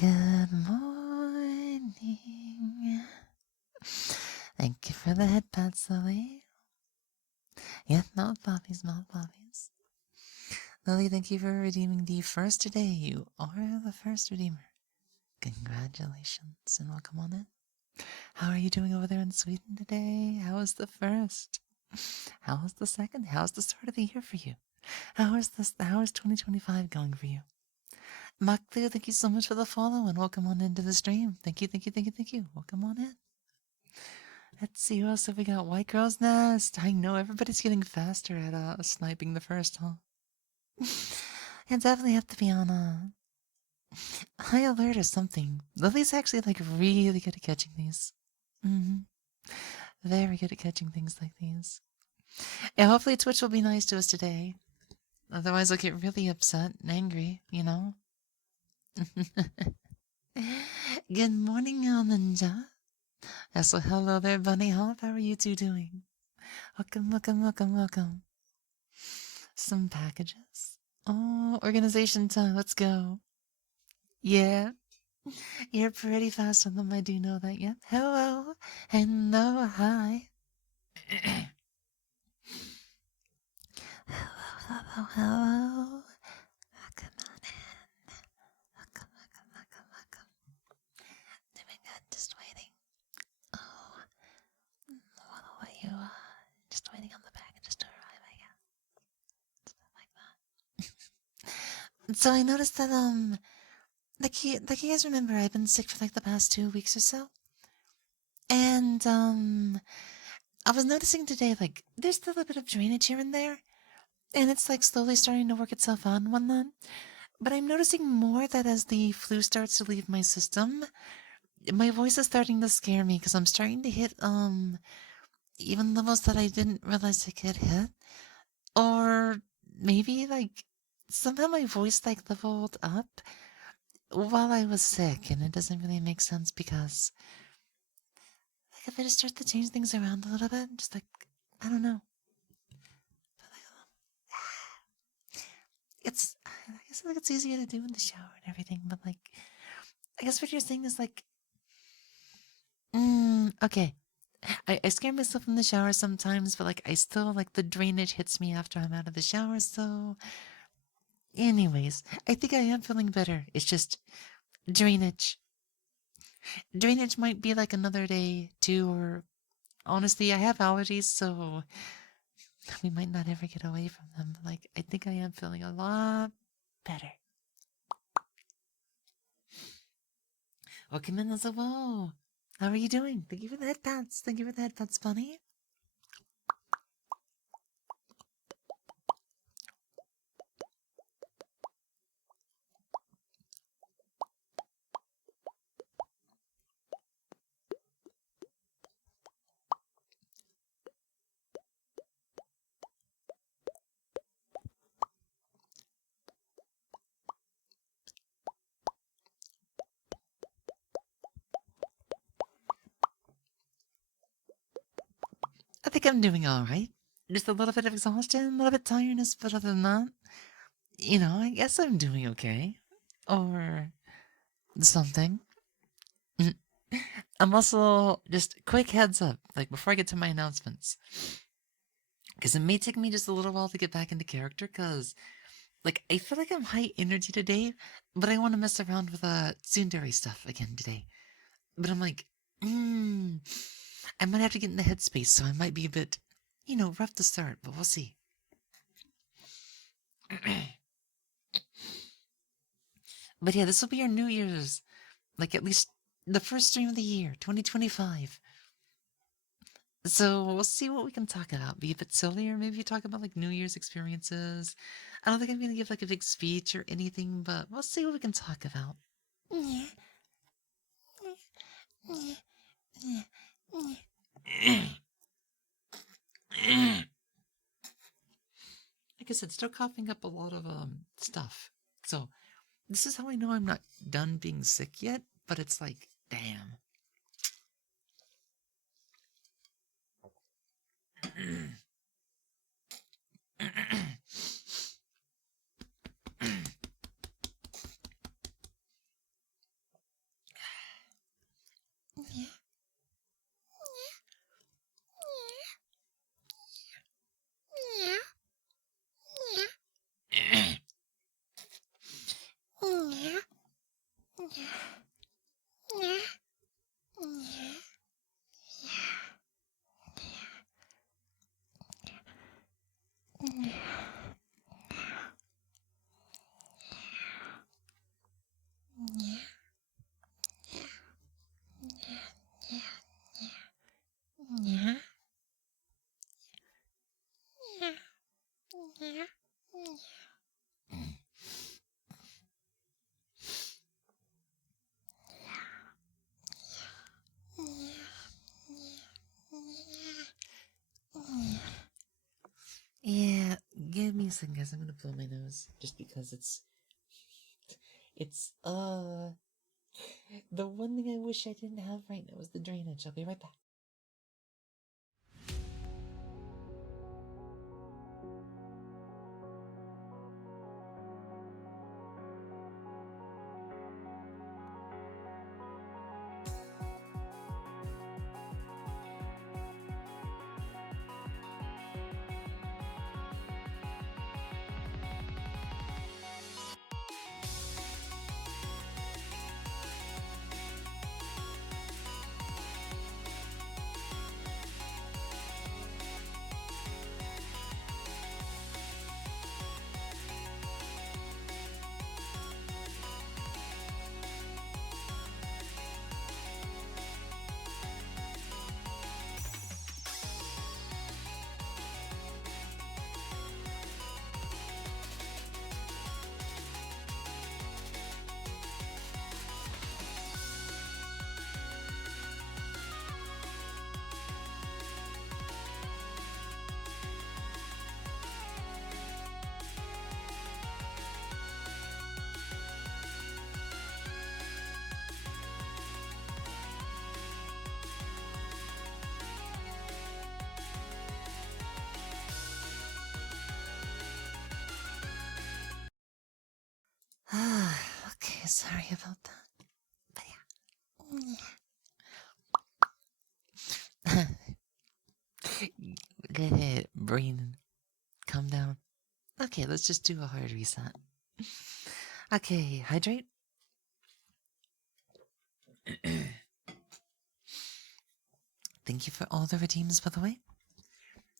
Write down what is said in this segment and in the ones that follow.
Good morning. Thank you for the head pats, Lily. Yeah, mouth poppies, mouth poppies. Lily, thank you for redeeming the first today. You are the first redeemer. Congratulations and welcome on in. How are you doing over there in Sweden today? How was the first? How was the second? How's the start of the year for you? How is 2025 going for you? Maklu, thank you so much for the follow and welcome on into the stream. Thank you, thank you, thank you, thank you. Welcome on in. Let's see, who else have we got? White Girl's Nest. I know everybody's getting faster at sniping the first, huh? I definitely have to be on high alert or something. Lily's actually like really good at catching these. Very good at catching things like these. Yeah, hopefully Twitch will be nice to us today. Otherwise I'll get really upset and angry, you know? Good morning, Ninja. So hello there, Bunny Hop. How are you two doing? Welcome, welcome, welcome, welcome. Some packages. Oh, organization time. Let's go. Yeah, you're pretty fast on them. I do know that. Yeah. Hello. Hello. Hi. Hello. Hello. Welcome on in. Welcome, welcome, welcome, welcome. Doing good. Just waiting. Oh, what are you? Just waiting on the packages to arrive, I guess. Stuff like that. So I noticed that like you guys remember, I've been sick for like the past 2 weeks or so, and I was noticing today like there's still a bit of drainage here and there, and it's like slowly starting to work itself out and whatnot. But I'm noticing more that as the flu starts to leave my system, my voice is starting to scare me because I'm starting to hit even levels that I didn't realize I could hit, or maybe like somehow my voice like leveled up while I was sick, and it doesn't really make sense because like if I just start to change things around a little bit, just like I don't know. It's I guess like it's easier to do in the shower and everything, but like I guess what you're saying is like okay. I scare myself in the shower sometimes, but like I still like the drainage hits me after I'm out of the shower, so anyways, I think I am feeling better. It's just drainage. Drainage might be like another day too, or honestly I have allergies, so we might not ever get away from them, but like I think I am feeling a lot better. Welcome in as well. How are you doing? Thank you for the headpats. Thank you for the headpats, Bunny. I think I'm doing all right. Just a little bit of exhaustion, a little bit tiredness, but other than that, I guess I'm doing okay. Or something. I'm also just quick heads up, like before I get to my announcements, because it may take me just a little while to get back into character, because like I feel like I'm high energy today, but I want to mess around with tsundere stuff again today. But I'm like, I might have to get in the headspace, so I might be a bit, rough to start, but we'll see. But yeah, this will be our New Year's, like at least the first stream of the year, 2025. So we'll see what we can talk about. Be a bit silly, or maybe talk about like New Year's experiences. I don't think I'm gonna give like a big speech or anything, but we'll see what we can talk about. Like I said, still coughing up a lot of stuff. So this is how I know I'm not done being sick yet, but it's like, damn. a second, guys. I'm gonna blow my nose just because it's the one thing I wish I didn't have right now is the drainage. I'll be right back. Okay, sorry about that. But yeah. Go ahead, brain, calm down. Okay, let's just do a hard reset. Okay, hydrate. Thank you for all the redeems, by the way.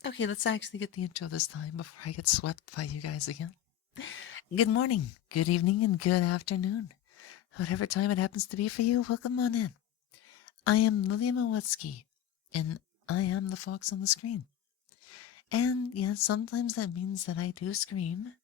Okay, let's actually get the intro this time before I get swept by you guys again. Good morning, good evening, and good afternoon. Whatever time it happens to be for you, welcome on in. I am Lily Moetsuki, and I am the fox on the screen. And yeah, sometimes that means that I do scream.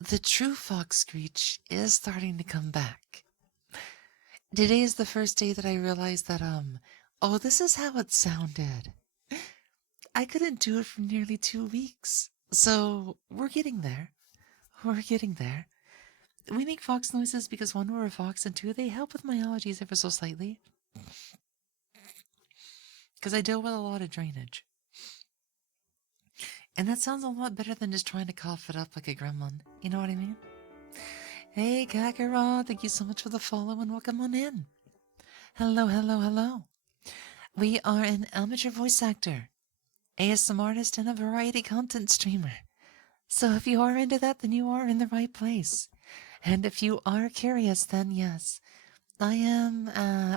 The true fox screech is starting to come back. Today is the first day that I realized that, oh, this is how it sounded. I couldn't do it for nearly 2 weeks. So, we're getting there. We're getting there. We make fox noises because one, we're a fox, and two, they help with my allergies ever so slightly. Because I deal with a lot of drainage. And that sounds a lot better than just trying to cough it up like a gremlin. You know what I mean? Hey, Kakarot, thank you so much for the follow and welcome on in. Hello, hello, hello. We are an amateur voice actor, ASMR artist, and a variety content streamer. So if you are into that, then you are in the right place. And if you are curious, then yes, I am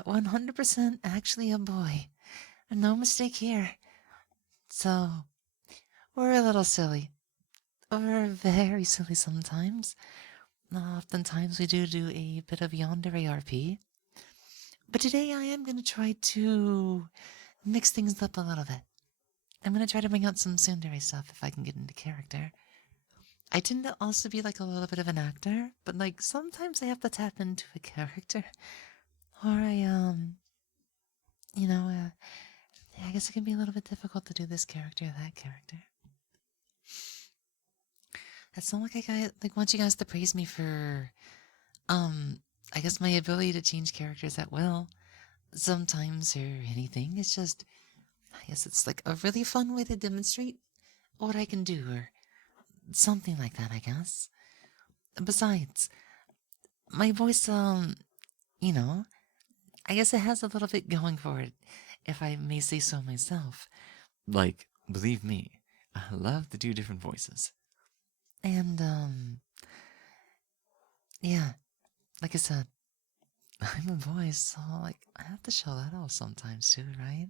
100% actually a boy. No mistake here. So, we're a little silly. We're very silly sometimes. Oftentimes we do a bit of yandere RP. But today I am going to try to mix things up a little bit. I'm going to try to bring out some tsundere stuff if I can get into character. I tend to also be like a little bit of an actor, but like sometimes I have to tap into a character. Or I guess it can be a little bit difficult to do this character or that character. It's not like I want you guys to praise me for, I guess my ability to change characters at will, sometimes, or anything. It's just, I guess it's like a really fun way to demonstrate what I can do, or something like that, I guess. Besides, my voice, I guess it has a little bit going for it, if I may say so myself. Like, believe me, I love to do different voices. And, yeah, like I said, I'm a voice, so, like, I have to show that off sometimes too, right?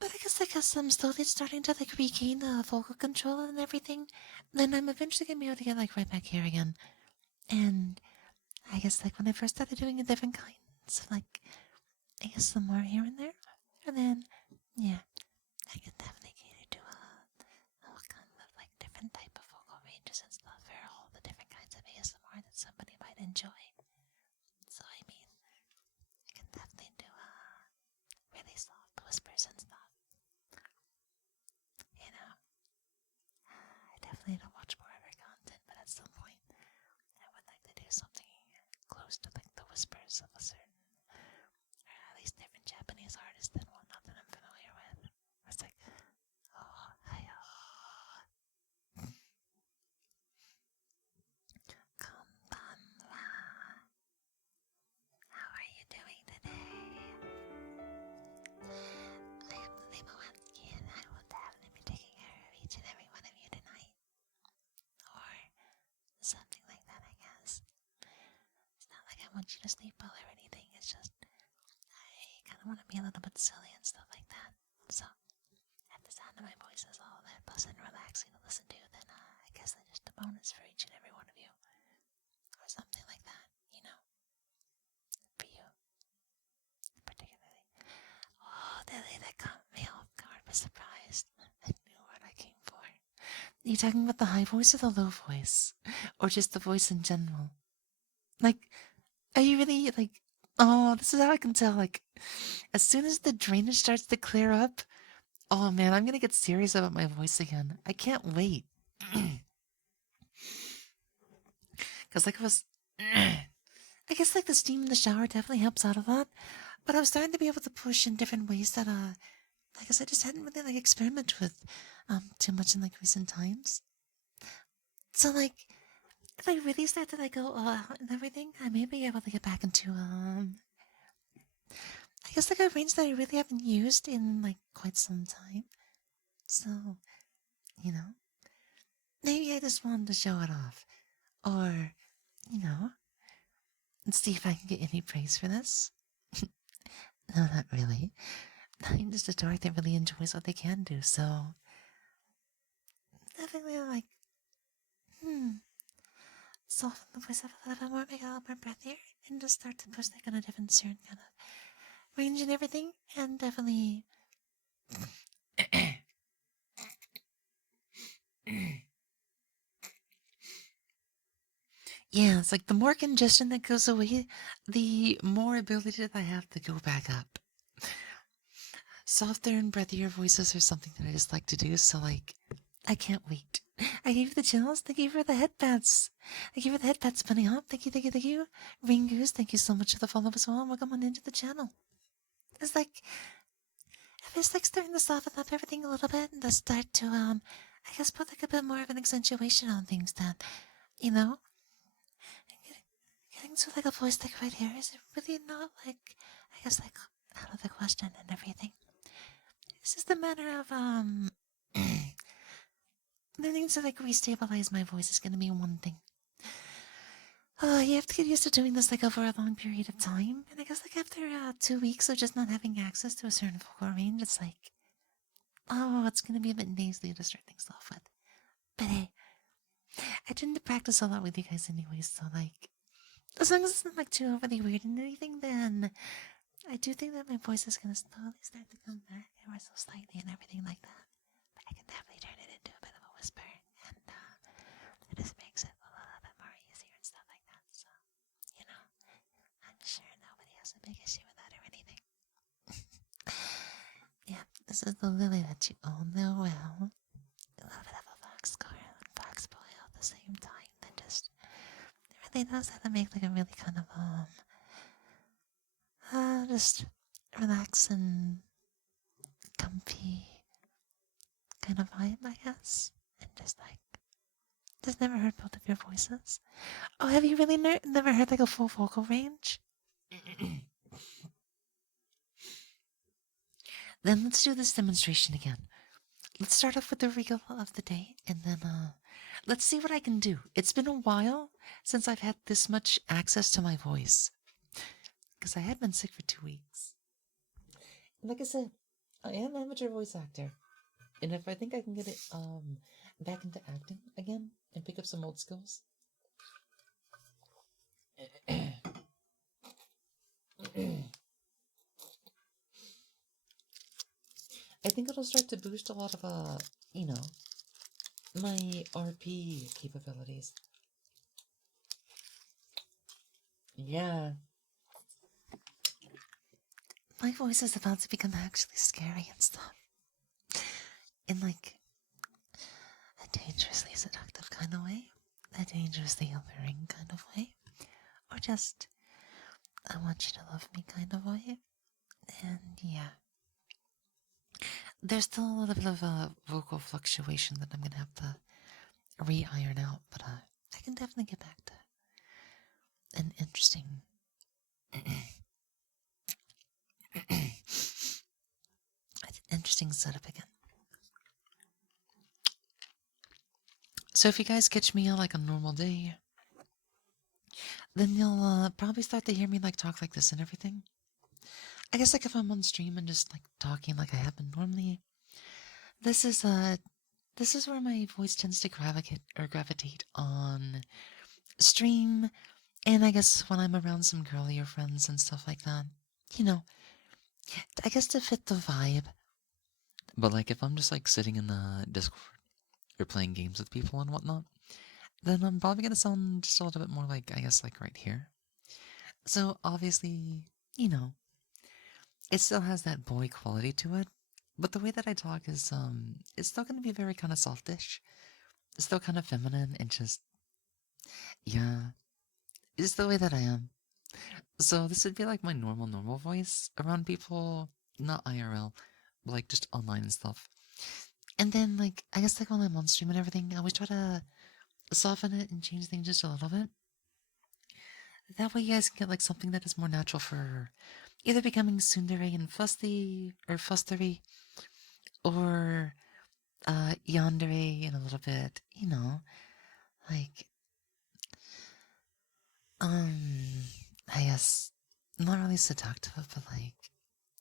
But I guess guess I'm slowly starting to like regain the vocal control and everything. Then I'm eventually gonna be able to get like right back here again. And I guess like when I first started doing the different kinds of like, I guess some more here and there. And then, yeah, I can definitely cater to all kind of like different type of vocal ranges and stuff for all the different kinds of ASMR that somebody might enjoy. So I mean, I can definitely do really soft whispers and stuff. You know, I definitely don't watch more of her content, but at some point, I would like to do something close to like the whispers of a certain, or at least different Japanese artist and whatnot that I'm familiar with. It's like, oh, hi, oh, konbanwa. How are you doing today? I am Lily Moetsuki, and I will definitely be taking care of each and every one of you tonight. Or something like that, I guess. It's not like I want you to sleep well or anything, it's just I kind of want to be a little bit silly and stuff like that. So, if the sound of my voice is all that pleasant and relaxing to listen to, then I guess that's just a bonus for each and every one of you. Or something like that, you know? For you, particularly. Oh, Lily, that caught me off guard by surprise. I knew what I came for. Are you talking about the high voice or the low voice? Or just the voice in general? Like, are you really, like, oh, this is how I can tell, like, as soon as the drainage starts to clear up, oh man, I'm gonna get serious about my voice again. I can't wait. Because, like, I guess, like, the steam in the shower definitely helps out a lot. But I was starting to be able to push in different ways that, I guess I just hadn't really, like, experimented with, too much in, like, recent times. So, like, if I really start to, like, go, and everything, I may be able to get back into, I guess, like, a range that I really haven't used in, like, quite some time. So, you know, maybe I just wanted to show it off. Or, you know, and see if I can get any praise for this. No, not really. I'm just a dork that really enjoys what they can do, so definitely like, soften the voice up a little bit more, make it a little more breathier, and just start to push like on a different certain kind of range and everything, and definitely yeah, it's like the more congestion that goes away, the more ability that I have to go back up. Softer and breathier voices are something that I just like to do, so like, I can't wait. I gave you the chills. Thank you for the headpats. Thank you for the headpats, Bunny Hop. Thank you, thank you, thank you. Ring Goose, thank you so much for the follow as well. And welcome on into the channel. It's like, if it's like starting to soften up everything a little bit and to start to, I guess put like a bit more of an accentuation on things that, you know, getting to like a voice like right here is really not like, I guess like out of the question and everything. It's just a matter of, learning to like restabilize my voice is gonna be one thing. You have to get used to doing this like over a long period of time. And I guess like after 2 weeks of just not having access to a certain vocal range, it's like, oh, it's gonna be a bit nasally to start things off with. But hey, I tend to practice a lot with you guys anyways, so like, as long as it's not like too overly weird and anything, then I do think that my voice is gonna slowly start to come back ever so slightly and everything like that. But I can definitely turn it into a bit of a whisper, and it just makes it a little bit more easier and stuff like that. So, you know, I'm sure nobody has a big issue with that or anything. Yeah, this is the Lily that you all know well. A little bit of a fox girl and fox boy all at the same time. That just really knows how to make like a really kind of just relax and comfy kind of vibe, I guess. And just never heard both of your voices. Oh, have you really never heard like a full vocal range? Then let's do this demonstration again. Let's start off with the regal of the day, and then let's see what I can do. It's been a while since I've had this much access to my voice, because I had been sick for 2 weeks. Like I said, I am an amateur voice actor. And if I think I can get it back into acting again and pick up some old skills, I think it'll start to boost a lot of you know, my RP capabilities. Yeah. My voice is about to become actually scary and stuff. In like a dangerously seductive kind of way, a dangerously alluring kind of way, or just I want you to love me kind of way. And yeah, there's still a little bit of a vocal fluctuation that I'm gonna have to re-iron out, but I can definitely get back to an interesting setup again. So if you guys catch me on like a normal day, then you'll probably start to hear me like talk like this and everything. I guess like if I'm on stream and just like talking like I have been normally, this is where my voice tends to gravitate on stream, and I guess when I'm around some girlier friends and stuff like that, you know, I guess to fit the vibe. But like if I'm just like sitting in the Discord or playing games with people and whatnot, then I'm probably gonna sound just a little bit more like, I guess, like right here. So obviously, you know, it still has that boy quality to it, but the way that I talk is it's still gonna be very kind of softish. It's still kind of feminine and just, yeah, it's the way that I am. So this would be like my normal voice around people, not IRL, but like just online and stuff. And then like I guess like when I'm on stream and everything, I always try to soften it and change things just a little bit. That way you guys can get like something that is more natural for either becoming tsundere and fusty or fustery, or yandere in a little bit, you know, like um I guess not really seductive, but like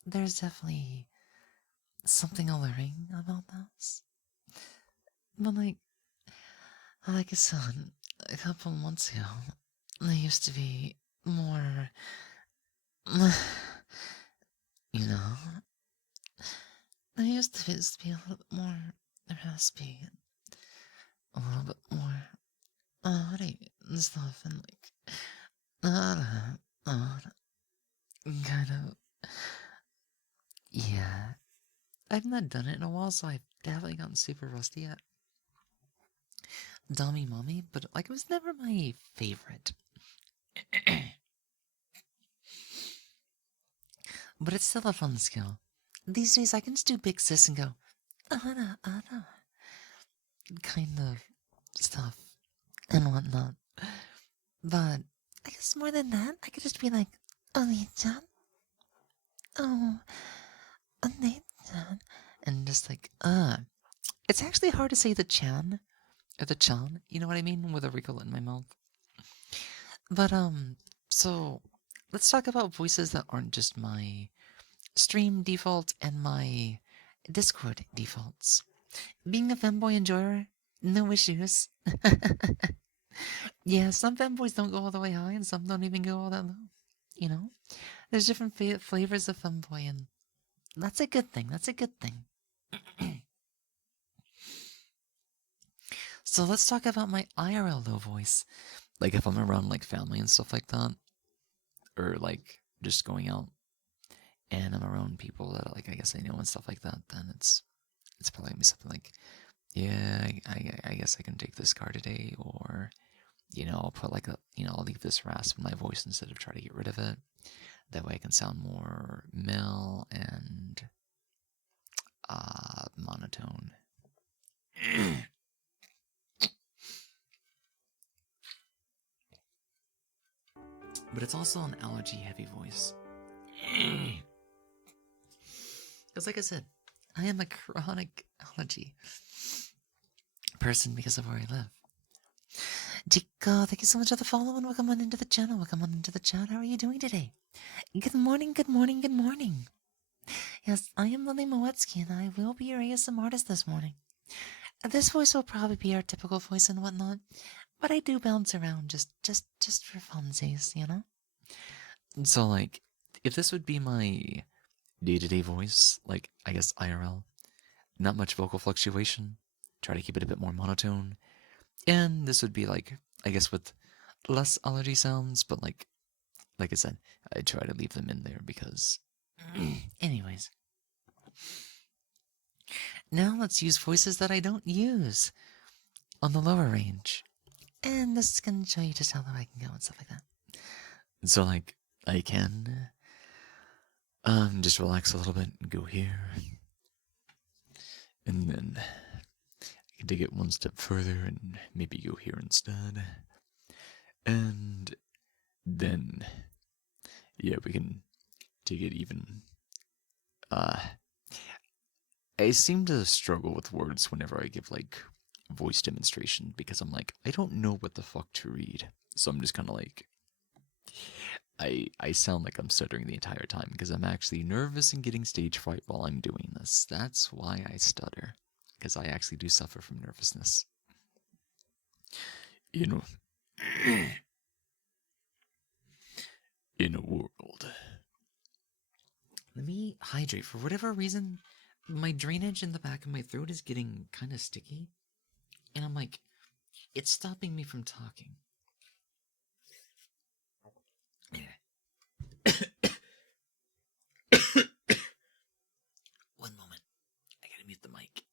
there's definitely something alluring about this. But like I said, a couple months ago, I used to be more, you know, I used to just be a little bit more raspy, a little bit more, hurry and stuff, and like, kind of, yeah. I've not done it in a while, so I've definitely gotten super rusty at Dummy Mommy, but like it was never my favorite. But it's still a fun skill. These days I can just do big sis and go, kind of stuff and whatnot. But I guess more than that, I could just be like, Oni-chan, oh, Oni-chan, and just like, It's actually hard to say the chan or the chan, you know what I mean, with a wrinkle in my mouth. But so let's talk about voices that aren't just my stream default and my Discord defaults. Being a femboy enjoyer, no issues. Yeah, some femboys don't go all the way high and some don't even go all that low. You know, there's different flavors of femboy, and that's a good thing. That's a good thing. So let's talk about my IRL low voice. Like if I'm around like family and stuff like that, or like just going out and I'm around people that like I guess I know and stuff like that, then it's probably gonna be something like, yeah, I guess I can take this car today, or you know, I'll put like a, you know, I'll leave this rasp in my voice instead of try to get rid of it. That way I can sound more male and monotone. But it's also an allergy heavy voice. Because like I said, I am a chronic allergy person because of where I live. Chico, thank you so much for the follow and welcome on into the channel. Welcome on into the chat. How are you doing today? Good morning, good morning, good morning. Yes, I am Lily Moetsuki, and I will be your ASM artist this morning. This voice will probably be our typical voice and whatnot, but I do bounce around just for funsies, you know? So, like, if this would be my day-to-day voice, like, I guess IRL, not much vocal fluctuation, try to keep it a bit more monotone, and this would be like, I guess with less allergy sounds, but like I said, I try to leave them in there because, Anyways, now let's use voices that I don't use on the lower range. And this is going to show you just how low I can go and stuff like that. so like, I can just relax a little bit and go here, and then I can take it one step further and maybe go here instead, and then yeah, we can take it even. I seem to struggle with words whenever I give like voice demonstration because I'm like, I don't know what the fuck to read. So I'm just kind of like, I sound like I'm stuttering the entire time because I'm actually nervous and getting stage fright while I'm doing this. That's why I stutter, because I actually do suffer from nervousness. You know, in a world. Let me hydrate. For whatever reason, my drainage in the back of my throat is getting kind of sticky. And I'm like, it's stopping me from talking. One moment. I gotta mute the mic.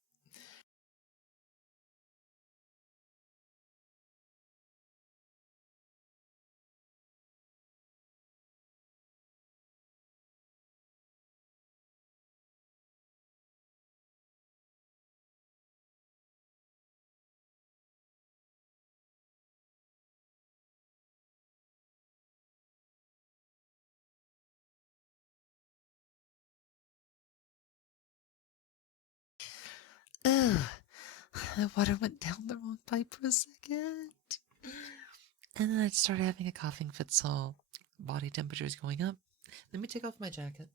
Ugh, the water went down the wrong pipe for a second. And then I started having a coughing fit, so body temperature is going up. Let me take off my jacket.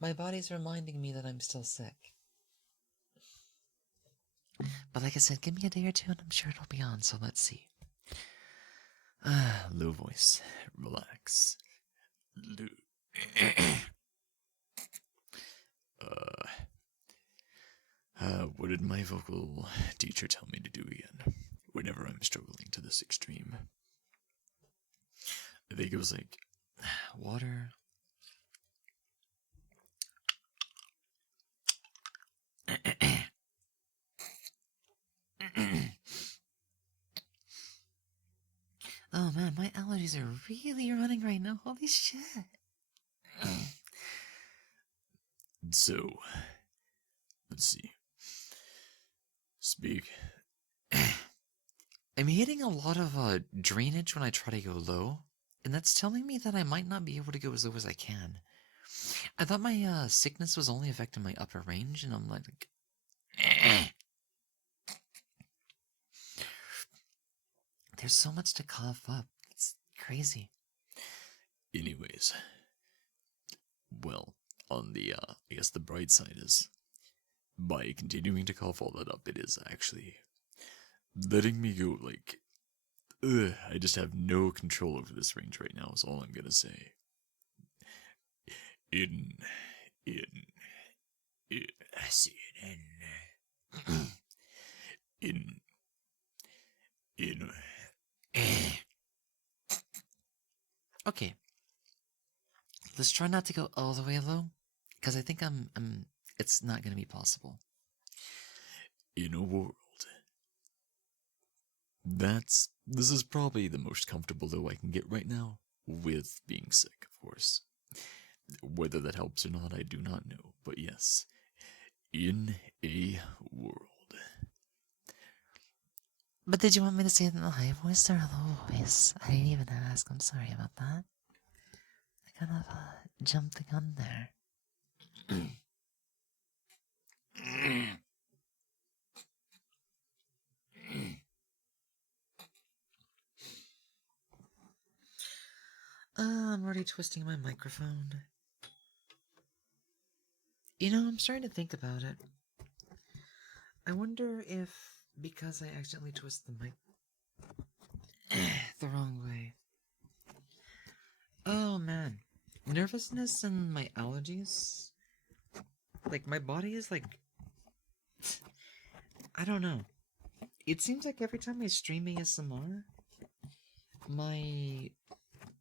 My body's reminding me that I'm still sick. But like I said, give me a day or two and I'm sure it'll be on, so let's see. Low voice, relax. What did my vocal teacher tell me to do again? Whenever I'm struggling to this extreme, I think it was like water. Oh man, my allergies are really running right now. Holy shit. So, let's see. Speak. I'm hitting a lot of drainage when I try to go low, and that's telling me that I might not be able to go as low as I can. I thought my sickness was only affecting my upper range, and I'm like, there's so much to cough up. It's crazy. Anyways, well, on the, I guess the bright side is, by continuing to cough all that up, it is actually letting me go, like, I just have no control over this range right now, is all I'm gonna say. In, I see it, in, Okay, let's try not to go all the way low, because I think it's not going to be possible. in a world. This is probably the most comfortable low I can get right now, with being sick, of course. Whether that helps or not, I do not know, but yes, in a world. But did you want me to say it in a high voice or a low voice? I didn't even ask. I'm sorry about that. I kind of jumped the gun there. I'm already twisting my microphone. I'm starting to think about it. I wonder if because I accidentally twisted the mic the wrong way. Oh man. Nervousness and my allergies. Like, my body is like. I don't know. It seems like every time I stream ASMR,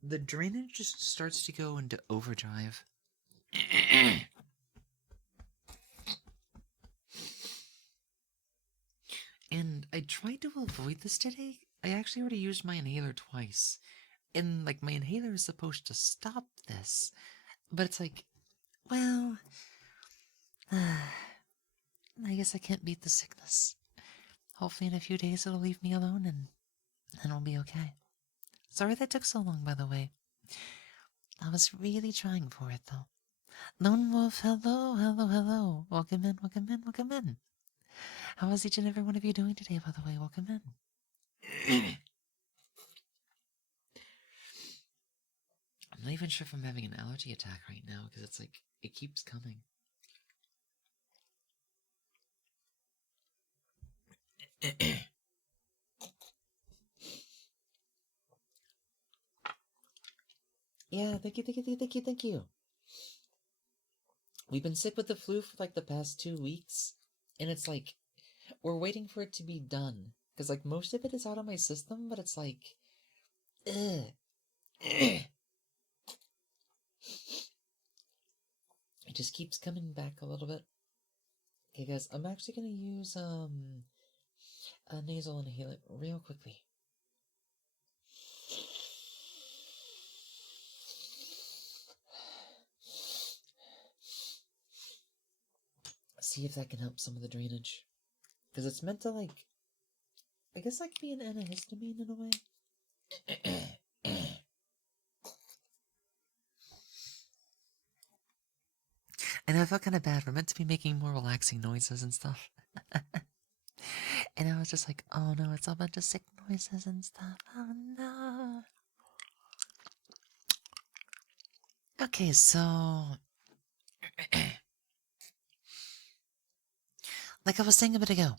the drainage just starts to go into overdrive. And I tried to avoid this today. I actually already used my inhaler twice. And, like, my inhaler is supposed to stop this. But it's like, well, I guess I can't beat the sickness. Hopefully in a few days it'll leave me alone and then I'll be okay. Sorry that took so long, by the way. I was really trying for it, though. Lone Wolf, hello, hello, hello. Welcome in, welcome in, welcome in. How is each and every one of you doing today, by the way? Welcome in. I'm not even sure if I'm having an allergy attack right now, because it's like, it keeps coming. Yeah, thank you. We've been sick with the flu for like the past 2 weeks, and it's like, we're waiting for it to be done. Because like most of it is out of my system, but it's like, ugh. It just keeps coming back a little bit. Okay guys, I'm actually gonna use a nasal inhaler real quickly. See if that can help some of the drainage. Because it's meant to like, I guess like be an antihistamine in a way. And I felt kind of bad. We're meant to be making more relaxing noises and stuff. And I was just like, oh no, it's all a bunch of sick noises and stuff. Oh no. Okay, so like I was saying a bit ago,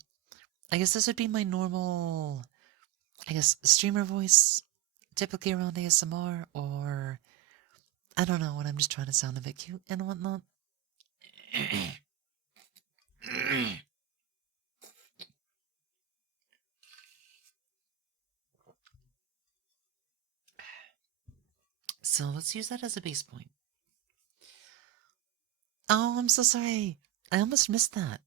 I guess this would be my normal, I guess, streamer voice, typically around ASMR, or I don't know, when I'm just trying to sound a bit cute and whatnot. So let's use that as a base point. Oh, I'm so sorry. I almost missed that.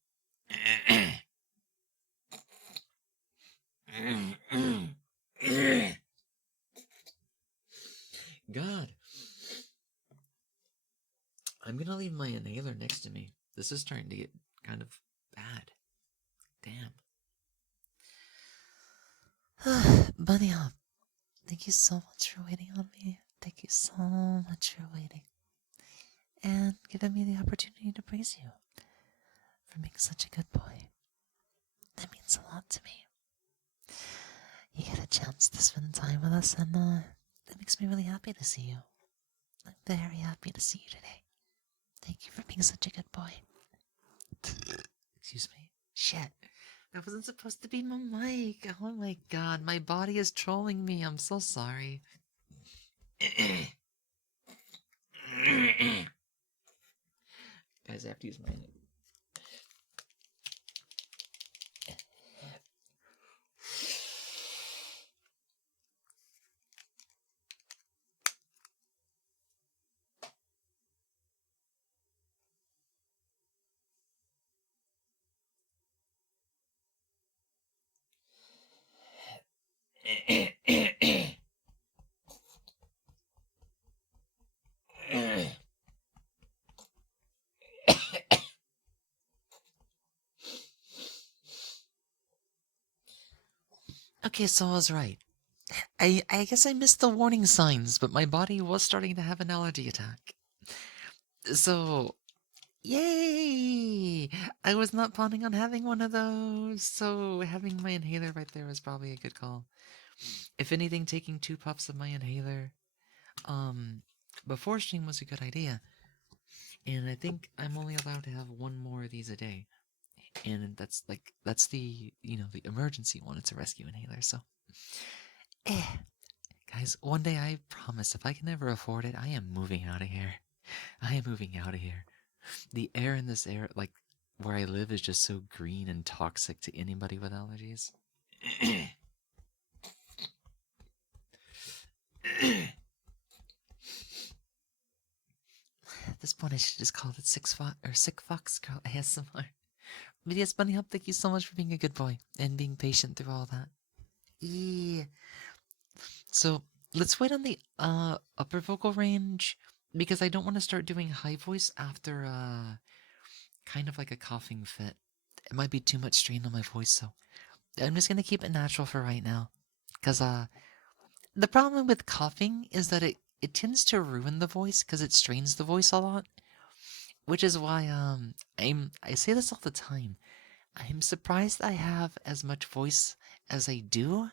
God. I'm gonna leave my inhaler next to me. This is starting to get kind of bad. Damn. Bunny Hop, thank you so much for waiting on me. Thank you so much for waiting. And giving me the opportunity to praise you for being such a good boy. That means a lot to me. You get a chance to spend time with us, and that makes me really happy to see you. I'm very happy to see you today. Thank you for being such a good boy. Excuse me. Shit. That wasn't supposed to be my mic. Oh my god, my body is trolling me. I'm so sorry. Guys, I have to use my Okay, so I was right. I guess I missed the warning signs, but my body was starting to have an allergy attack. So, yay! I was not planning on having one of those, so having my inhaler right there was probably a good call. If anything, taking 2 puffs of my inhaler, before stream was a good idea. And I think I'm only allowed to have one more of these a day. And that's the the emergency one. It's a rescue inhaler. So, eh, guys, one day I promise if I can ever afford it, I am moving out of here. I am moving out of here. The air in this air, like where I live, is just so green and toxic to anybody with allergies. At this point, I should just call it Sick Fox Girl ASMR. But yes, Bunny Hop, thank you so much for being a good boy and being patient through all that. Yeah. So let's wait on the upper vocal range because I don't want to start doing high voice after kind of like a coughing fit. It might be too much strain on my voice, so I'm just gonna keep it natural for right now. Cause the problem with coughing is that it tends to ruin the voice because it strains the voice a lot. Which is why I say this all the time. I'm surprised I have as much voice as I do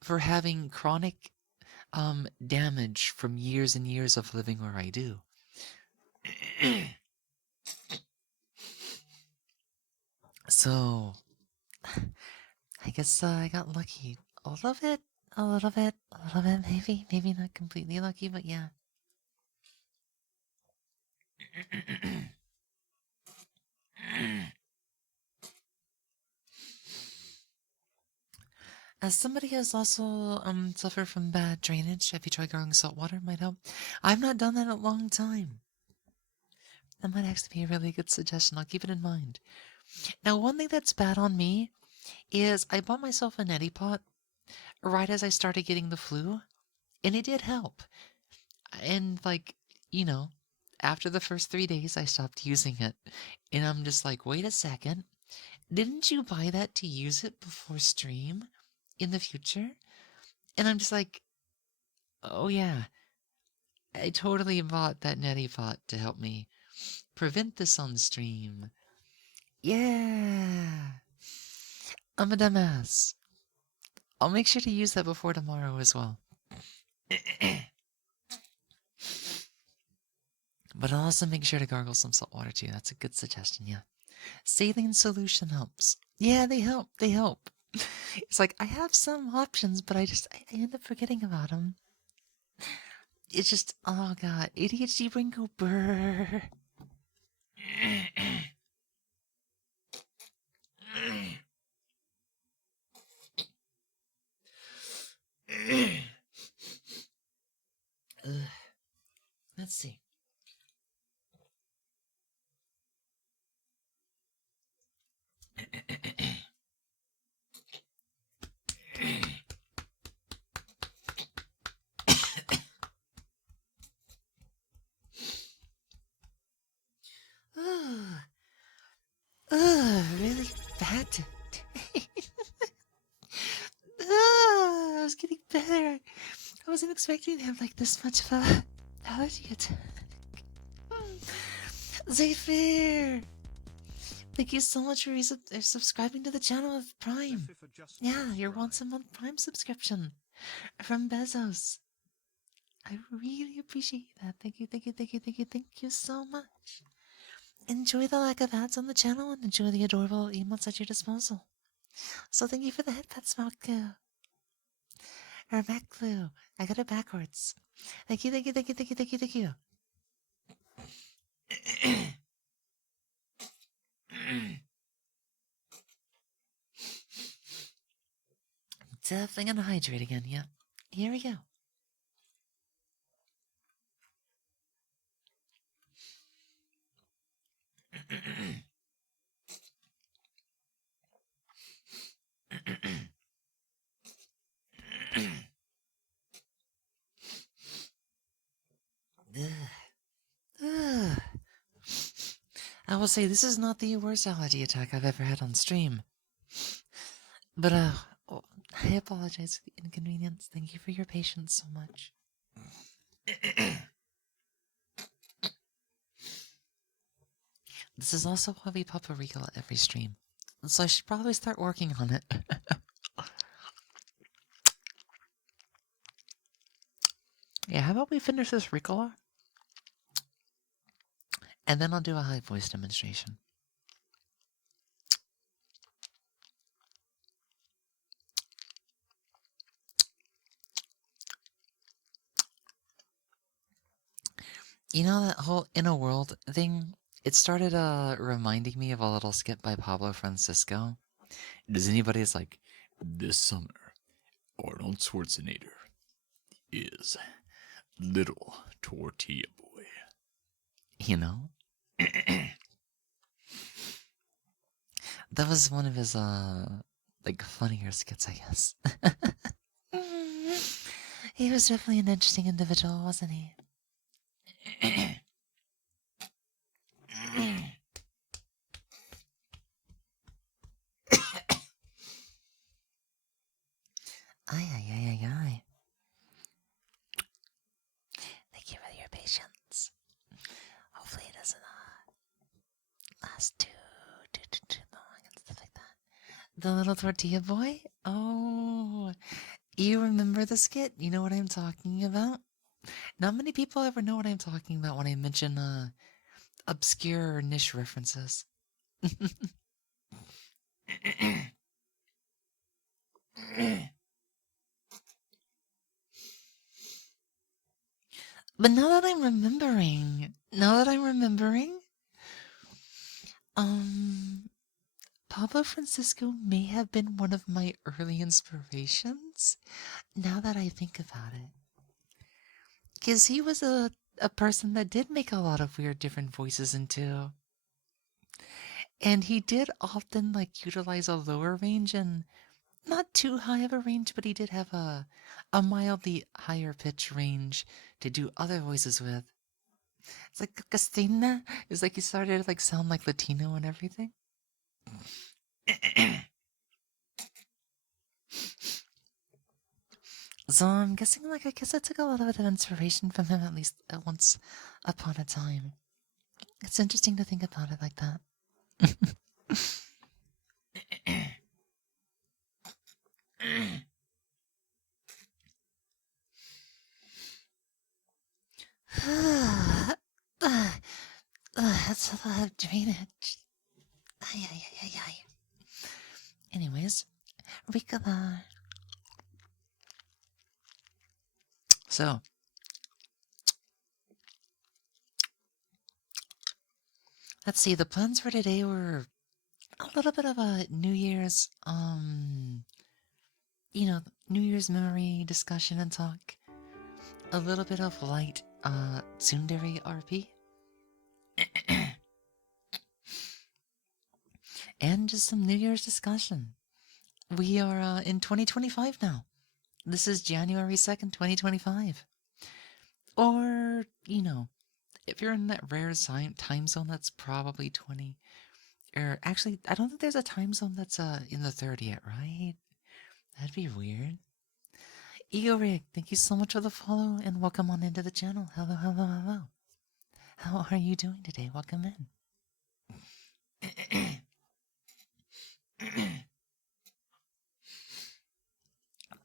for having chronic damage from years and years of living where I do. So I guess I got lucky a little bit, a little bit, a little bit, maybe not completely lucky, but yeah. As somebody who's also suffered from bad drainage, have you tried growing salt water? Might help. I've not done that in a long time. That might actually be a really good suggestion. I'll keep it in mind. Now, one thing that's bad on me is I bought myself a neti pot right as I started getting the flu, and it did help. And like, you know, after the first 3 days, I stopped using it, and I'm just like, wait a second, didn't you buy that to use it before stream in the future? And I'm just like, oh yeah, I totally bought that neti pot to help me prevent this on stream. Yeah, I'm a dumbass. I'll make sure to use that before tomorrow as well. But I'll also make sure to gargle some salt water too. That's a good suggestion, yeah. Saline solution helps. Yeah, they help. They help. It's like I have some options, but I end up forgetting about them. It's just, oh god, ADHD Ringo Burr. Let's see. Really bad today. I was getting better. I wasn't expecting to have like this much of a allergy attack. Zephyr! Thank you so much for subscribing to the channel with Prime. Yeah, your once a month Prime subscription from Bezos. I really appreciate that. Thank you, thank you, thank you, thank you, thank you so much. Enjoy the lack of ads on the channel and enjoy the adorable emotes at your disposal. So thank you for the headpats, Malku. Or Maclu. I got it backwards. Thank you, thank you, thank you, thank you, thank you, thank you. Definitely gonna hydrate again, yeah. Here we go. I will say this is not the worst allergy attack I've ever had on stream. But oh, I apologize for the inconvenience. Thank you for your patience so much. This is also why we pop a Rico at every stream. So I should probably start working on it. Yeah, how about we finish this Ricola? And then I'll do a high voice demonstration. You know that whole in a world thing? It started reminding me of a little skit by Pablo Francisco. Does anybody is like, this summer, Arnold Schwarzenegger is little tortilla boy. You know? That was one of his like funnier skits, I guess. He was definitely an interesting individual, wasn't he? Ay, ay, ay, ay, ay. Thank you for your patience. Hopefully it doesn't last too long and stuff like that. The little tortilla boy? Oh, you remember the skit? You know what I'm talking about? Not many people ever know what I'm talking about when I mention obscure or niche references. But now that I'm remembering, Pablo Francisco may have been one of my early inspirations, now that I think about it. Because he was a person that did make a lot of weird different voices into. And he did often like utilize a lower range and not too high of a range, but he did have a mildly higher pitch range to do other voices with. It's like Castina. It's like he started to like sound like Latino and everything. So I'm guessing like I guess I took a little bit of inspiration from him at least at once upon a time. It's interesting to think about it like that. That's a lot of drainage. Ay, ay, ay, ay, ay. Anyways, Rika. So, Let's see, the plans for today were a little bit of a New Year's, New Year's memory discussion and talk. A little bit of light, tsundere RP. And just some New Year's discussion. We are in 2025 now. This is January 2nd, 2025. Or, if you're in that rare time zone, that's probably 20. Or actually, I don't think there's a time zone that's in the third yet, right? That'd be weird. Ego Rig, thank you so much for the follow and welcome on into the channel. Hello, hello, hello. How are you doing today? Welcome in.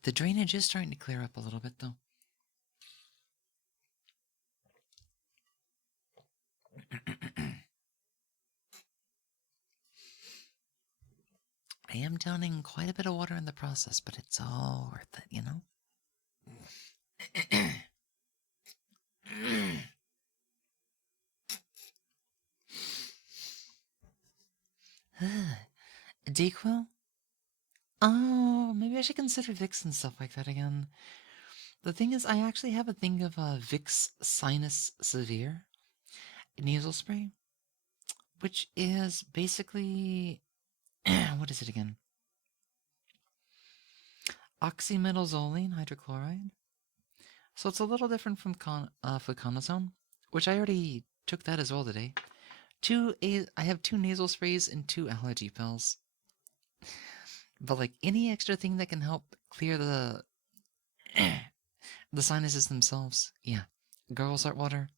the drainage is starting to clear up a little bit, though. I am downing quite a bit of water in the process, but it's all worth it, you know? Dayquil? Oh, maybe I should consider Vicks and stuff like that again. The thing is, I actually have a thing of Vicks Sinus Severe nasal spray, which is basically what is it again? Oxymetazoline hydrochloride. So it's a little different from fluconazole, which I already took that as well today. I have 2 nasal sprays and 2 allergy pills. But like any extra thing that can help clear the the sinuses themselves, yeah. Gargle salt water,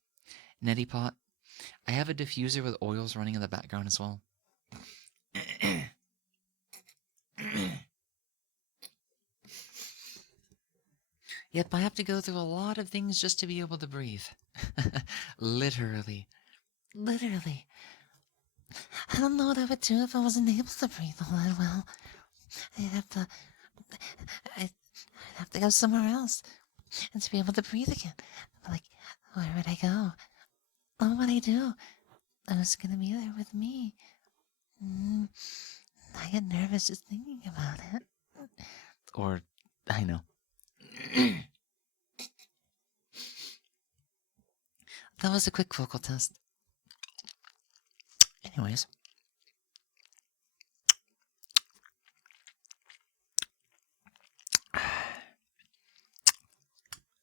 neti pot. I have a diffuser with oils running in the background as well. Yep, I have to go through a lot of things just to be able to breathe. Literally. Literally. I don't know what I would do if I wasn't able to breathe all that well. I'd have to, I'd have to go somewhere else and to be able to breathe again. Like, where would I go? What would I do? Who's gonna be there with me? I get nervous just thinking about it. Or, I know. That was a quick vocal test. Anyways.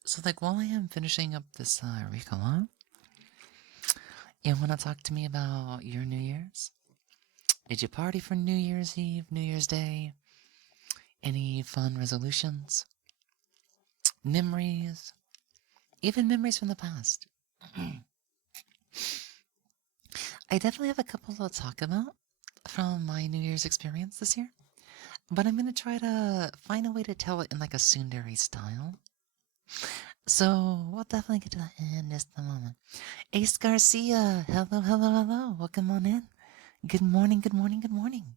So, like, while I am finishing up this Ricola, you want to talk to me about your New Year's? Did you party for New Year's Eve, New Year's Day? Any fun resolutions? Memories? Even memories from the past? I definitely have a couple to talk about from my New Year's experience this year, but I'm going to try to find a way to tell it in like a tsundere style. So we'll definitely get to that in just a moment. Ace Garcia, hello, hello, hello. Welcome on in. Good morning, good morning, good morning.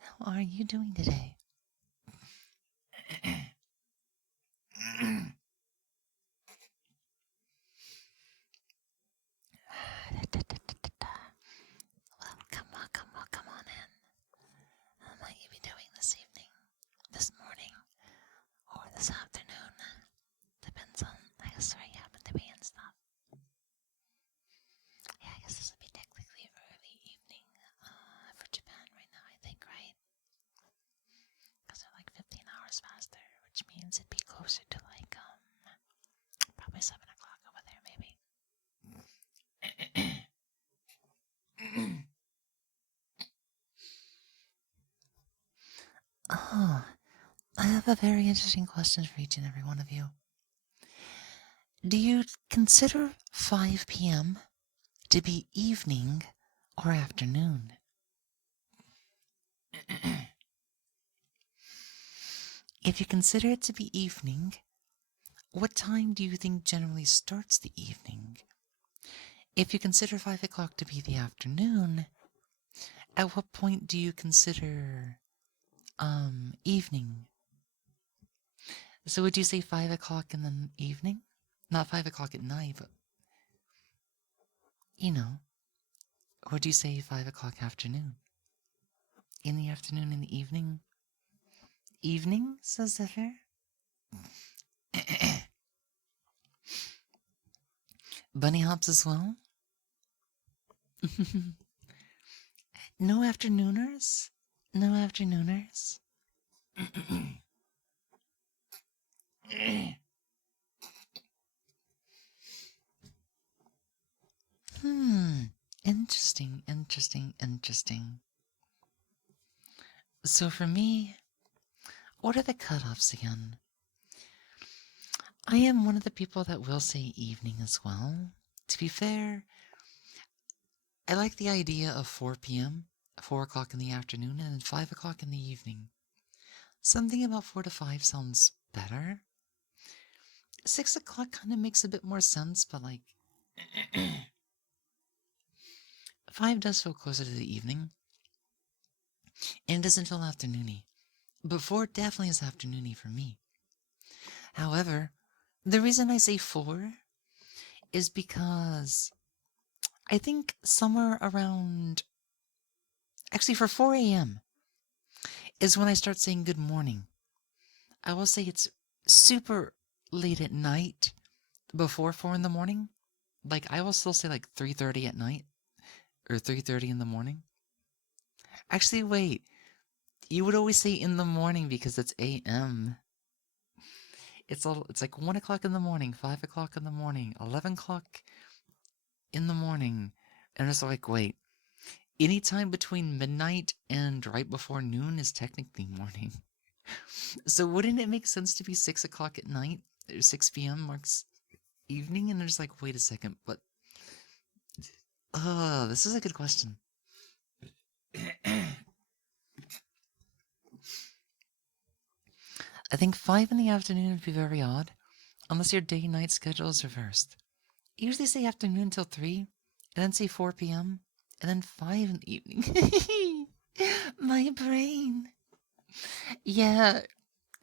How are you doing today? Welcome on in. How might you be doing this evening, this morning, or this afternoon? Depends on, I guess, where you happen to be and stuff. Yeah, I guess this would be technically early evening for Japan right now, I think, right? Because they're like 15 hours faster, which means it'd be closer to like, probably 7 o'clock over there, maybe. Oh, I have a very interesting question for each and every one of you. Do you consider 5 p.m. to be evening or afternoon? If you consider it to be evening, what time do you think generally starts the evening? If you consider 5 o'clock to be the afternoon, at what point do you consider evening? So would you say 5 o'clock in the evening? Not 5 o'clock at night, but you know. Or would you say 5 o'clock afternoon? In the afternoon, in the evening? Evening, says Zephyr. Bunny hops as well. No afternooners? No afternooners? Interesting, interesting, interesting. So for me, what are the cutoffs again? I am one of the people that will say evening as well. To be fair, I like the idea of 4 p.m., 4 o'clock in the afternoon, and 5 o'clock in the evening. Something about 4 to 5 sounds better. 6 o'clock kind of makes a bit more sense, but like 5 does feel closer to the evening. And it doesn't feel afternoony. But 4 definitely is afternoony for me. However, the reason I say 4 is because I think somewhere around, actually for 4 a.m. is when I start saying good morning. I will say it's super late at night before 4 in the morning. Like I will still say like 3:30 at night or 3:30 in the morning. Actually, wait. You would always say in the morning because it's a.m. It's like 1 o'clock in the morning, 5 o'clock in the morning, 11 o'clock in the morning. And it's like, wait, any time between midnight and right before noon is technically morning. So wouldn't it make sense to be 6 o'clock at night? 6 p.m. marks evening? And there's like, wait a second, but... this is a good question. I think 5 in the afternoon would be very odd, unless your day-night schedule is reversed. I usually say afternoon until 3, and then say 4 p.m., and then 5 in the evening. My brain. Yeah,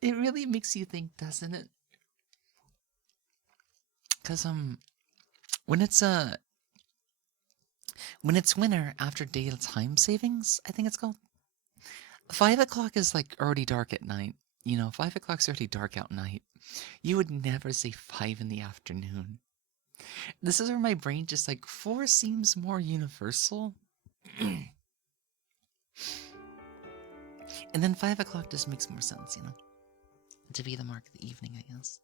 it really makes you think, doesn't it? Cause when it's when it's winter after daytime savings, I think it's called. 5 o'clock is like already dark at night. 5 o'clock's already dark out night. You would never say 5 in the afternoon. This is where my brain just like 4 seems more universal. And then 5 o'clock just makes more sense, to be the mark of the evening, I guess.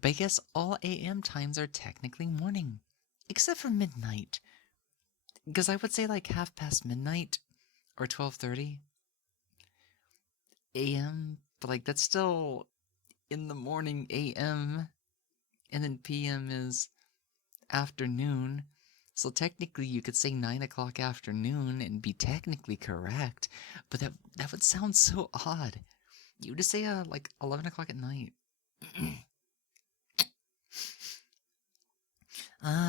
But I guess all AM times are technically morning, except for midnight. Because I would say like midnight or 12:30 AM, but like that's still in the morning AM, and then PM is afternoon. So technically you could say 9 o'clock afternoon and be technically correct, but that would sound so odd. You would just say like 11 o'clock at night.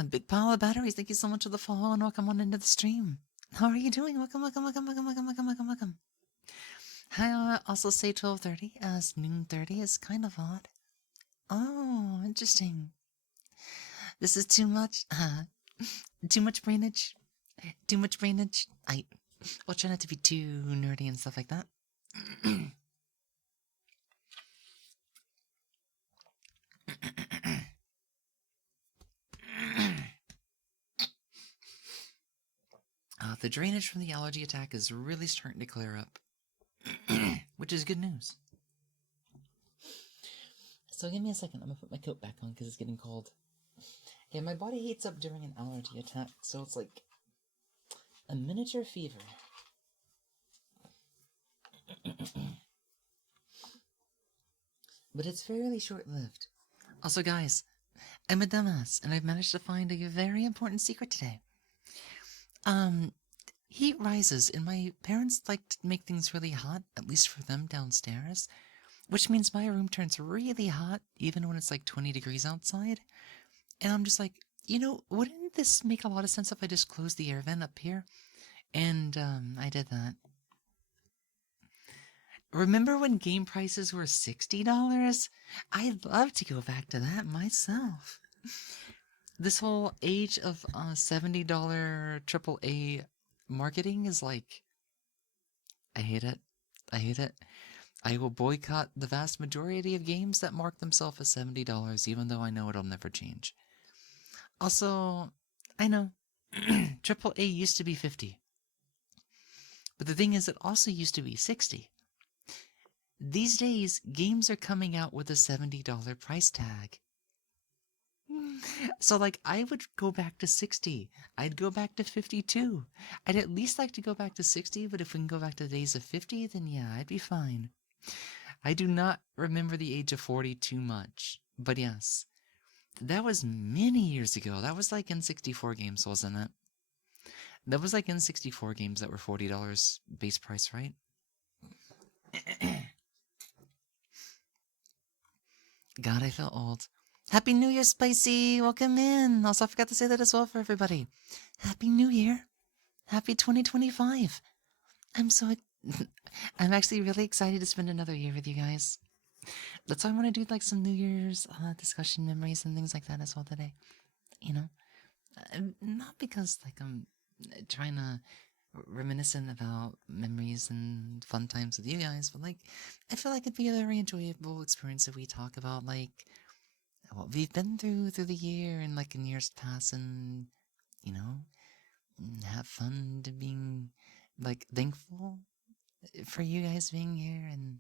Big pile of batteries. Thank you so much for the follow and welcome on into the stream. How are you doing? Welcome, welcome, welcome, welcome, welcome, welcome, welcome, welcome. I also say 12:30 as noon 30 is kind of odd. Oh, interesting. This is too much. Too much brainage. Too much brainage. I'll try not to be too nerdy and stuff like that. The drainage from the allergy attack is really starting to clear up, which is good news. So give me a second. I'm gonna put my coat back on because it's getting cold. Yeah, my body heats up during an allergy attack, so it's like a miniature fever. But it's fairly short-lived. Also, guys, I'm a dumbass, and I've managed to find a very important secret today. Heat rises, and my parents like to make things really hot, at least for them downstairs, which means my room turns really hot, even when it's like 20 degrees outside. And I'm just like, wouldn't this make a lot of sense if I just closed the air vent up here? And, I did that. Remember when game prices were $60? I'd love to go back to that myself. This whole age of $70 AAA marketing is like, I hate it. I hate it. I will boycott the vast majority of games that mark themselves as $70, even though I know it'll never change. Also, I know, AAA used to be 50. But the thing is, it also used to be 60. These days, games are coming out with a $70 price tag. So, like, I would go back to 60. I'd go back to 52. I'd at least like to go back to 60, but if we can go back to the days of 50, then yeah, I'd be fine. I do not remember the age of 40 too much, but yes. That was many years ago. That was like N64 games, wasn't it? That was like N64 games that were $40 base price, right? God, I felt old. Happy New Year, Spicy! Welcome in! Also, I forgot to say that as well for everybody. Happy New Year! Happy 2025! I'm actually really excited to spend another year with you guys. That's why I want to do like some New Year's discussion memories and things like that as well today. Not because like I'm trying to reminiscent about memories and fun times with you guys, but like I feel like it'd be a very enjoyable experience if we talk about like what we've been through the year and like in years past, and have fun to being like thankful for you guys being here. And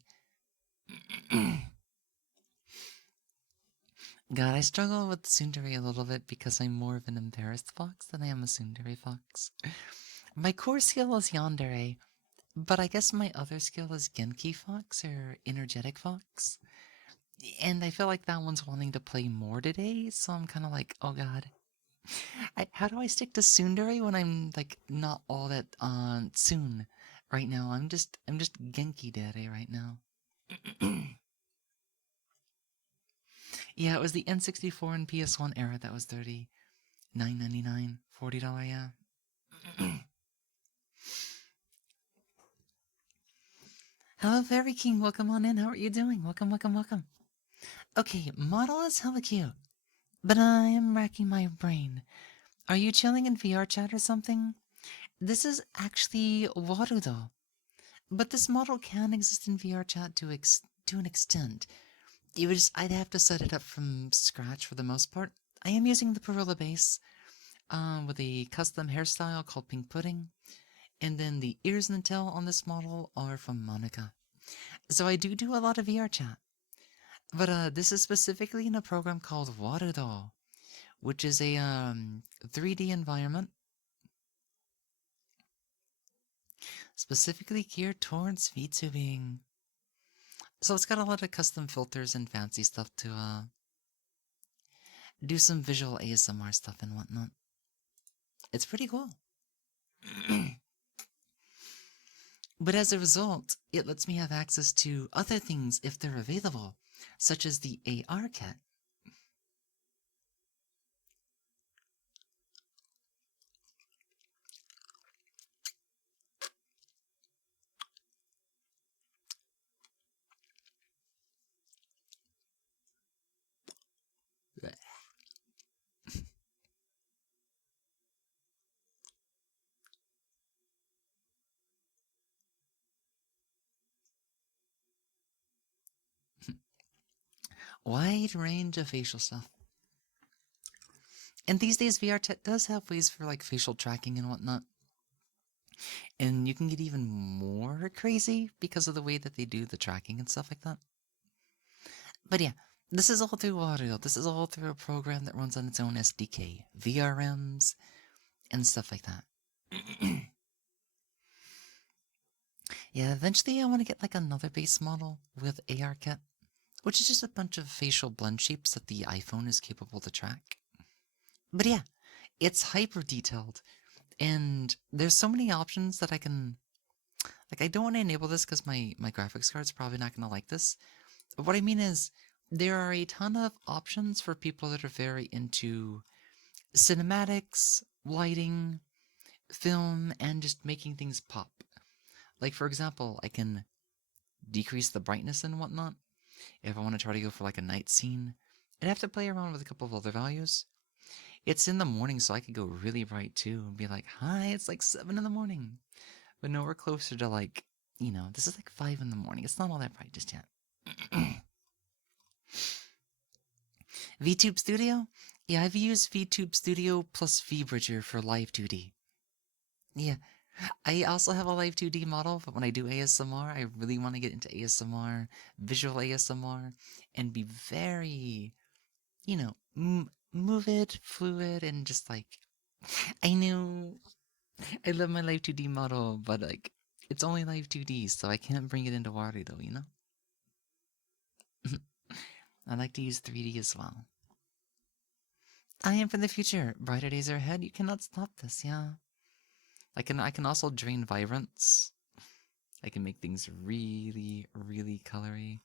God, I struggle with tsundere a little bit because I'm more of an embarrassed fox than I am a tsundere fox. My core skill is yandere, but I guess my other skill is genki fox or energetic fox. And I feel like that one's wanting to play more today, so I'm kind of like, oh god. How do I stick to tsundere when I'm like not all that tsun right now? I'm just genki dere right now. Yeah, it was the N64 and PS1 era that was dirty. $9.99, $40, yeah. Hello, Fairy King. Welcome on in. How are you doing? Welcome, welcome, welcome. Okay, model is hella cute, but I am racking my brain. Are you chilling in VR chat or something? This is actually Warudo, but this model can exist in VR chat to an extent. I'd have to set it up from scratch for the most part. I am using the Perilla base, with a custom hairstyle called Pink Pudding, and then the ears and the tail on this model are from Monica. So I do a lot of VR chat. But this is specifically in a program called Warudo, which is a 3D environment specifically geared towards VTubing. So it's got a lot of custom filters and fancy stuff to do some visual ASMR stuff and whatnot. It's pretty cool. But as a result, it lets me have access to other things if they're available, such as the AR kit. Wide range of facial stuff. And these days, VR chat does have ways for like facial tracking and whatnot. And you can get even more crazy because of the way that they do the tracking and stuff like that. But yeah, this is all through audio. This is all through a program that runs on its own SDK, VRMs, and stuff like that. Yeah, eventually I want to get like another base model with ARKit, which is just a bunch of facial blend shapes that the iPhone is capable to track. But yeah, it's hyper detailed, and there's so many options that I can... Like, I don't want to enable this because my graphics card's probably not going to like this. But what I mean is, there are a ton of options for people that are very into cinematics, lighting, film, and just making things pop. Like, for example, I can decrease the brightness and whatnot. If I want to try to go for like a night scene, I'd have to play around with a couple of other values. It's in the morning, so I could go really bright too and be like, hi, it's like 7 in the morning. But no, we're closer to like, this is like 5 in the morning. It's not all that bright just yet. VTube Studio? Yeah, I've used VTube Studio plus VBridger for Live 2D. Yeah, I also have a Live 2D model, but when I do ASMR, I really want to get into ASMR, visual ASMR, and be very, move it, fluid, and just like, I know, I love my Live 2D model, but like, it's only Live 2D, so I can't bring it into Wario though, I like to use 3D as well. I am from the future. Brighter days are ahead. You cannot stop this, yeah. I can also drain vibrance. I can make things really, really colory.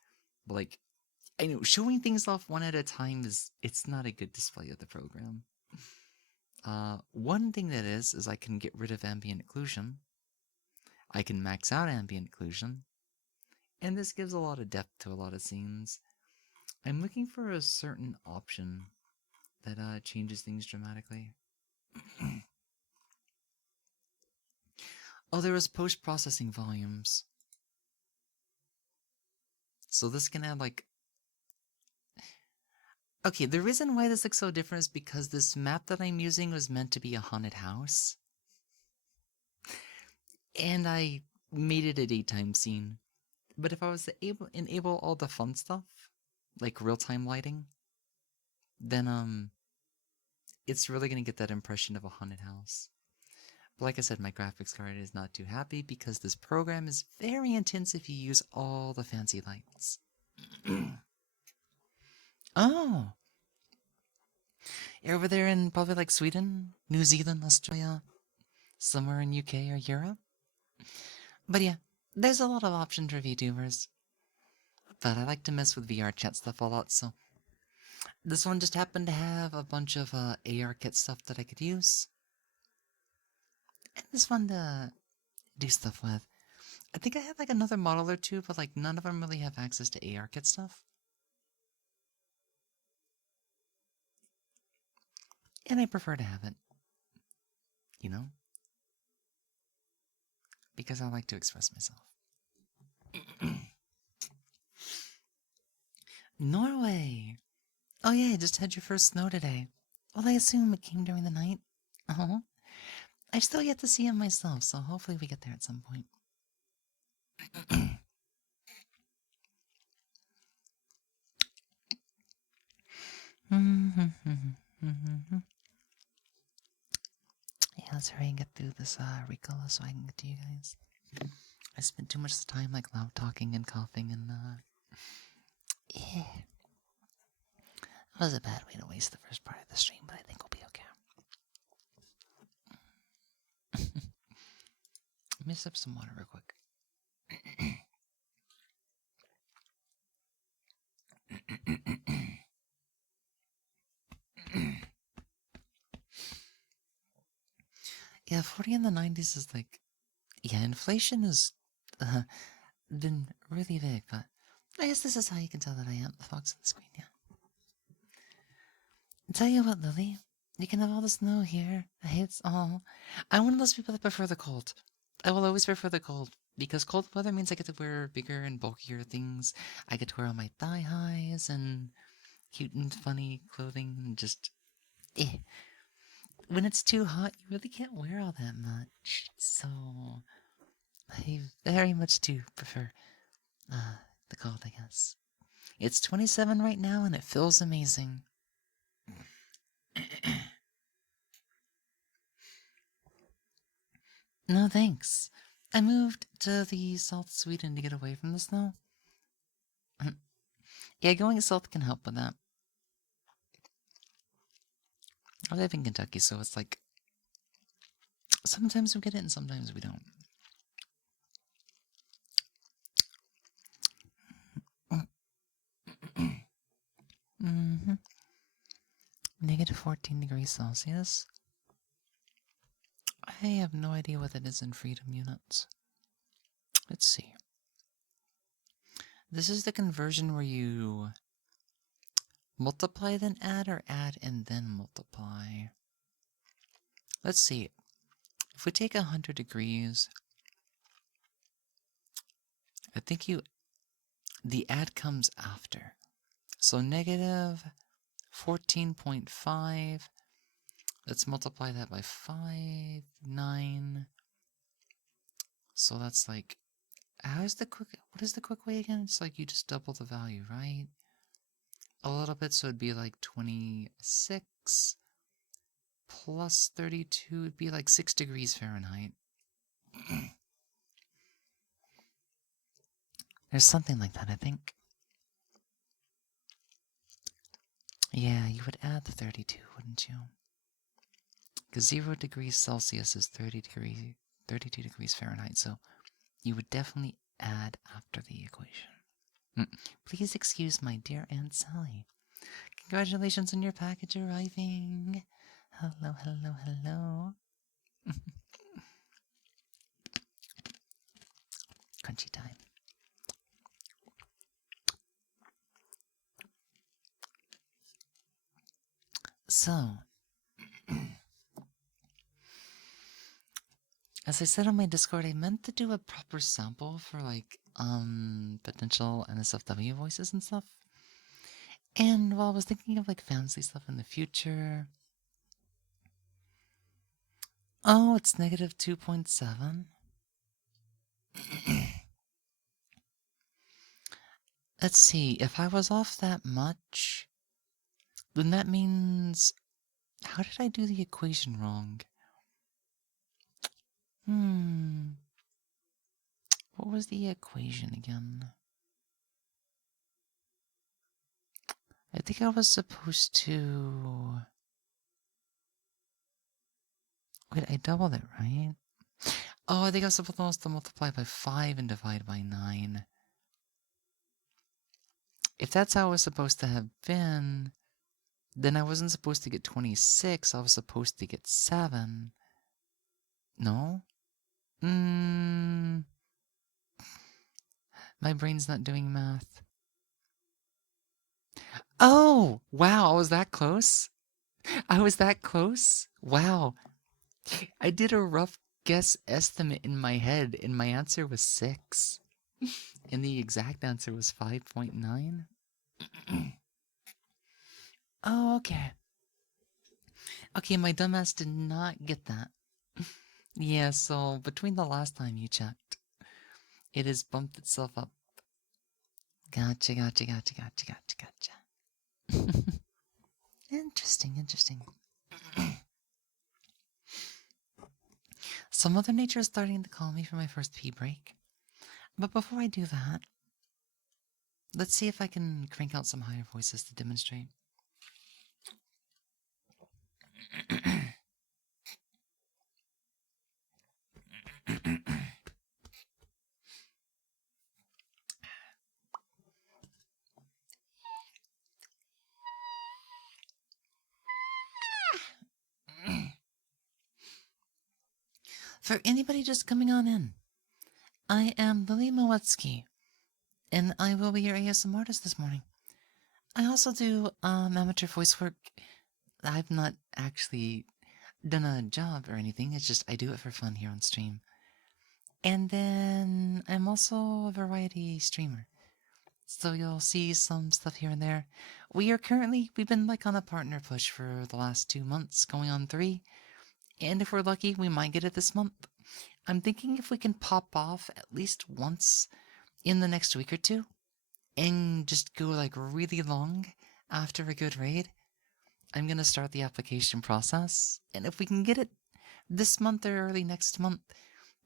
But like, I know showing things off one at a time it's not a good display of the program. One thing that is I can get rid of ambient occlusion. I can max out ambient occlusion. And this gives a lot of depth to a lot of scenes. I'm looking for a certain option that changes things dramatically. Oh, there was post-processing volumes. So this can add like... Okay, the reason why this looks so different is because this map that I'm using was meant to be a haunted house. And I made it a daytime scene. But if I was to enable all the fun stuff, like real-time lighting, then it's really gonna get that impression of a haunted house. But like I said, my graphics card is not too happy because this program is very intense if you use all the fancy lights. Oh! You're over there in probably like Sweden, New Zealand, Australia, somewhere in UK or Europe? But yeah, there's a lot of options for VTubers. But I like to mess with VR chat stuff a lot, so This one just happened to have a bunch of AR kit stuff that I could use. And this one to do stuff with. I think I had like another model or two, but like none of them really have access to AR kit stuff. And I prefer to have it. You know? Because I like to express myself. Norway! Oh yeah, you just had your first snow today. Well, I assume it came during the night. Oh. I've still yet to see it myself, so hopefully we get there at some point. Yeah, let's hurry and get through this Ricola so I can get to you guys. I spent too much time like loud talking and coughing and yeah. It was a bad way to waste the first part of the stream, but I think we'll be okay. Let me sip some water real quick. Yeah, 40 in the 90s is like, yeah, inflation has been really big, but I guess this is how you can tell that I am the fox on the screen, yeah. Tell you what, Lily, you can have all the snow here. I'm one of those people that prefer the cold. I will always prefer the cold, because cold weather means I get to wear bigger and bulkier things. I get to wear all my thigh highs and cute and funny clothing and just when it's too hot, you really can't wear all that much. So I very much do prefer the cold, I guess. It's 27 right now and it feels amazing. No thanks. I moved to the South Sweden to get away from the snow. Yeah, going south can help with that. I live in Kentucky, so it's like sometimes we get it and sometimes we don't. Mm-hmm. Negative 14 degrees Celsius. I have no idea what that is in freedom units. Let's see. This is the conversion where you multiply then add or add and then multiply. Let's see. If we take 100 degrees, I think the add comes after. So negative 14.5. Let's multiply that by 5, 9. So that's like, what is the quick way again? It's like you just double the value, right? A little bit, so it'd be like 26 plus 32 would be like 6 degrees Fahrenheit. There's something like that, I think. Yeah, you would add the 32, wouldn't you? Because 0 degrees Celsius is 32 degrees Fahrenheit, so you would definitely add after the equation. Please excuse my dear Aunt Sally. Congratulations on your package arriving. Hello, hello, hello. Crunchy time. So, as I said on my Discord, I meant to do a proper sample for like potential NSFW voices and stuff. And while I was thinking of like fancy stuff in the future, oh, it's negative 2.7. Let's see, if I was off that much, then that means, how did I do the equation wrong? What was the equation again? I think I was supposed to... Wait, I doubled it, right? Oh, I think I was supposed to multiply by 5 and divide by 9. If that's how it was supposed to have been, Then I wasn't supposed to get 26. I was supposed to get 7. No? Mm, my brain's not doing math. Oh, wow, I was that close? I was that close? Wow. I did a rough guess estimate in my head, and my answer was 6. And the exact answer was 5.9. Oh, okay. Okay, my dumbass did not get that. Yeah, so between the last time you checked, it has bumped itself up. Gotcha, gotcha, gotcha, gotcha, gotcha, gotcha. Interesting, interesting. So Mother Nature is starting to call me for my first pee break. But before I do that, let's see if I can crank out some higher voices to demonstrate. For anybody just coming on in, I am Lily Moetsuki, and I will be your ASM artist this morning. I also do amateur voice work. I've not actually done a job or anything, it's just I do it for fun here on stream. And then I'm also a variety streamer. So you'll see some stuff here and there. We've been like on a partner push for the last 2 months, going on 3. And if we're lucky, we might get it this month. I'm thinking if we can pop off at least once in the next week or 2 and just go like really long after a good raid, I'm gonna start the application process. And if we can get it this month or early next month,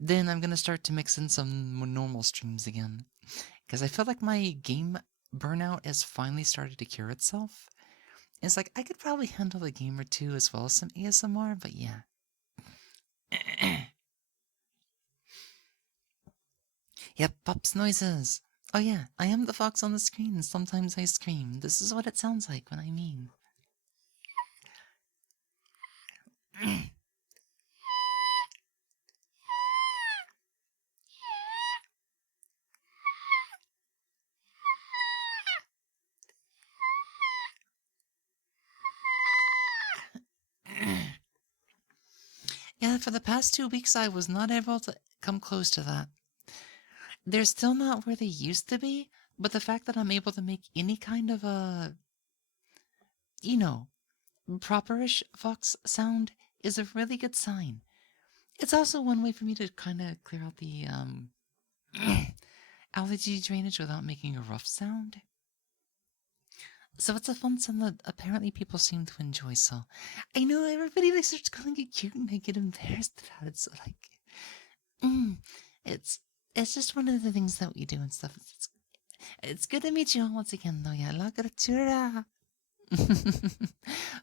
then I'm gonna start to mix in some normal streams again. Because I feel like my game burnout has finally started to cure itself. It's like I could probably handle a game or 2 as well as some ASMR, but yeah. Yep, pops noises. Oh yeah, I am the fox on the screen. Sometimes I scream. This is what it sounds like when I mean. Yeah, for the past 2 weeks I was not able to come close to that. They're still not where they used to be, but the fact that I'm able to make any kind of a, you know, properish fox sound is a really good sign. It's also one way for me to kind of clear out the allergy drainage without making a rough sound. So it's a fun sound that apparently people seem to enjoy. So I know everybody like starts calling it cute, and I get embarrassed about it. So like, it's just one of the things that we do and stuff. It's good to meet you all once again, though. Yeah, la gratura.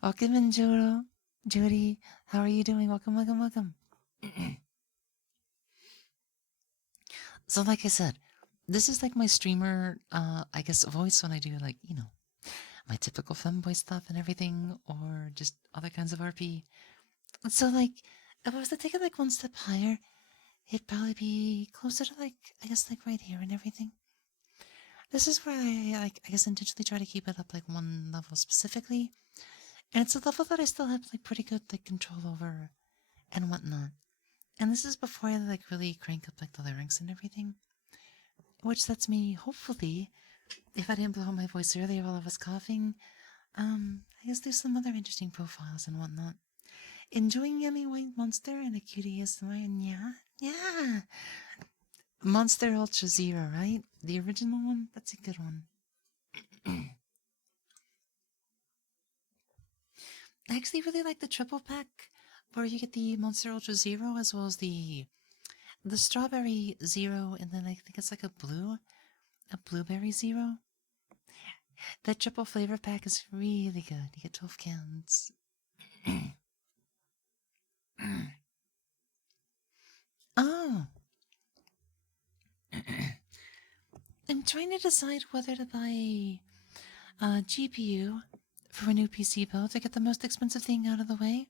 Welcome in, Joro. Jody, how are you doing? Welcome, welcome, welcome. So like I said, this is like my streamer, I guess, voice when I do like, my typical femboy stuff and everything, or just other kinds of RP. So like, if I was to take it like one step higher, it'd probably be closer to like, I guess like right here and everything. This is where I like, I guess intentionally try to keep it up like one level specifically. And it's a level that I still have like pretty good like control over and whatnot. And this is before I like really crank up like the larynx and everything. Which lets me, hopefully, if I didn't blow out my voice earlier while I was coughing, I guess do some other interesting profiles and whatnot. Enjoying Yummy White Monster and a cutie ASMR, and yeah. Monster Ultra Zero, right? The original one? That's a good one. I actually really like the triple pack, where you get the Monster Ultra Zero as well as the Strawberry Zero, and then I think it's like a Blueberry Zero. That triple flavor pack is really good. You get 12 cans. Oh. I'm trying to decide whether to buy a GPU for a new PC build to get the most expensive thing out of the way,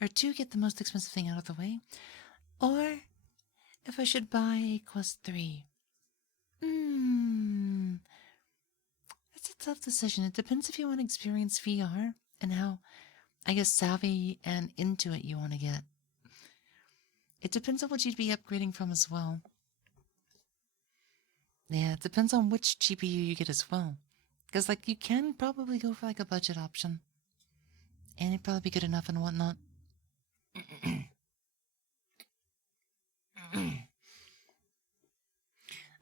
or to get the most expensive thing out of the way, or if I should buy Quest 3. That's a tough decision. It depends if you want to experience VR and how, I guess, savvy and into it you want to get. It depends on what you'd be upgrading from as well. Yeah, it depends on which GPU you get as well. Because, like, you can probably go for, like, a budget option. And it'd probably be good enough and whatnot.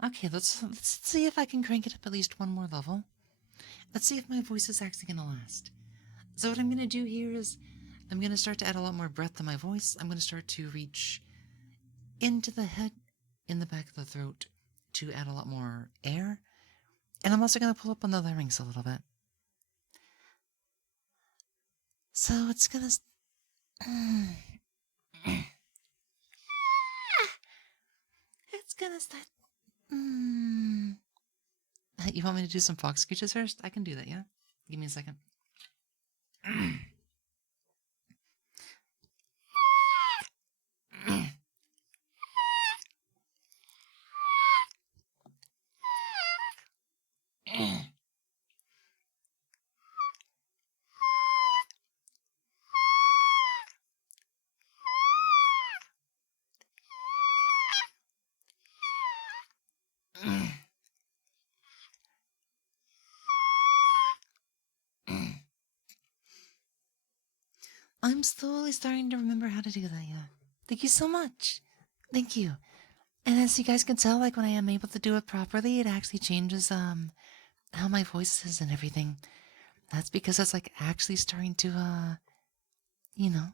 Okay, let's see if I can crank it up at least one more level. Let's see if my voice is actually going to last. So what I'm going to do here is I'm going to start to add a lot more breath to my voice. I'm going to start to reach into the head, in the back of the throat, to add a lot more air. And I'm also going to pull up on the larynx a little bit. So it's going to... It's going to start... You want me to do some fox screeches first? I can do that, yeah? Give me a second. I'm slowly starting to remember how to do that, yeah. Thank you so much. Thank you. And as you guys can tell, like, when I am able to do it properly, it actually changes, how my voice is and everything. That's because it's, like, actually starting to, you know.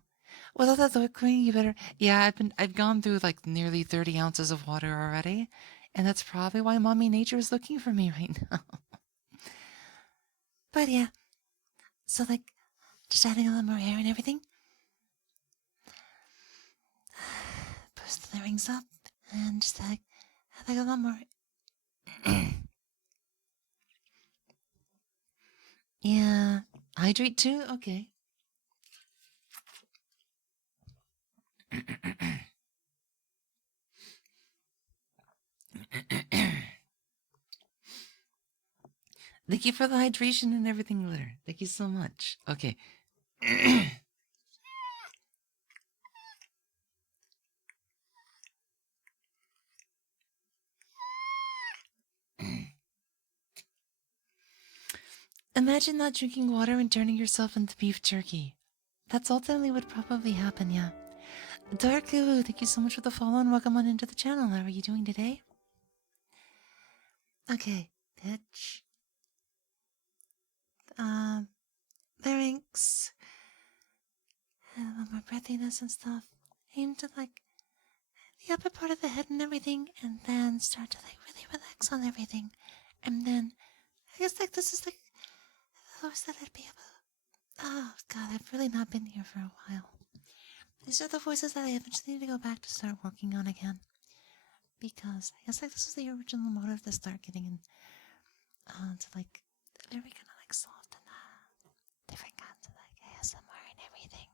Without that liquid, you better... Yeah, I've gone through, like, nearly 30 ounces of water already. And that's probably why Mommy Nature is looking for me right now. But yeah. So, like, just adding a little more air and everything. Boost the larynx up. And just, like a lot more. Yeah. Hydrate too? Okay. Thank you for the hydration and everything, Glitter. Thank you so much. Okay. Imagine not drinking water and turning yourself into beef jerky. That's ultimately what probably happen, yeah. Dark Lulu, thank you so much for the follow and welcome on into the channel. How are you doing today? Okay, pitch. Larynx. And a little more breathiness and stuff. Aim to, like, the upper part of the head and everything, and then start to, like, really relax on everything. And then, I guess, like, this is, like, the voice that I'd be able... Oh, God, I've really not been here for a while. These are the voices that I eventually need to go back to start working on again. Because I guess, like, this was the original motive to start getting in, to, like, very kind of, like, soft and, different kinds of, like, ASMR and everything.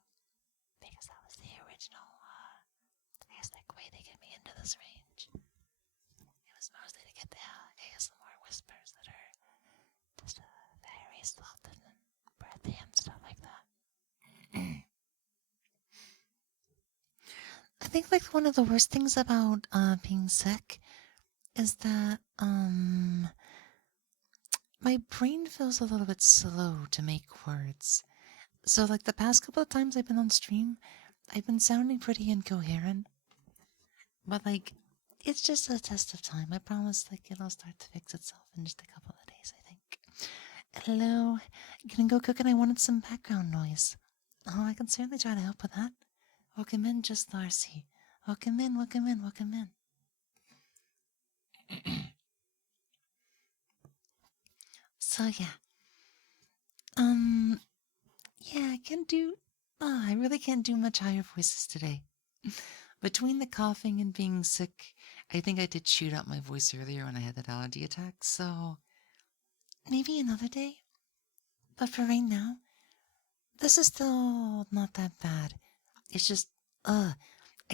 Because that was the original, I guess, like, way to get me into this range. It was mostly to get the ASMR whispers that are just very soft and breathy and stuff like that. I think, like, one of the worst things about being sick is that my brain feels a little bit slow to make words. So, like, the past couple of times I've been on stream, I've been sounding pretty incoherent. But, like, it's just a test of time. I promise, like, it'll start to fix itself in just a couple of days, I think. Hello. Gonna go cook and I wanted some background noise. Oh, I can certainly try to help with that. Welcome in, just Darcy. Welcome in, welcome in, welcome in. So, yeah. Yeah, I can't do... Oh, I really can't do much higher voices today. Between the coughing and being sick, I think I did shoot out my voice earlier when I had that allergy attack, so... Maybe another day? But for right now, this is still not that bad. It's just, I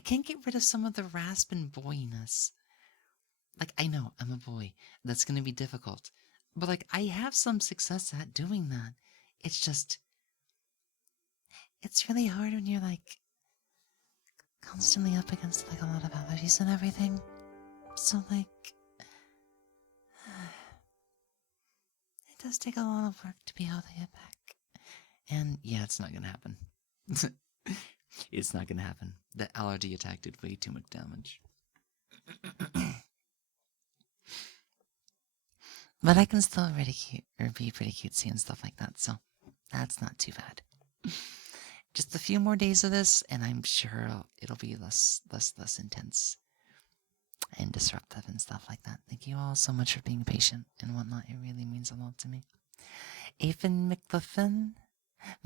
can't get rid of some of the rasp and boyiness. Like, I know, I'm a boy. That's gonna be difficult. But, like, I have some success at doing that. It's just, it's really hard when you're, like, constantly up against, like, a lot of allergies and everything. So, like, it does take a lot of work to be able to get back. And yeah, it's not gonna happen. It's not gonna happen. The allergy attack did way too much damage. But I can still be pretty cutesy and stuff like that, so that's not too bad. Just a few more days of this, and I'm sure it'll be less intense and disruptive and stuff like that. Thank you all so much for being patient and whatnot. It really means a lot to me. Afen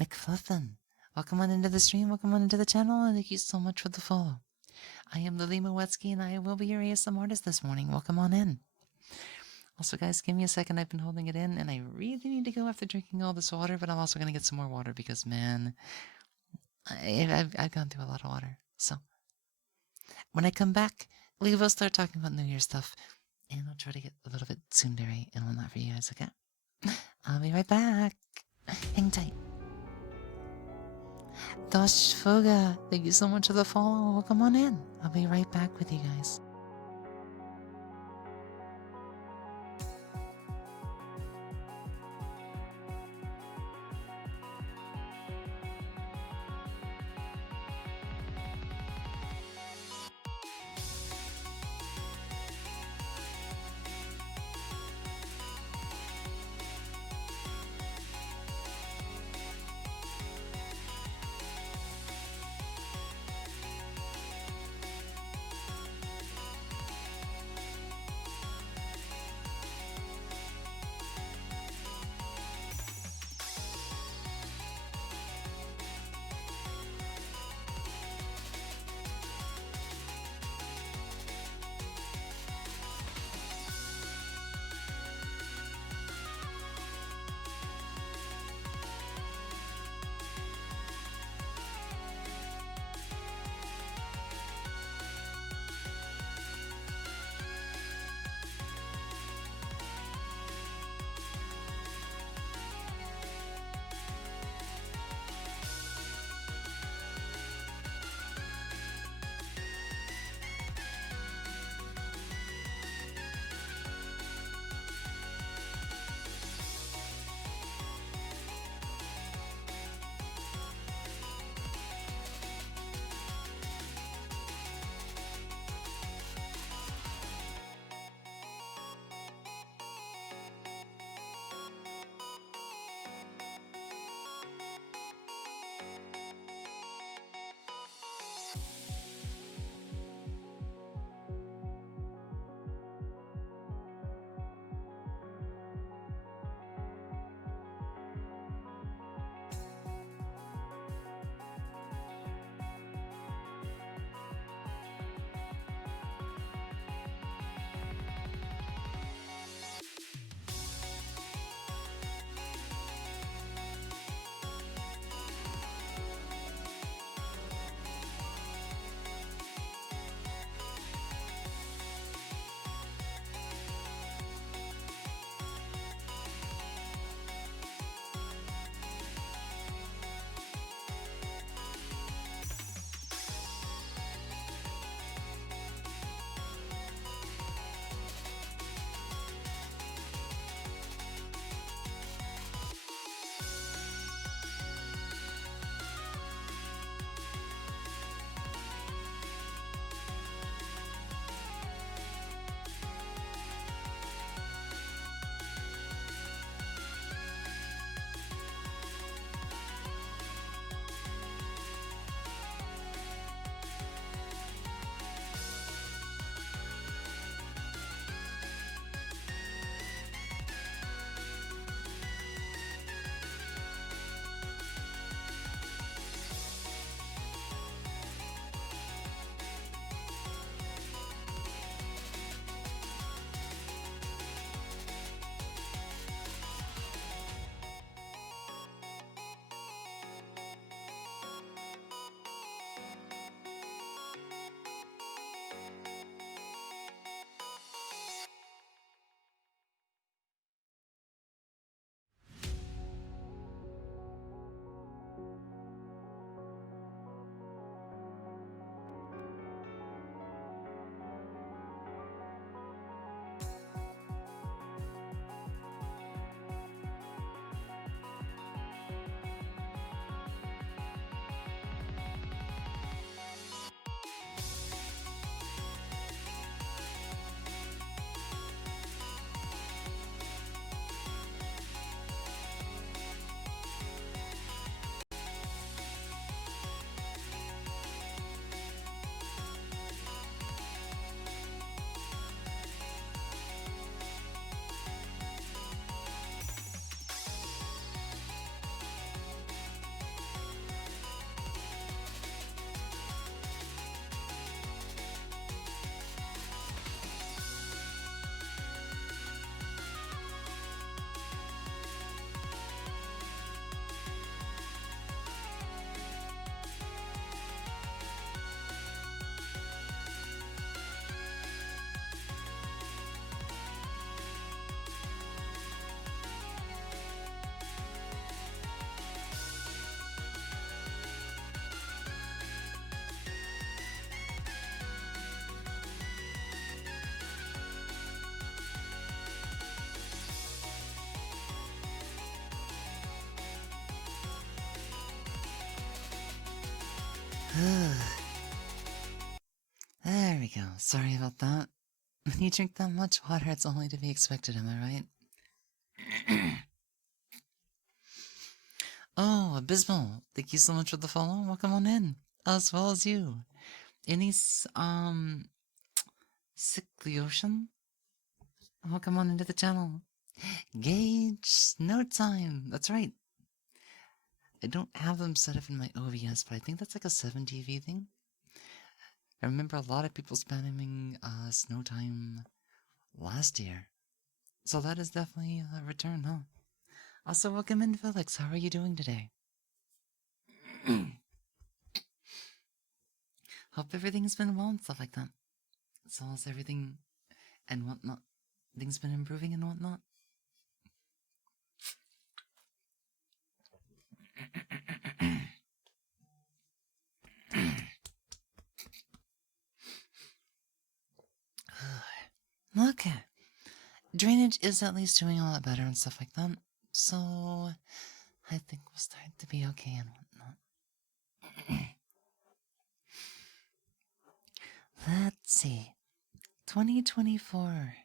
McFluffin, welcome on into the stream, welcome on into the channel, and thank you so much for the follow. I am Lily Moetsuki, and I will be your ASM artist this morning. Welcome on in. Also, guys, give me a second. I've been holding it in, and I really need to go after drinking all this water, but I'm also going to get some more water because, man, I've gone through a lot of water. So, when I come back, we will start talking about New Year stuff, and I'll try to get a little bit tsundere and whatnot for you guys, okay? I'll be right back. Hang tight. Dosh Fuga, thank you so much for the follow. Welcome on in. I'll be right back with you guys. go. Sorry about that. When you drink that much water, it's only to be expected, am I right? Oh, Abysmal. Thank you so much for the follow. Welcome on in. As well as you. Anis, Sickly Ocean. Welcome on into the channel. Gauge, no time. That's right. I don't have them set up in my OBS, but I think that's like a 7TV thing. I remember a lot of people spamming snow time last year. So that is definitely a return, huh? Also, welcome in, Felix. How are you doing today? Hope everything's been well and stuff like that. So how's everything and whatnot? Things been improving and whatnot? Okay. Drainage is at least doing a lot better and stuff like that. So I think we'll start to be okay and whatnot. Let's see. 2024.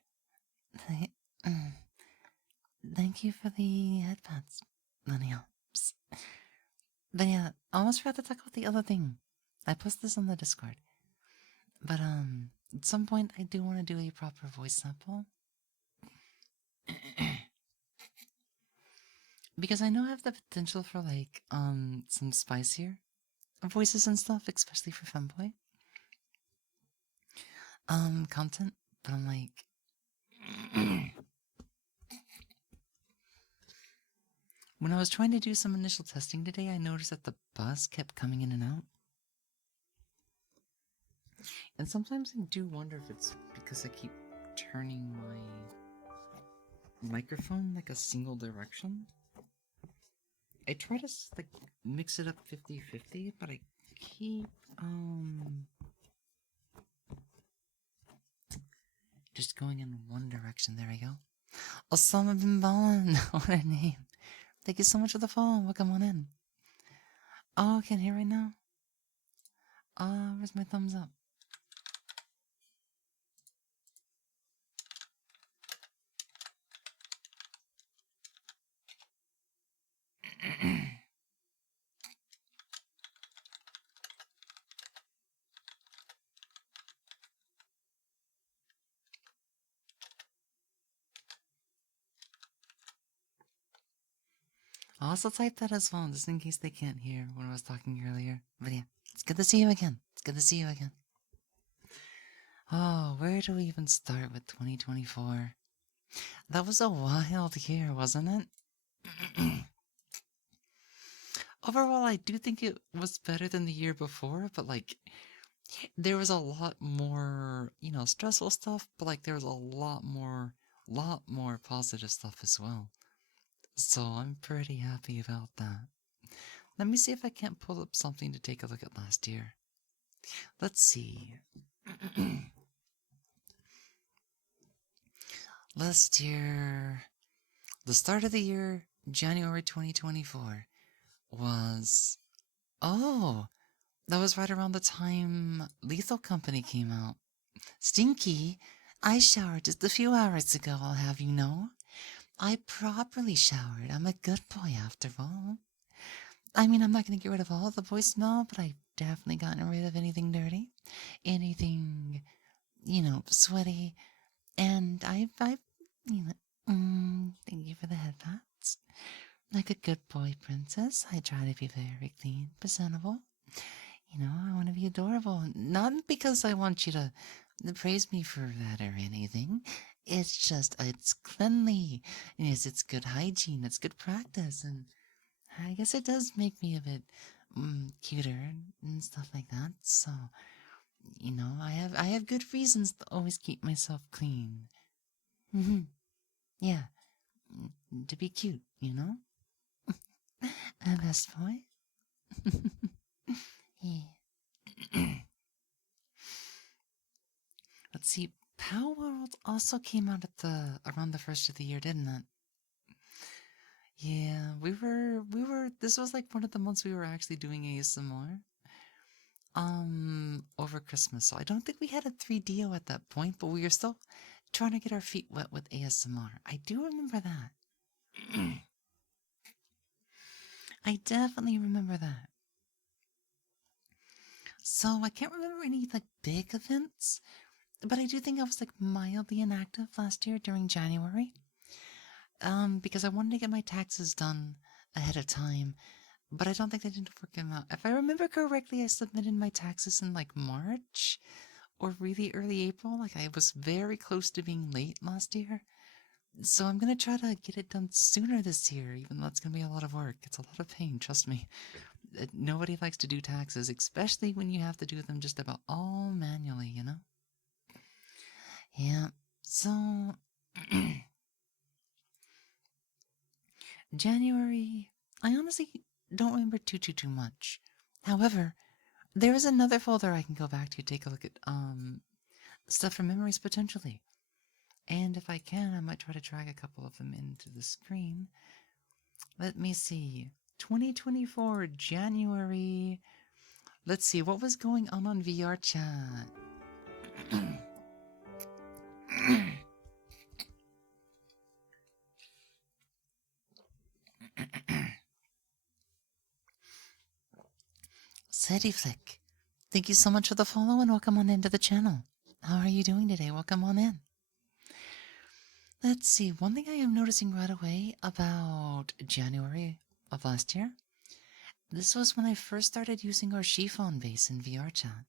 Thank you for the headphones. Money helps. But yeah, I almost forgot to talk about the other thing. I posted this on the Discord. But at some point I do want to do a proper voice sample. Because I know I have the potential for like some spicier voices and stuff, especially for Femboy content. But I'm like when I was trying to do some initial testing today, I noticed that the buzz kept coming in and out. And sometimes I do wonder if it's because I keep turning my microphone like a single direction. I try to like mix it up 50-50, but I keep just going in one direction. There we go. Osama bin Laden. What a name. Thank you so much for the follow. Welcome on in. Oh, I can hear right now. Where's my thumbs up? I also typed that as well, just in case they can't hear when I was talking earlier. But yeah, it's good to see you again. It's good to see you again. Oh, where do we even start with 2024? That was a wild year, wasn't it? Overall, I do think it was better than the year before, but like, there was a lot more, stressful stuff, but like, there was a lot more positive stuff as well. So I'm pretty happy about that. Let me see if I can't pull up something to take a look at last year. Let's see. Last year, the start of the year, January 2024, was... Oh, that was right around the time Lethal Company came out. Stinky, I showered just a few hours ago, I'll have you know. I properly showered. I'm a good boy after all. I mean, I'm not going to get rid of all the boy smell, but I've definitely gotten rid of anything dirty, anything, sweaty, and I've thank you for the headpats. Like a good boy princess, I try to be very clean, presentable. I want to be adorable. Not because I want you to praise me for that or anything. It's just, it's cleanly. Yes, it's good hygiene. It's good practice. And I guess it does make me a bit cuter and stuff like that. So, I have good reasons to always keep myself clean. Yeah. To be cute, I'm best boy. Yeah. Let's see. Power World also came out around the first of the year, didn't it? Yeah, we were. This was like one of the months we were actually doing ASMR. over Christmas. So I don't think we had a 3DO at that point, but we were still trying to get our feet wet with ASMR. I do remember that. I definitely remember that. So I can't remember any like big events, but I do think I was like mildly inactive last year during January. Because I wanted to get my taxes done ahead of time, but I don't think they didn't work them out. If I remember correctly, I submitted my taxes in like March or really early April. Like I was very close to being late last year. So I'm gonna try to get it done sooner this year, even though it's gonna be a lot of work. It's a lot of pain, trust me. Nobody likes to do taxes, especially when you have to do them just about all manually, you know? Yeah, so... January, I honestly don't remember too much. However, there is another folder I can go back to take a look at, stuff from memories potentially. And if I can, I might try to drag a couple of them into the screen. Let me see. 2024, January. Let's see, what was going on VR chat? Flick, thank you so much for the follow and welcome on into the channel. How are you doing today? Welcome on in. Let's see, one thing I am noticing right away about January of last year, this was when I first started using our chiffon base in VR chat.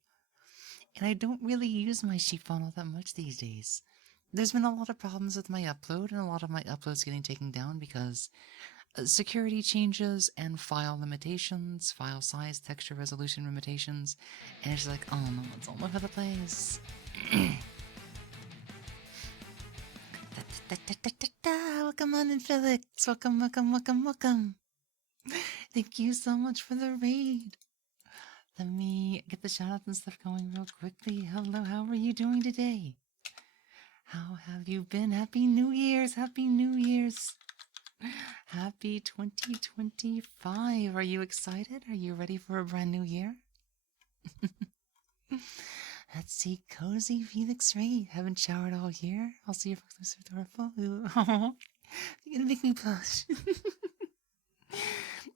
And I don't really use my chiffon all that much these days. There's been a lot of problems with my upload, and a lot of my uploads getting taken down because security changes and file limitations, file size, texture resolution limitations, and it's like, oh no, it's all over the place. Welcome on in, Felix. Welcome. Thank you so much for the raid. Let me get the shoutouts and stuff going real quickly. Hello, how are you doing today? How have you been? Happy New Year's! Happy New Year's! Happy 2025. Are you excited? Are you ready for a brand new year? Let's see. Cozy Felix Ray. Haven't showered all year. I'll see if it's adorable. Oh, you're gonna make me blush.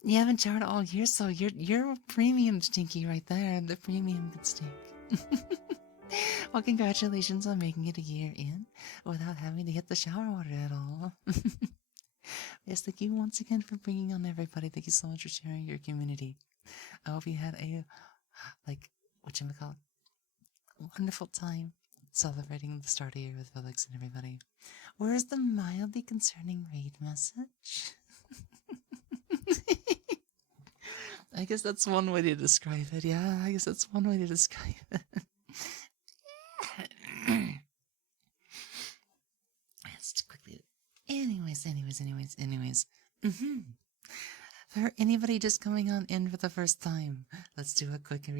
You haven't showered all year, so you're a premium stinky right there. The premium good stink. Well, congratulations on making it a year in without having to hit the shower water at all. Yes, thank you once again for bringing on everybody. Thank you so much for sharing your community. I hope you had a, like, whatchamacallit, wonderful time celebrating the start of the year with Felix and everybody. Where's the mildly concerning raid message? I guess that's one way to describe it. Yeah, I guess that's one way to describe it. Let's quickly. Anyways. For anybody just coming on in for the first time, let's do a quick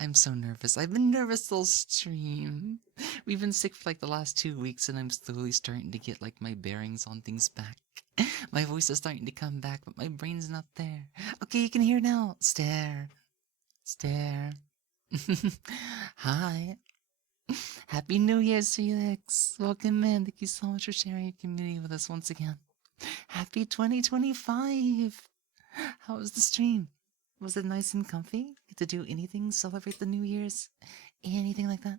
I'm so nervous. I've been nervous the whole stream. We've been sick for like the last 2 weeks, and I'm slowly starting to get like my bearings on things back. My voice is starting to come back, but my brain's not there. Okay, you can hear now. Stare. Hi. Happy New Year's, Felix. Welcome in. Thank you so much for sharing your community with us once again. Happy 2025. How was the stream? Was it nice and comfy? Get to do anything, celebrate the New Year's? Anything like that?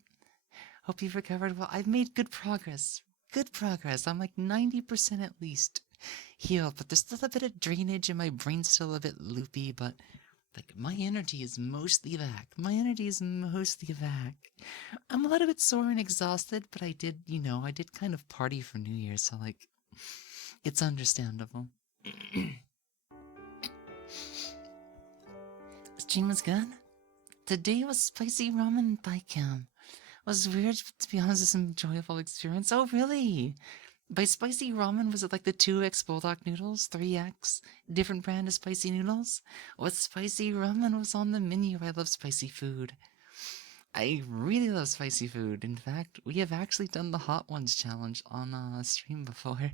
Hope you've recovered well. I've made good progress. I'm like 90% at least healed, but there's still a bit of drainage and my brain's still a bit loopy, but like my energy is mostly back. I'm a little bit sore and exhausted, but I did kind of party for New Year's, so like, it's understandable. Stream was good. Today was spicy ramen and bike cam. Was weird, but to be honest, it's an enjoyable experience. Oh, really? By spicy ramen, was it like the 2X bulldog noodles? 3X? Different brand of spicy noodles? What spicy ramen was on the menu? I love spicy food. I really love spicy food. In fact, we have actually done the Hot Ones challenge on a stream before,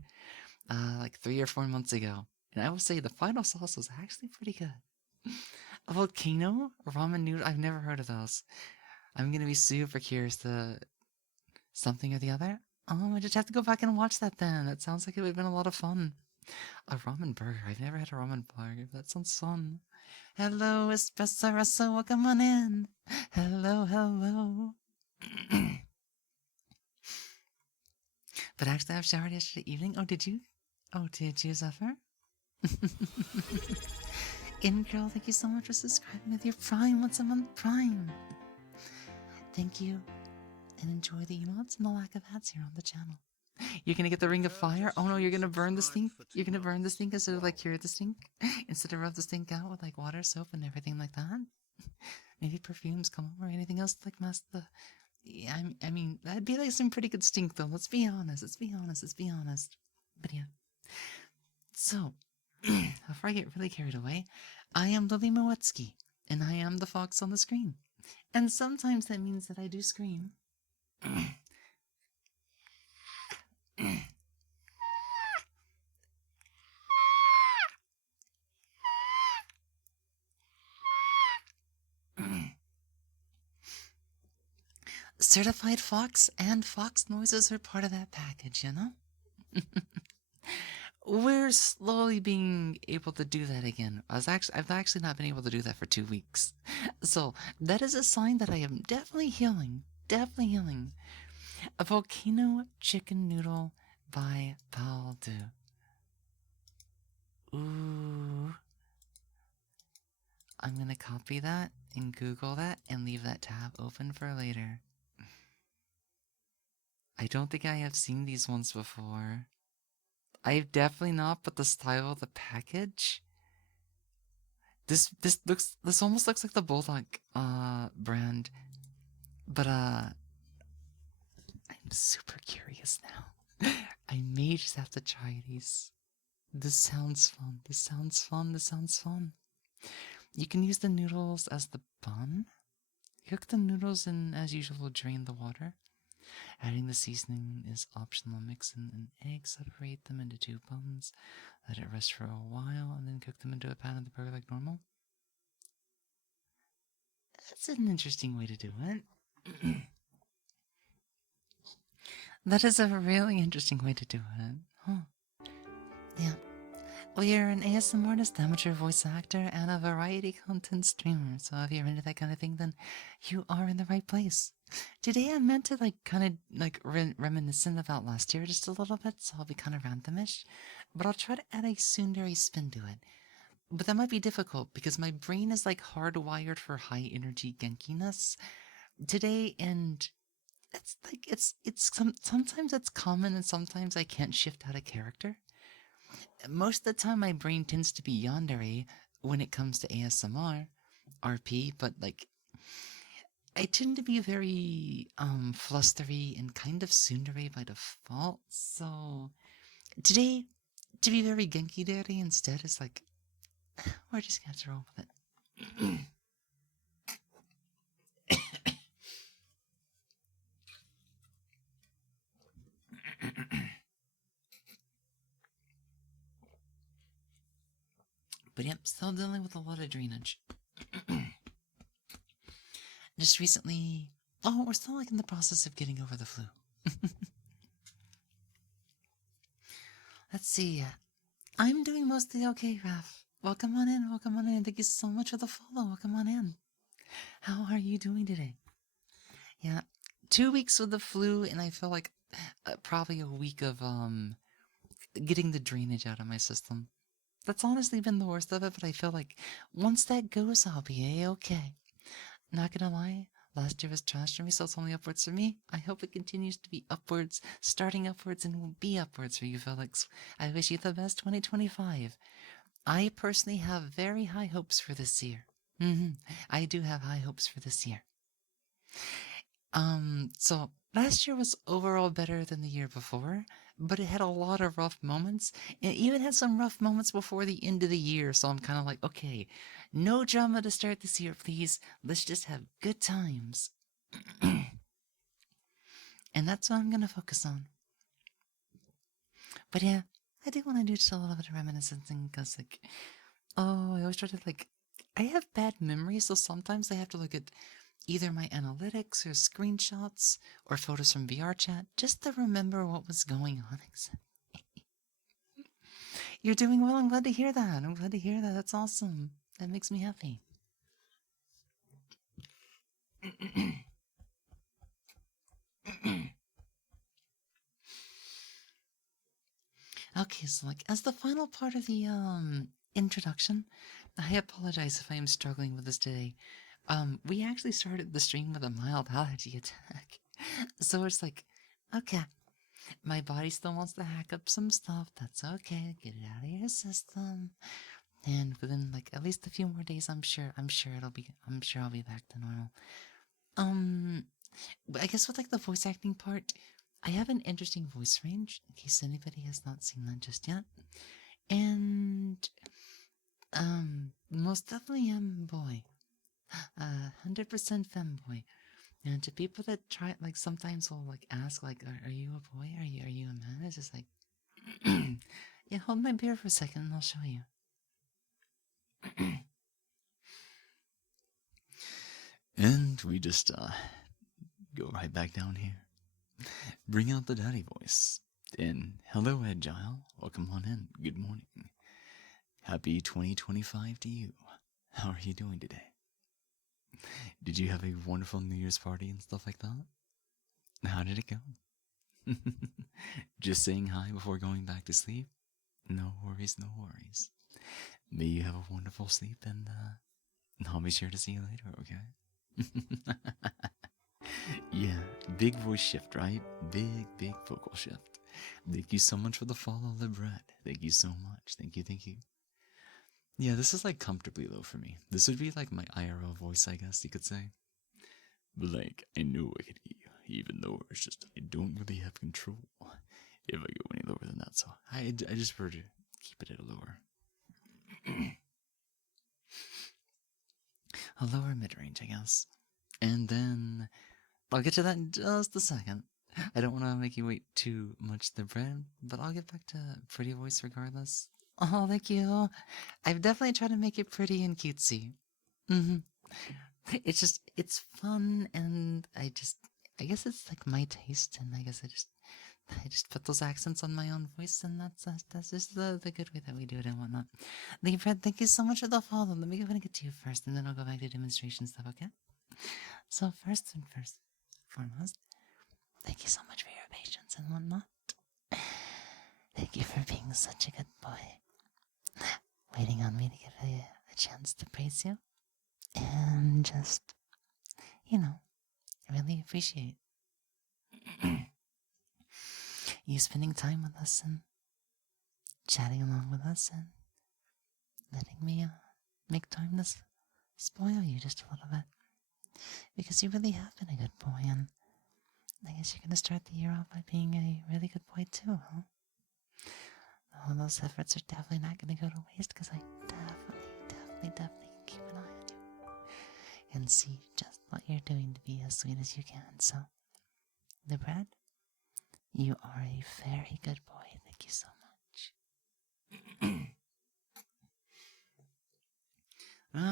like 3 or 4 months ago. And I would say the final sauce was actually pretty good. A volcano? Ramen noodle? I've never heard of those. I'm gonna be super curious to something or the other. I just have to go back and watch that then. That sounds like it would have been a lot of fun. A ramen burger. I've never had a ramen burger. That sounds fun. Hello, Espresso Russo. Welcome on in. Hello, hello. But actually, I've showered yesterday evening. Oh, did you? Oh, did you, Zephyr? In girl, thank you so much for subscribing with your Prime once a month Prime. Thank you, and enjoy the emotes and the lack of ads here on the channel. You're gonna get the ring of fire? Oh no, you're gonna burn the stink? You're gonna burn the stink instead of like cure the stink? Instead of rub the stink out with like water, soap, and everything like that? Maybe perfumes come over or anything else to like mask the... Yeah, I mean, that'd be like some pretty good stink though. Let's be honest, let's be honest, let's be honest. But yeah. So, before I get really carried away, I am Lily Moetsuki, and I am the fox on the screen. And sometimes that means that I do scream. Certified fox and fox noises are part of that package, you know? We're slowly being able to do that again. I've actually not been able to do that for 2 weeks. So that is a sign that I am definitely healing. Definitely healing. A volcano chicken noodle by Baldu. Ooh. I'm gonna copy that and Google that and leave that tab open for later. I don't think I have seen these ones before. I've definitely not, but the style of the package. This almost looks like the Bulldog brand. But I'm super curious now. I may just have to try these. This sounds fun. This sounds fun. This sounds fun. You can use the noodles as the bun. Cook the noodles and as usual drain the water. Adding the seasoning is optional. Mix in an egg, separate them into 2 buns, let it rest for a while, and then cook them into a pan of the burger like normal. That's an interesting way to do it. That is a really interesting way to do it. Huh. Yeah. We are an ASMR artist, amateur voice actor, and a variety content streamer. So if you're into that kind of thing, then you are in the right place. Today I meant to reminiscent about last year just a little bit, so I'll be kind of randomish. But I'll try to add a tsundere spin to it. But that might be difficult because my brain is like hardwired for high energy genkiness today, and sometimes it's common and sometimes I can't shift out of character. Most of the time my brain tends to be yandere when it comes to ASMR, RP, but like I tend to be very flustery and kind of tsundere by default. So today, to be very genki dere instead is like we're just gonna have to roll with it. But yep, still dealing with a lot of drainage. Just recently... Oh, we're still like in the process of getting over the flu. Let's see. I'm doing mostly okay, Raph. Welcome on in, welcome on in. Thank you so much for the follow. Welcome on in. How are you doing today? Yeah, 2 weeks with the flu, and I feel like probably a week of getting the drainage out of my system. That's honestly been the worst of it, but I feel like once that goes, I'll be a-okay. Not gonna lie, last year was trash for me, so it's only upwards for me. I hope it continues to be upwards, starting upwards, and will be upwards for you, Felix. I wish you the best 2025. I personally have very high hopes for this year. I do have high hopes for this year. So last year was overall better than the year before, but it had a lot of rough moments. It even had some rough moments before the end of the year, so I'm kind of like, okay, no drama to start this year, please. Let's just have good times. And that's what I'm gonna focus on. But yeah, I do want to do just a little bit of reminiscing, because like, oh, I always try to like I have bad memory, so sometimes I have to look at either my analytics or screenshots or photos from VR chat just to remember what was going on exactly. You're doing well. I'm glad to hear that. I'm glad to hear that. That's awesome. That makes me happy. Okay, so like as the final part of the introduction, I apologize if I am struggling with this today. We actually started the stream with a mild allergy attack. So it's like, okay, my body still wants to hack up some stuff. That's okay. Get it out of your system. And within like at least a few more days, I'm sure I'll be back to normal. But I guess with like the voice acting part, I have an interesting voice range in case anybody has not seen that just yet. And most definitely am boy. 100% femboy. And to people that try, like, sometimes will like ask, like, are you a boy? Are you a man? It's just like, yeah, hold my beer for a second and I'll show you. And we just go right back down here. Bring out the daddy voice. And hello, Agile. Welcome on in. Good morning. Happy 2025 to you. How are you doing today? Did you have a wonderful New Year's party and stuff like that? How did it go? Just saying hi before going back to sleep? No worries, no worries. May you have a wonderful sleep, and I'll be sure to see you later, okay? Yeah, big voice shift, right? Big vocal shift. Thank you so much for the follow, Libret. Thank you so much. Thank you, thank you. Yeah, this is like comfortably low for me. This would be like my IRL voice, I guess you could say. But like, I know I could hear you, even though it's just I don't really have control if I go any lower than that. So I just prefer to keep it at a lower. A lower mid-range, I guess. And then I'll get to that in just a second. I don't want to make you wait too much, the brand, but I'll get back to pretty voice regardless. Oh, thank you. I've definitely tried to make it pretty and cutesy. Mm-hmm. It's fun, and I guess it's like my taste, and I guess I just put those accents on my own voice, and that's just the good way that we do it and whatnot. Fred, thank you so much for the follow. Let me go ahead and get to you first, and then I'll go back to demonstration stuff, okay? So first and foremost, thank you so much for your patience and whatnot. Thank you for being such a good boy. Waiting on me to give you a chance to praise you. And just, really appreciate you spending time with us and chatting along with us and letting me make time to spoil you just a little bit. Because you really have been a good boy, and I guess you're going to start the year off by being a really good boy too, huh? All those efforts are definitely not going to go to waste, because I definitely keep an eye on you and see just what you're doing to be as sweet as you can. So, the bread, you are a very good boy. Thank you so much.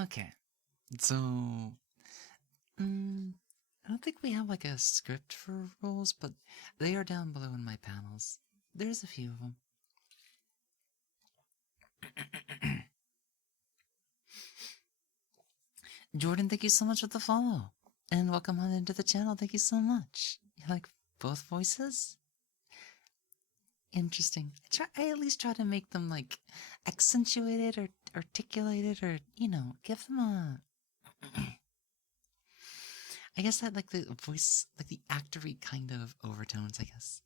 Okay, so I don't think we have like a script for roles, but they are down below in my panels. There's a few of them. Jordan, thank you so much for the follow. And welcome on into the channel. Thank you so much. You like both voices? Interesting. I at least try to make them like accentuated or articulated, or give them a I guess that like the voice, like the actory kind of overtones, I guess.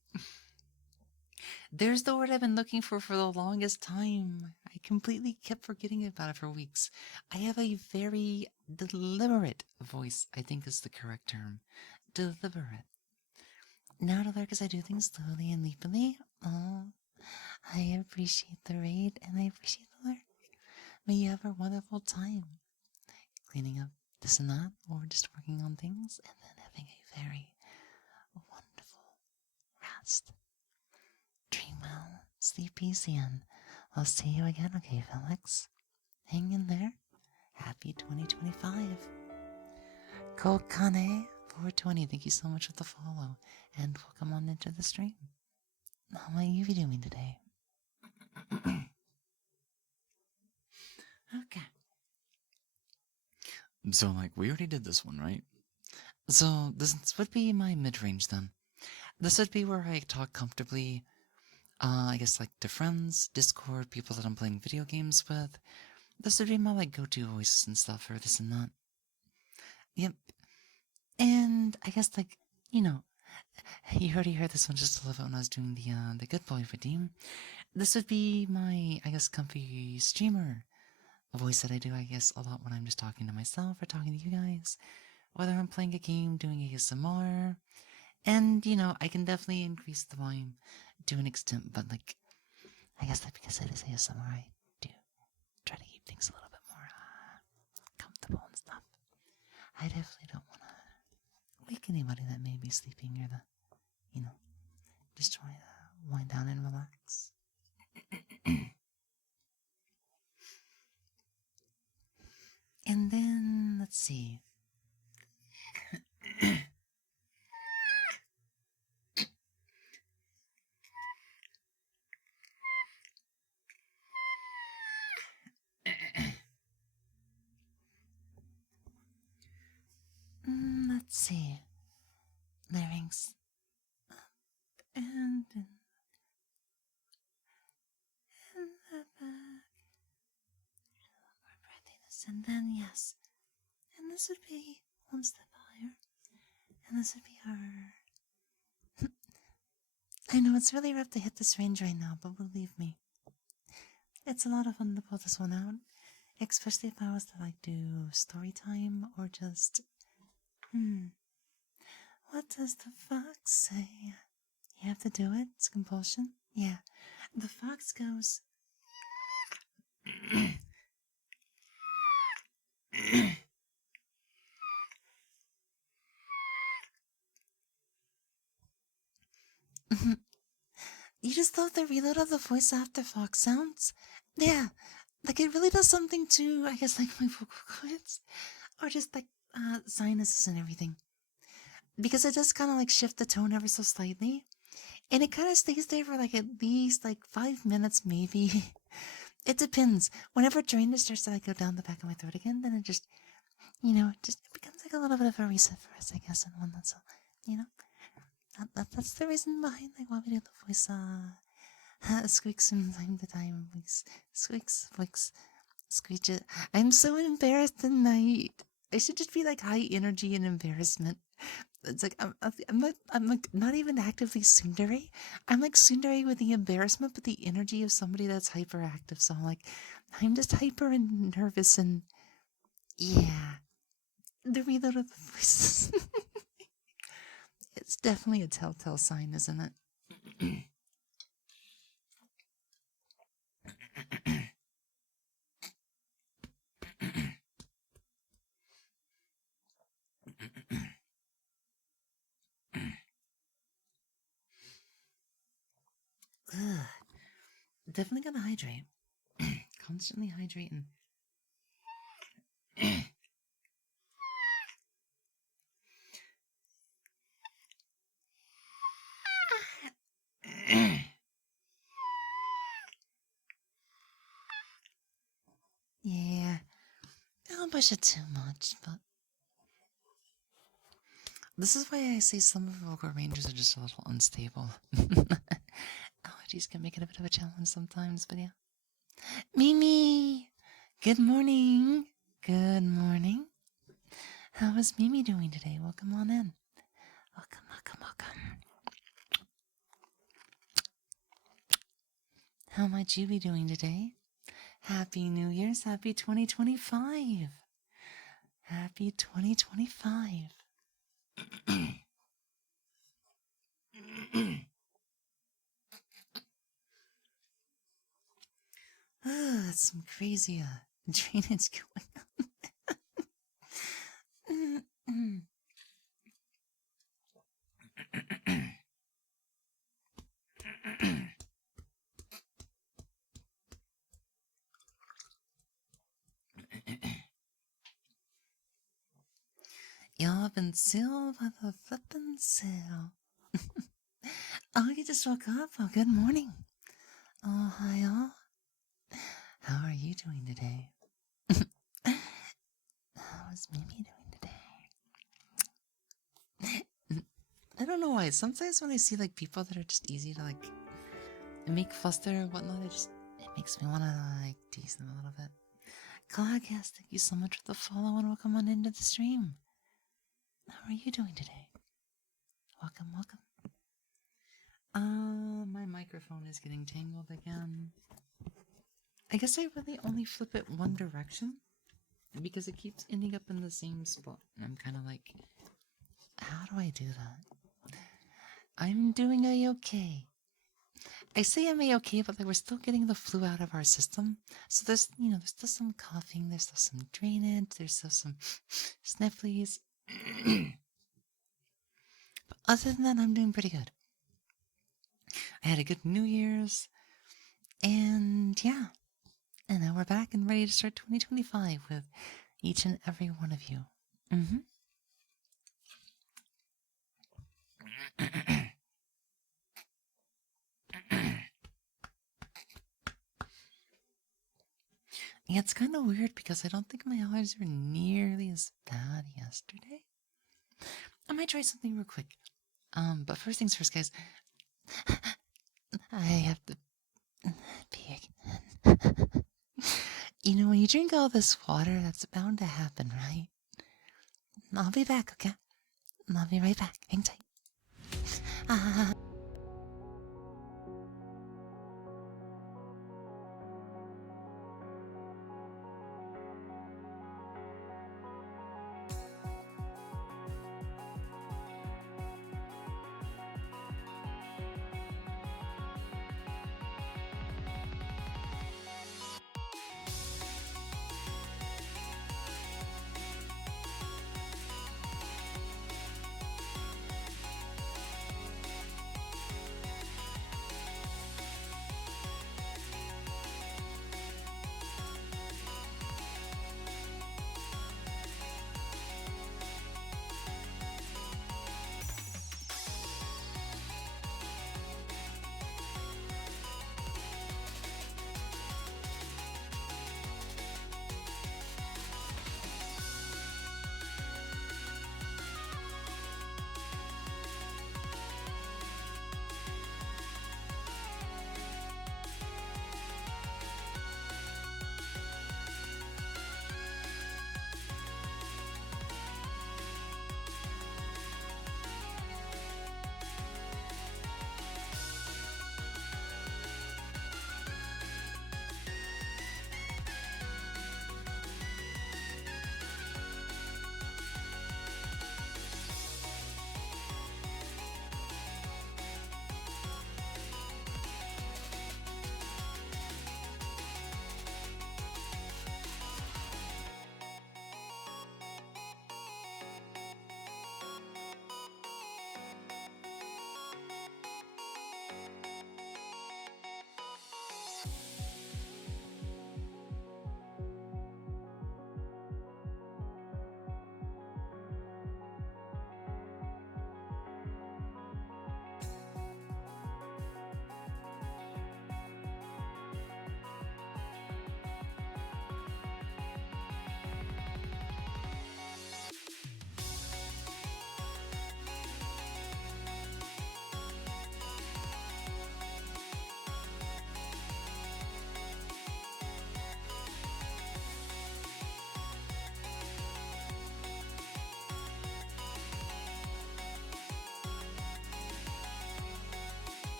There's the word I've been looking for the longest time. I completely kept forgetting about it for weeks. I have a very deliberate voice, I think is the correct term. Deliberate. Not alert because I do things slowly and leapily. Oh, I appreciate the raid and I appreciate the alert. May you have a wonderful time cleaning up this and that, or just working on things, and then having a very wonderful rest. Dream well, sleep easy, and I'll see you again, okay, Felix? Hang in there. Happy 2025. Kokane 420, thank you so much for the follow. And welcome on into the stream. How might you be doing today? Okay. So, like, we already did this one, right? So this would be my mid-range then. This would be where I talk comfortably, I guess like to friends, Discord, people that I'm playing video games with. This would be my like go-to voice and stuff for this and that. Yep. And I guess like, you know, you already heard this one just a little bit when I was doing the good boy redeem. This would be my, I guess, comfy streamer voice that I do, I guess, a lot when I'm just talking to myself or talking to you guys. Whether I'm playing a game, doing ASMR. And, you know, I can definitely increase the volume to an extent, but like, I guess that because it is ASMR, I do try to keep things a little bit more comfortable and stuff. I definitely don't want to wake anybody that may be sleeping or you know, just try to wind down and relax. And then, let's see. Let's see. Larynx. And the back. More breathiness. And then, yes. And this would be one step higher. And this would be our... I know it's really rough to hit this range right now, but believe me, it's a lot of fun to pull this one out. Especially if I was to like do story time or just... What does the fox say? You have to do it? It's compulsion? Yeah. The fox goes... You just love the reload of the voice after fox sounds? Yeah. Like it really does something to, I guess, like my vocal cords. Or just like sinuses and everything. Because it does kind of like shift the tone ever so slightly. And it kind of stays there for like at least like 5 minutes maybe. It depends. Whenever dryness starts to like go down the back of my throat again, then it just, you know, it becomes like a little bit of a reset for us, I guess, and one that's, you know, that's the reason behind like why we do the voice squeaks from time to time. Squeaks, screeches. I'm so embarrassed tonight. I should just be like high energy and embarrassment. It's like I'm like not even actively tsundere. I'm like tsundere with the embarrassment, but the energy of somebody that's hyperactive. So I'm just hyper and nervous and yeah, the reload of the voices. It's definitely a telltale sign, isn't it? Ugh. Definitely gotta hydrate. Constantly hydrating. Yeah, I don't push it too much, but this is why I say some of vocal ranges are just a little unstable. Allergies can make it a bit of a challenge sometimes, but yeah. Mimi! Good morning! Good morning. How is Mimi doing today? Welcome on in. Welcome, welcome, welcome. How might you be doing today? Happy New Year's, happy 2025. Happy 2025. That's some crazy drainage going on. Y'all been sealed by the flippin' sail. Oh, you just woke up? Oh, good morning. Oh, hi, all. How are you doing today? How is Mimi doing today? I don't know why. Sometimes when I see like people that are just easy to like make fluster and whatnot, it makes me wanna like tease them a little bit. Claudius, thank you so much for the follow and welcome on into the stream. How are you doing today? Welcome, welcome. My microphone is getting tangled again. I guess I really only flip it one direction because it keeps ending up in the same spot. And I'm kind of like, how do I do that? I'm doing a-okay. I say I'm a-okay, but like we're still getting the flu out of our system. So there's, there's still some coughing, there's still some drainage, there's still some snifflies. But other than that, I'm doing pretty good. I had a good New Year's, and yeah. And now we're back and ready to start 2025 with each and every one of you. Yeah, it's kind of weird because I don't think my allergies were nearly as bad yesterday. I might try something real quick. But first things first, guys. I have to pee again. When you drink all this water, that's bound to happen, right? I'll be back, okay? I'll be right back. Hang tight.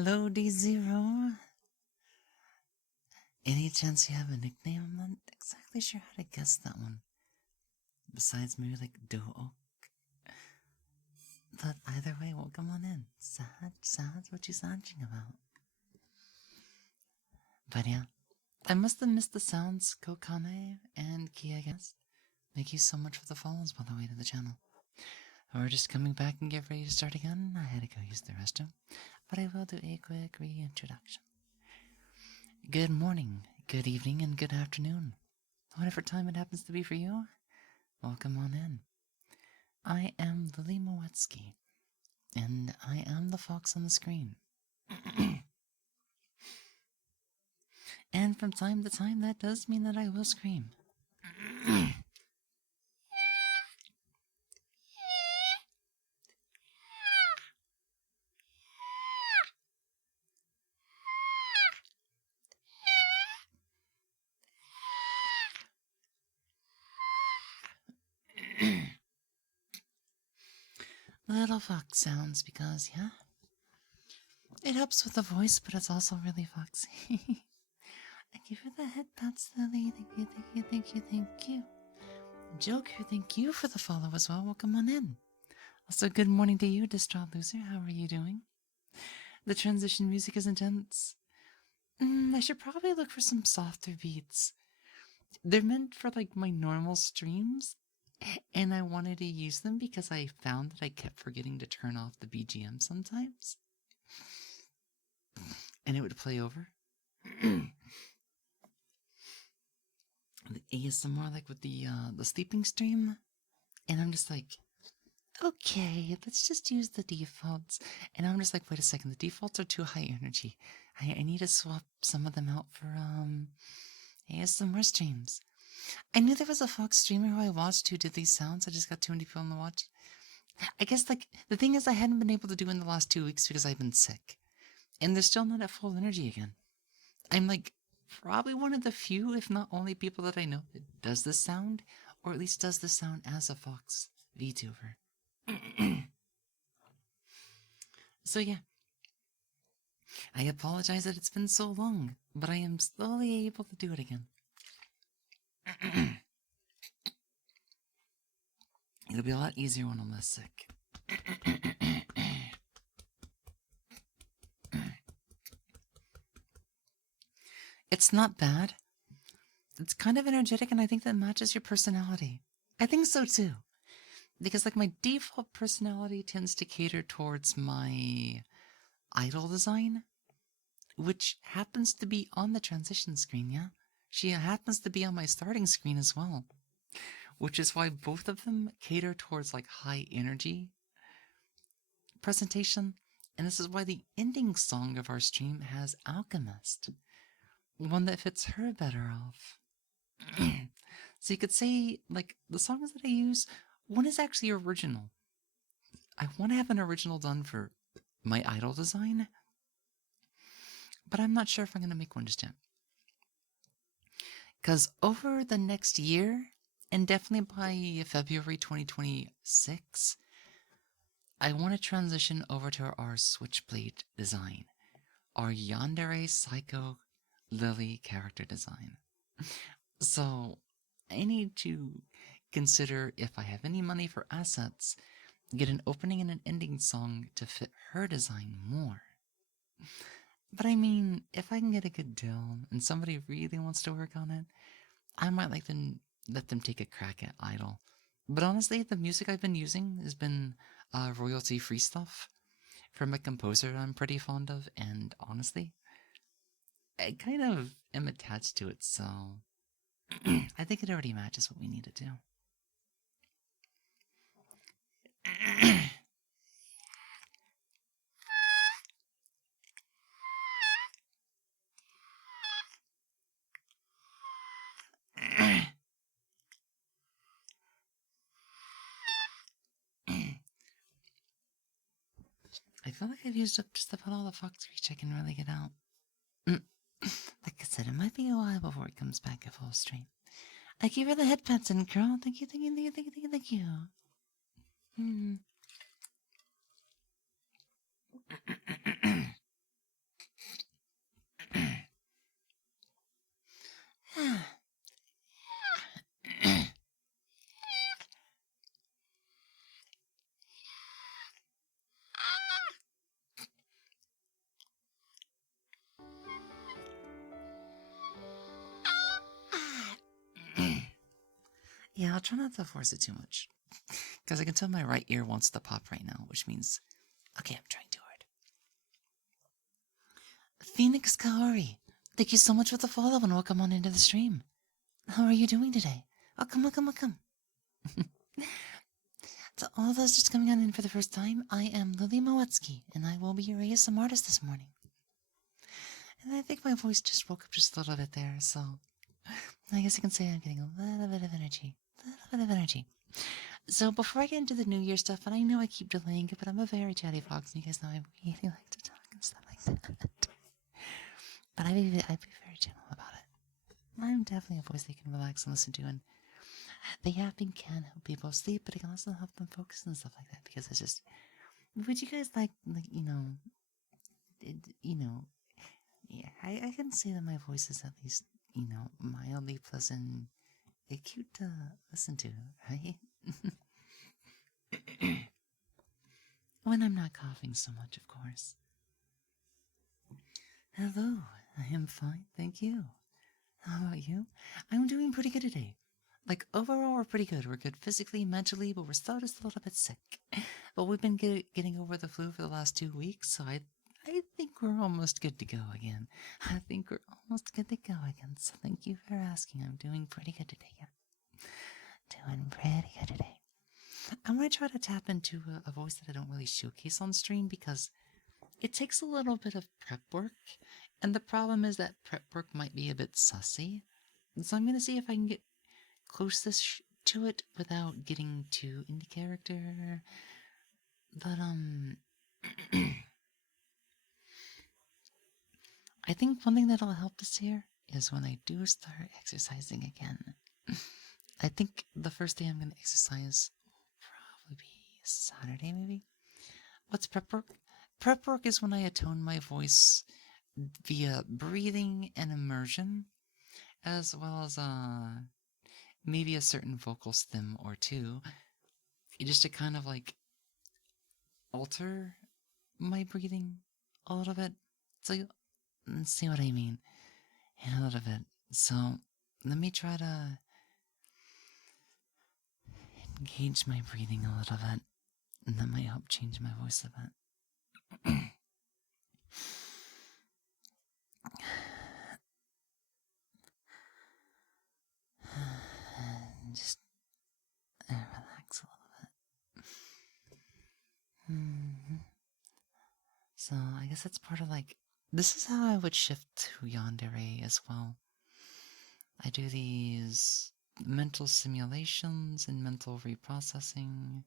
Hello, D0. Any chance you have a nickname? I'm not exactly sure how to guess that one. Besides maybe like Do-ok. But either way, welcome on in. Sad, what you sadging about? But yeah, I must have missed the sounds, Kokane and Ki, I guess. Thank you so much for the follows, by the way, to the channel. We're just coming back and get ready to start again. I had to go use the restroom, but I will do a quick reintroduction. Good morning, good evening, and good afternoon. Whatever time it happens to be for you, welcome on in. I am Lily Moetsuki, and I am the fox on the screen. And from time to time, that does mean that I will scream. Little fox sounds because, yeah, it helps with the voice, but it's also really foxy. Thank you for the head pats, Lily. Thank you. Joker, thank you for the follow as well. Welcome on in. Also, good morning to you, Distraught Loser. How are you doing? The transition music is intense. I should probably look for some softer beats. They're meant for like my normal streams, and I wanted to use them because I found that I kept forgetting to turn off the BGM sometimes. And it would play over. The ASMR like with the sleeping stream. And I'm just like, okay, let's just use the defaults. And I'm just like, wait a second, the defaults are too high energy. I need to swap some of them out for ASMR streams. I knew there was a Fox streamer who I watched who did these sounds. I just got too many people to watch. I guess like the thing is I hadn't been able to do in the last 2 weeks because I've been sick. And they're still not at full energy again. I'm like probably one of the few, if not only people that I know that does this sound, or at least does this sound as a Fox VTuber. So yeah, I apologize that it's been so long, but I am slowly able to do it again. It'll be a lot easier when I'm less sick. It's not bad. It's kind of energetic, and I think that matches your personality. I think so too. Because like my default personality tends to cater towards my idol design, which happens to be on the transition screen, yeah? She happens to be on my starting screen as well. Which is why both of them cater towards like high energy presentation. And this is why the ending song of our stream has Alchemist. One that fits her better off. So you could say, like, the songs that I use, one is actually original. I want to have an original done for my idol design, but I'm not sure if I'm going to make one just yet. Because over the next year, and definitely by February 2026, I want to transition over to our Switchblade design. Our Yandere Psycho Lily character design. So, I need to consider if I have any money for assets, get an opening and an ending song to fit her design more. But I mean, if I can get a good deal and somebody really wants to work on it, I might let them take a crack at Idol. But honestly, the music I've been using has been royalty-free stuff from a composer I'm pretty fond of, and honestly, I kind of am attached to it, so I think it already matches what we need to do. I feel like I've used up just about all the fox reach I can really get out. Like I said, it might be a while before it comes back at full stream. Thank you for the head pats and girl. Thank you. Yeah, I'll try not to force it too much. Because I can tell my right ear wants to pop right now, which means, okay, I'm trying too hard. Phoenix Kaori, thank you so much for the follow and welcome on into the stream. How are you doing today? Welcome. To all those just coming on in for the first time, I am Lily Moetsuki, and I will be your ASM artist this morning. And I think my voice just woke up just a little bit there, so I guess you can say I'm getting a little bit of energy. So before I get into the New Year stuff, and I know I keep delaying it, but I'm a very chatty fox, and you guys know I really like to talk and stuff like that. But I'd be very gentle about it. I'm definitely a voice they can relax and listen to, and the yapping can help people sleep, but it can also help them focus and stuff like that. Because it's just, would you guys like yeah, I can say that my voice is at least mildly pleasant, cute to listen to, right? When I'm not coughing so much, of course. Hello, I am fine, thank you. How about you? I'm doing pretty good today. Like, overall, we're pretty good. We're good physically, mentally, but we're still just a little bit sick. But we've been getting over the flu for the last 2 weeks, so I think we're almost good to go again. So thank you for asking. I'm doing pretty good today, yeah. Doing pretty good today. I'm going to try to tap into a voice that I don't really showcase on stream because it takes a little bit of prep work, and the problem is that prep work might be a bit sussy. So I'm going to see if I can get closest to it without getting too into character. But, I think one thing that'll help this year is when I do start exercising again. I think the first day I'm going to exercise will probably be Saturday, maybe? What's prep work? Prep work is when I attune my voice via breathing and immersion, as well as maybe a certain vocal stem or two, just to kind of like alter my breathing a little bit. So you see what I mean? A little bit. So let me try to engage my breathing a little bit, and that might help change my voice a bit. Just relax a little bit. So I guess that's part of like, this is how I would shift to yandere as well. I do these mental simulations and mental reprocessing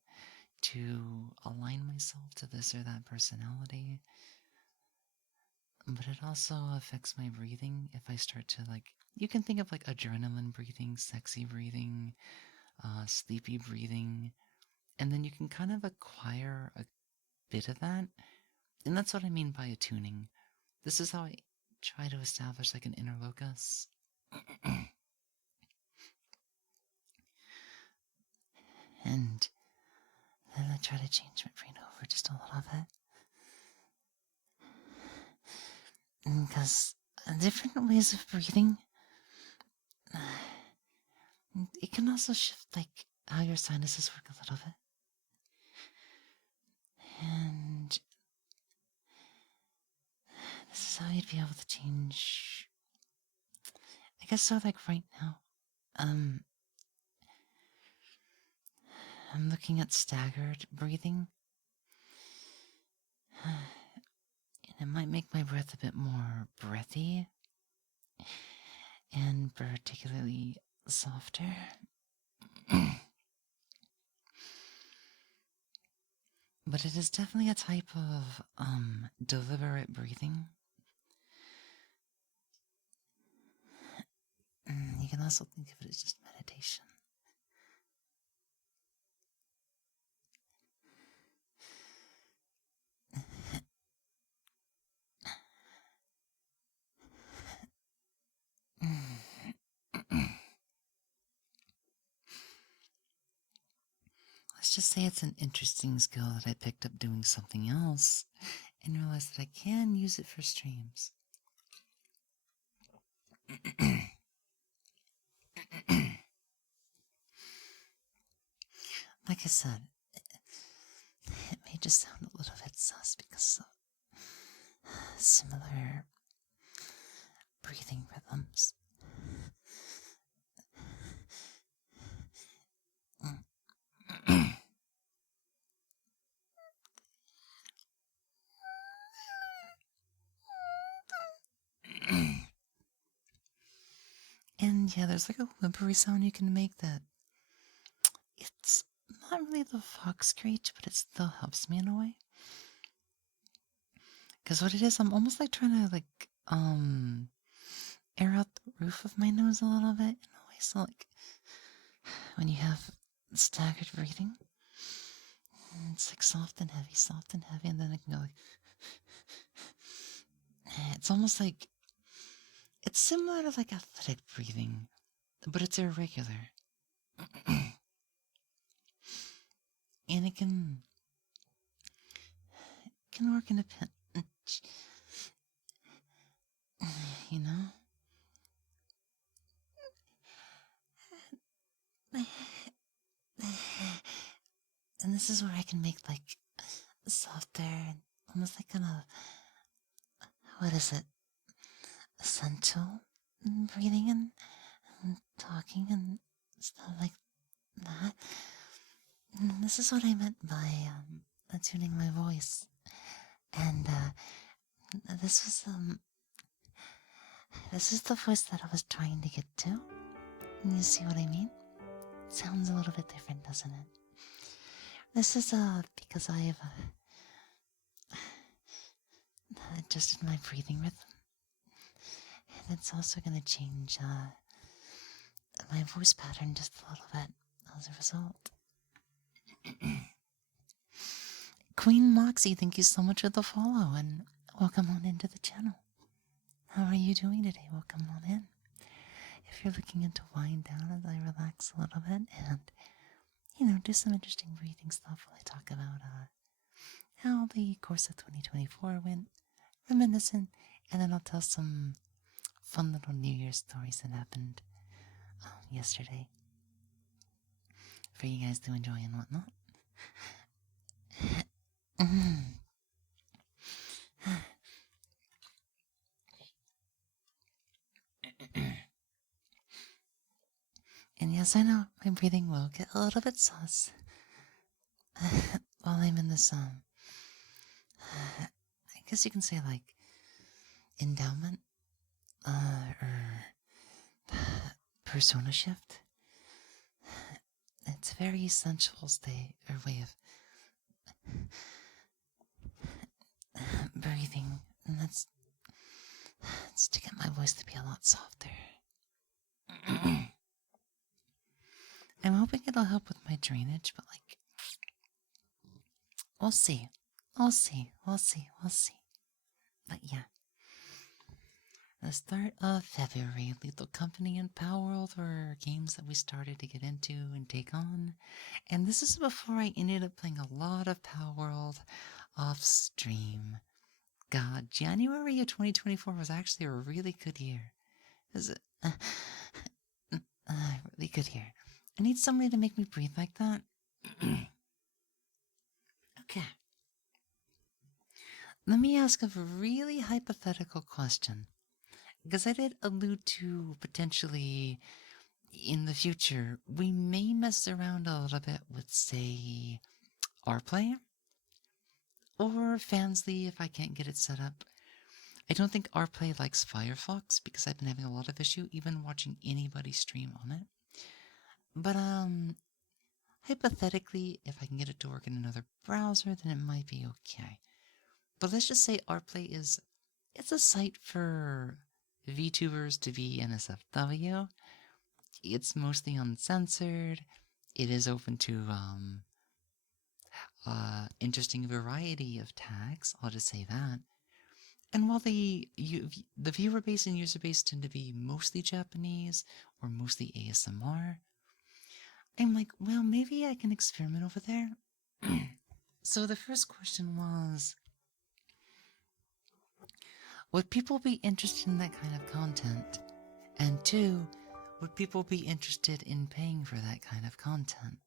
to align myself to this or that personality. But it also affects my breathing if I start to like, you can think of like adrenaline breathing, sexy breathing, sleepy breathing, and then you can kind of acquire a bit of that. And that's what I mean by attuning. This is how I try to establish like an inner locus. And then I try to change my brain over just a little bit. Because different ways of breathing, it can also shift like how your sinuses work a little bit. And this is how you'd be able to change. I guess so, like right now. I'm looking at staggered breathing. And it might make my breath a bit more breathy. And particularly softer. But it is definitely a type of deliberate breathing. You can also think of it as just meditation. Let's just say it's an interesting skill that I picked up doing something else and realized that I can use it for streams. like I said, it may just sound a little bit sus because of similar breathing rhythms. And yeah, there's like a whimpery sound you can make that it's not really the fox screech, but it still helps me in a way. Because what it is, I'm almost like trying to air out the roof of my nose a little bit in a way. So like when you have staggered breathing, it's like soft and heavy, and then it can go like. It's almost like it's similar to like athletic breathing, but it's irregular. And it can work in a pinch. You know? And this is where I can make like softer and almost like kind of what is it? Essential breathing and talking and stuff like that. And this is what I meant by attuning my voice. And this is the voice that I was trying to get to. You see what I mean? Sounds a little bit different, doesn't it? This is because I've adjusted my breathing rhythm, and it's also gonna change my voice pattern just a little bit as a result. Queen Moxie, thank you so much for the follow, and welcome on into the channel. How are you doing today? Welcome on in. If you're looking to wind down as I relax a little bit and, do some interesting breathing stuff while I talk about how the course of 2024 went, reminiscent, and then I'll tell some fun little New Year's stories that happened yesterday for you guys to enjoy and whatnot. And yes, I know my breathing will get a little bit sus while I'm in this I guess you can say like endowment or persona shift. It's a very sensual state or way of breathing, and that's to get my voice to be a lot softer. I'm hoping it'll help with my drainage, but like, we'll see. We'll see. But yeah. The start of February, Lethal Company and Power World were games that we started to get into and take on. And this is before I ended up playing a lot of Power World off stream. God, January of 2024 was actually a really good year. It was a really good year. I need somebody to make me breathe like that. Okay. Let me ask a really hypothetical question. Because I did allude to potentially in the future, we may mess around a little bit with, say, RPlay or Fansly if I can't get it set up. I don't think RPlay likes Firefox because I've been having a lot of issue even watching anybody stream on it. But hypothetically, if I can get it to work in another browser, then it might be okay. But let's just say RPlay it's a site for VTubers to be NSFW. It's mostly uncensored. It is open to interesting variety of tags. I'll just say that. And while the viewer base and user base tend to be mostly Japanese or mostly ASMR, I'm like, well, maybe I can experiment over there. So the first question was, would people be interested in that kind of content? And two, would people be interested in paying for that kind of content?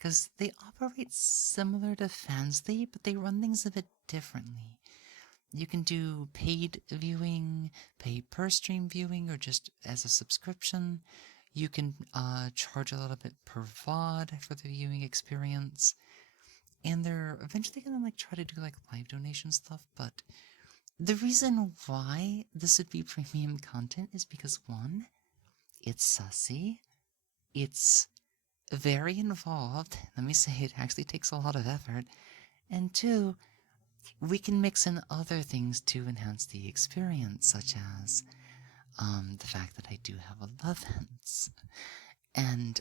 because they operate similar to Fansly, but they run things a bit differently. You can do paid viewing, pay per stream viewing, or just as a subscription. You can charge a little bit per VOD for the viewing experience. And they're eventually gonna like try to do like live donation stuff, but the reason why this would be premium content is because one, it's sussy, it's very involved. Let me say it actually takes a lot of effort. And two, we can mix in other things to enhance the experience, such as the fact that I do have a love hints, and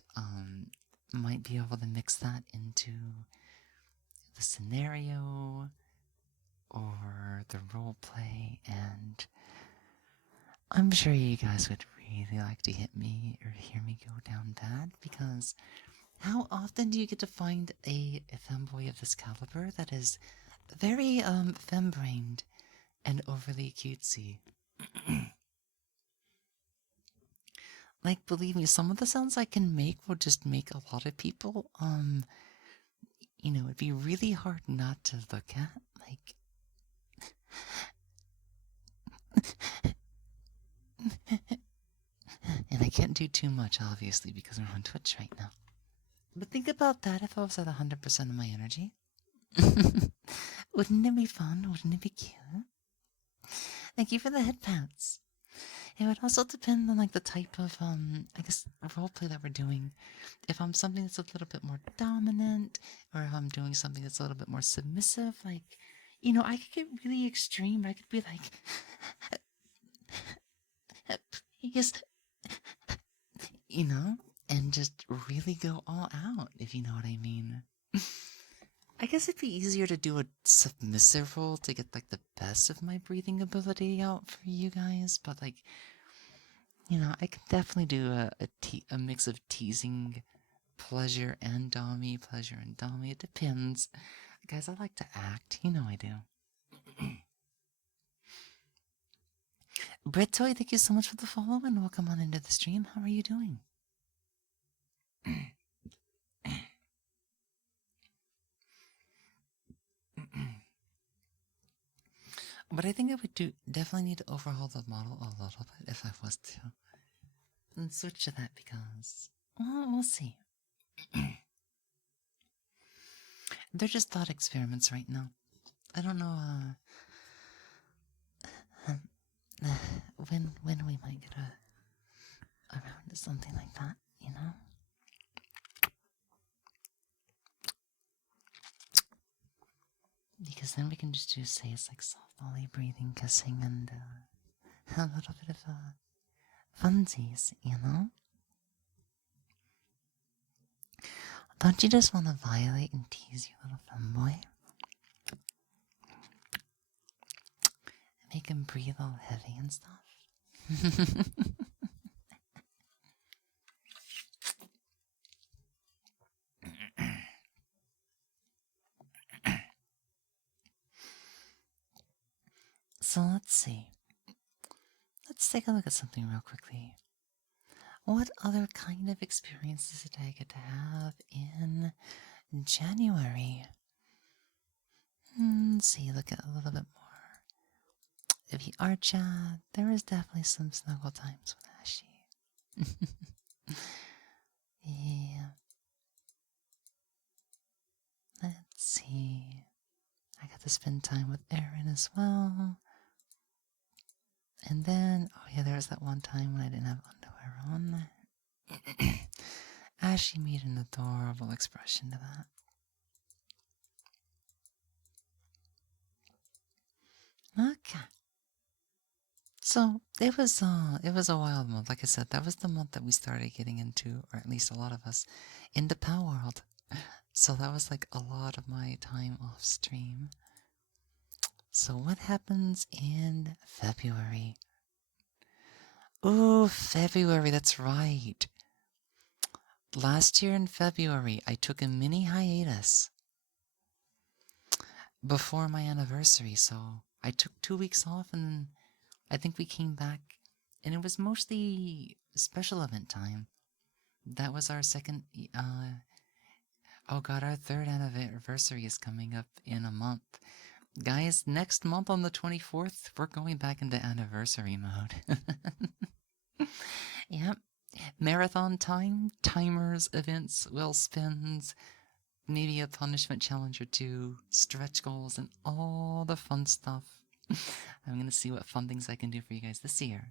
might be able to mix that into the scenario or the role play, and I'm sure you guys would really like to hit me or hear me go down that, because how often do you get to find a femboy of this caliber that is very fem-brained and overly cutesy? Like, believe me, some of the sounds I can make will just make a lot of people, it'd be really hard not to look at. Like, and I can't do too much, obviously, because we're on Twitch right now. But think about that if I was at 100% of my energy. Wouldn't it be fun? Wouldn't it be cute? Thank you for the head pats. It would also depend on like the type of I guess roleplay that we're doing. If I'm something that's a little bit more dominant, or if I'm doing something that's a little bit more submissive, like, I could get really extreme. I could be like, please, and just really go all out, if you know what I mean. I guess it'd be easier to do a submissive role to get like the best of my breathing ability out for you guys, but like, I could definitely do a mix of teasing, pleasure and dommy, pleasure and dommy. It depends. Guys, I like to act. I do. Britoy, thank you so much for the follow and welcome on into the stream. How are you doing? But I think I would definitely need to overhaul the model a little bit if I was to. And switch to that because, well, we'll see. They're just thought experiments right now. I don't know when we might get around to something like that, Because then we can just do, say, it's like softly breathing, kissing, and a little bit of funsies, Don't you just want to violate and tease your little femboy? Make him breathe all heavy and stuff? So let's see. Let's take a look at something real quickly. What other kind of experiences did I get to have in January? Let's see, look at a little bit more. VR chat, there was definitely some snuggle times with Ashy. Yeah. Let's see. I got to spend time with Erin as well. And then, oh yeah, there was that one time when I didn't have underwear on. Ashley made an adorable expression to that. Okay. So it was a wild month. Like I said, that was the month that we started getting into, or at least a lot of us, into Pow World. So that was like a lot of my time off stream. So what happens in February? Ooh, February, that's right. Last year in February, I took a mini hiatus before my anniversary, so I took 2 weeks off, and I think we came back, and it was mostly special event time. That was our second Oh god, our third anniversary is coming up in a month. Guys, next month on the 24th, we're going back into anniversary mode. Yep. Marathon time, timers, events, well spins, maybe a punishment challenge or two, stretch goals, and all the fun stuff. I'm gonna see what fun things I can do for you guys this year.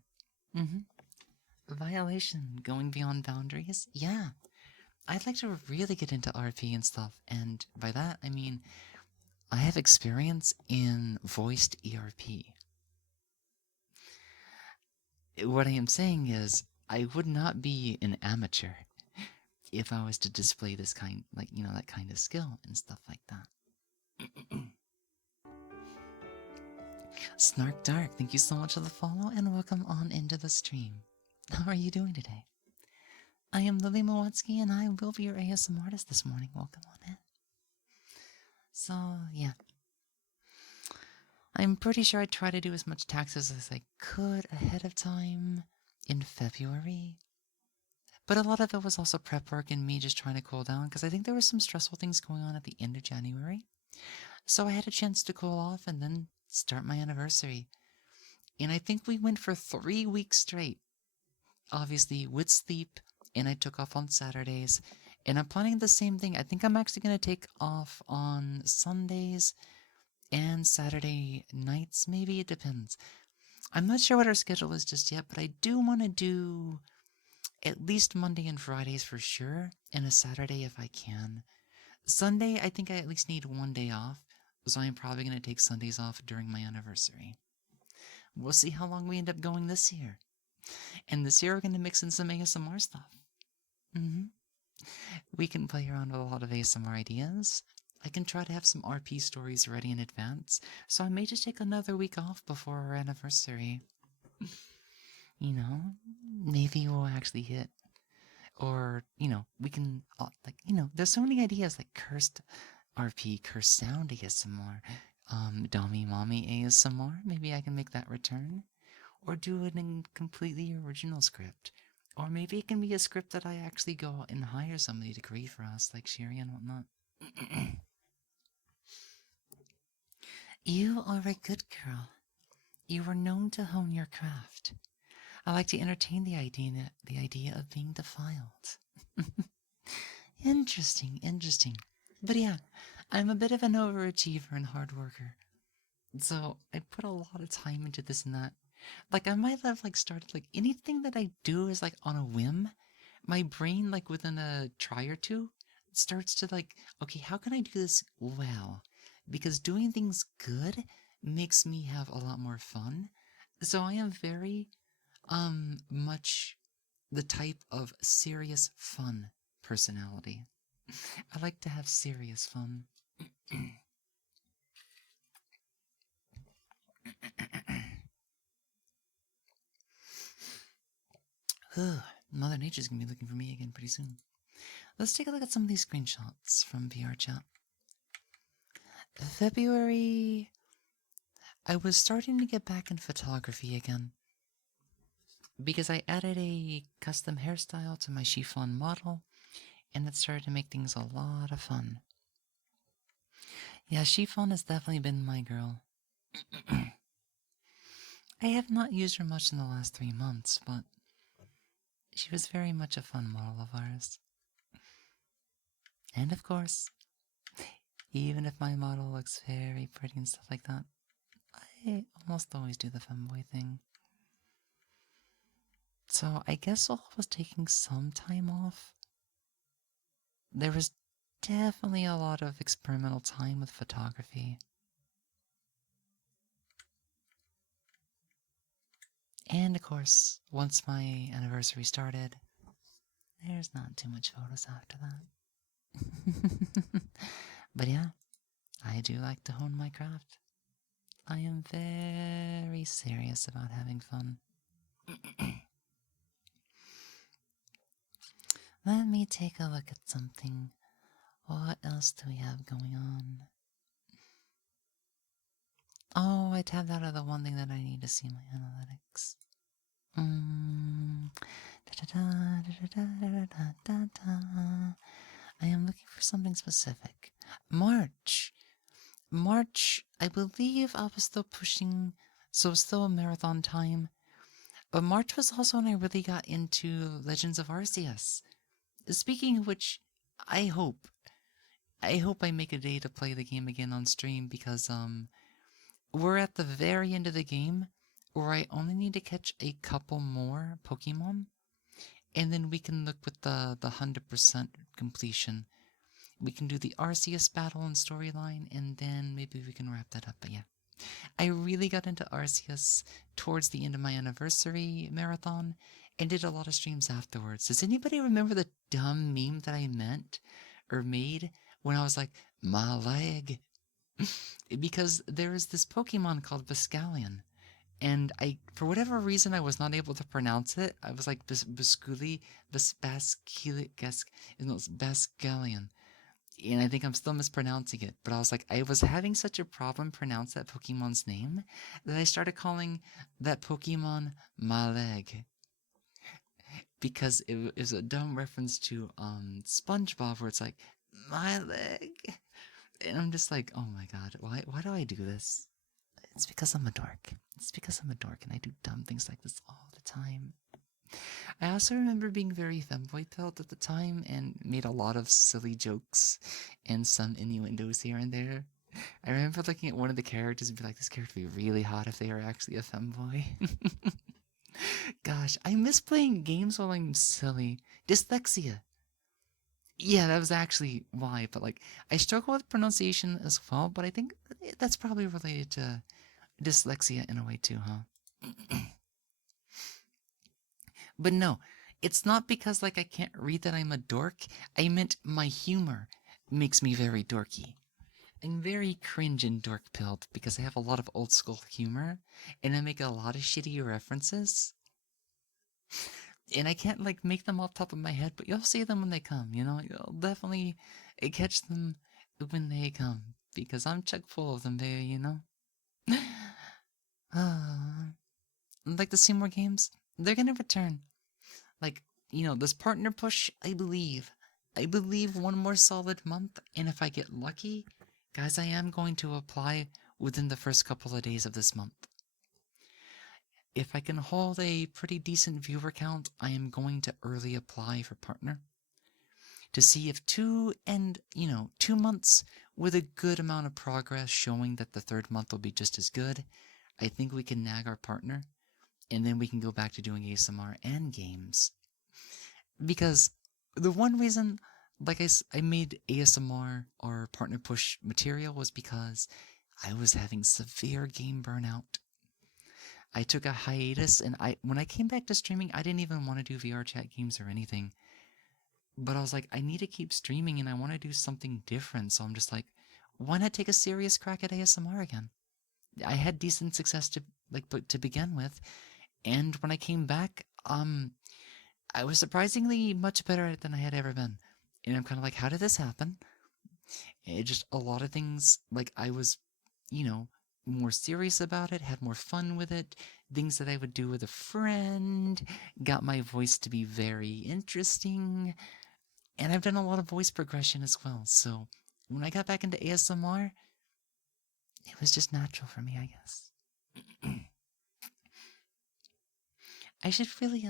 Mm-hmm. Violation, going beyond boundaries? Yeah. I'd like to really get into RP and stuff, and by that I mean I have experience in voiced ERP. What I am saying is, I would not be an amateur if I was to display this kind, like, that kind of skill and stuff like that. Snark Dark, thank you so much for the follow and welcome on into the stream. How are you doing today? I am Lily Moetsuki and I will be your ASM artist this morning. Welcome on in. So, yeah. I'm pretty sure I tried to do as much taxes as I could ahead of time in February. But a lot of it was also prep work and me just trying to cool down because I think there were some stressful things going on at the end of January. So I had a chance to cool off and then start my anniversary. And I think we went for 3 weeks straight. Obviously with sleep, and I took off on Saturdays. And I'm planning the same thing. I think I'm actually going to take off on Sundays and Saturday nights, maybe. It depends. I'm not sure what our schedule is just yet, but I do want to do at least Monday and Fridays for sure, and a Saturday if I can. Sunday, I think I at least need 1 day off, so I'm probably going to take Sundays off during my anniversary. We'll see how long we end up going this year. And this year we're going to mix in some ASMR stuff. We can play around with a lot of ASMR ideas. I can try to have some RP stories ready in advance, so I may just take another week off before our anniversary. Maybe we'll actually hit. Or, we can, there's so many ideas like cursed RP, cursed sound ASMR, Dommy Mommy ASMR. Maybe I can make that return. Or do it in completely original script. Or maybe it can be a script that I actually go out and hire somebody to create for us, like Sherry and whatnot. You are a good girl. You are known to hone your craft. I like to entertain the idea of being defiled. Interesting. But yeah, I'm a bit of an overachiever and hard worker. So I put a lot of time into this and that. Like I might have started anything that I do is on a whim. My brain within a try or two starts to okay, how can I do this well? Because doing things good makes me have a lot more fun. So I am very much the type of serious fun personality. I like to have serious fun. Mother Nature's gonna be looking for me again pretty soon. Let's take a look at some of these screenshots from VR chat. February, I was starting to get back in photography again. Because I added a custom hairstyle to my chiffon model, and it started to make things a lot of fun. Yeah, chiffon has definitely been my girl. I have not used her much in the last 3 months, but she was very much a fun model of ours. And of course, even if my model looks very pretty and stuff like that, I almost always do the femboy thing. So I guess while I was taking some time off, there was definitely a lot of experimental time with photography. And of course, once my anniversary started, there's not too much photos after that. But yeah, I do like to hone my craft. I am very serious about having fun. Let me take a look at something. What else do we have going on? Oh, I tabbed out of the one thing that I need to see my analytics. I am looking for something specific. March. March, I believe I was still pushing, so still a marathon time. But March was also when I really got into Legends of Arceus. Speaking of which, I hope, I make a day to play the game again on stream because we're at the very end of the game where I only need to catch a couple more Pokemon, and then we can look with the 100% completion. We can do the Arceus battle and storyline, and then maybe we can wrap that up. But yeah, I really got into Arceus towards the end of my anniversary marathon and did a lot of streams afterwards. Does anybody remember the dumb meme that I meant or made when I was like, my leg? Because there is this Pokemon called Biscalion. And for whatever reason, I was not able to pronounce it. I was like Bisculi, Bascalion. And I think I'm still mispronouncing it. But I was like, I was having such a problem pronounce that Pokemon's name that I started calling that Pokemon Maleg. Because it was a dumb reference to SpongeBob where it's like, my leg. And I'm just like, oh my god, why do I do this? It's because I'm a dork. It's because I'm a dork and I do dumb things like this all the time. I also remember being very femboy pilled at the time and made a lot of silly jokes and some innuendos here and there. I remember looking at one of the characters and be like, this character would be really hot if they were actually a femboy. Gosh, I miss playing games while I'm silly. Dyslexia. Yeah, that was actually why, but like, I struggle with pronunciation as well, but I think that's probably related to dyslexia in a way too, huh? But no, it's not because like I can't read that I'm a dork. I meant my humor makes me very dorky. I'm very cringe and dork pilled because I have a lot of old school humor and I make a lot of shitty references. And I can't like make them off the top of my head, but you'll see them when they come, you know? You'll definitely catch them when they come because I'm chock full of them, baby, you know? Like the Seymour games, they're gonna return. Like, you know, this partner push, I believe. I believe one more solid month, and if I get lucky, guys, I am going to apply within the first couple of days of this month. If I can hold a pretty decent viewer count, I am going to early apply for partner to see if 2 months with a good amount of progress showing that the third month will be just as good, I think we can nag our partner, and then we can go back to doing ASMR and games. Because the one reason, like I made ASMR or partner push material was because I was having severe game burnout. I took a hiatus, and when I came back to streaming, I didn't even want to do VR chat games or anything. But I was like, I need to keep streaming, and I want to do something different. So I'm just like, why not take a serious crack at ASMR again? I had decent success to begin with, and when I came back, I was surprisingly much better at it than I had ever been. And I'm kind of like, how did this happen? It just a lot of things, like I was, more serious about it, had more fun with it, things that I would do with a friend, got my voice to be very interesting, and I've done a lot of voice progression as well. So when I got back into ASMR, it was just natural for me, I guess. I should really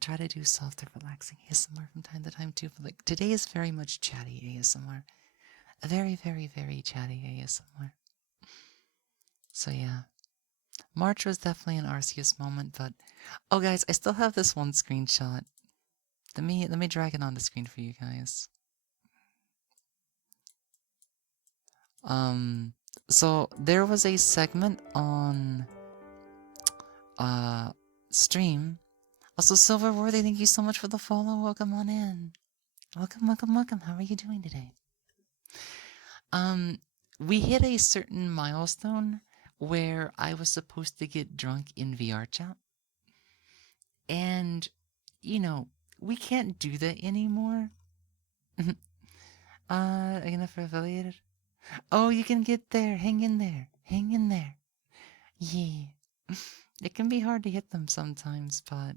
try to do softer, relaxing ASMR from time to time too. But like today is very much chatty ASMR, a very, very, very chatty ASMR. So yeah, March was definitely an Arceus moment. But oh, guys, I still have this one screenshot. Let me drag it on the screen for you guys. So there was a segment on stream. Also, Silverworthy, thank you so much for the follow. Welcome on in. Welcome, welcome, welcome. How are you doing today? We hit a certain milestone where I was supposed to get drunk in VR chat. And, we can't do that anymore. Enough for affiliated? Oh, you can get there. Hang in there. Hang in there. Yeah. It can be hard to hit them sometimes, but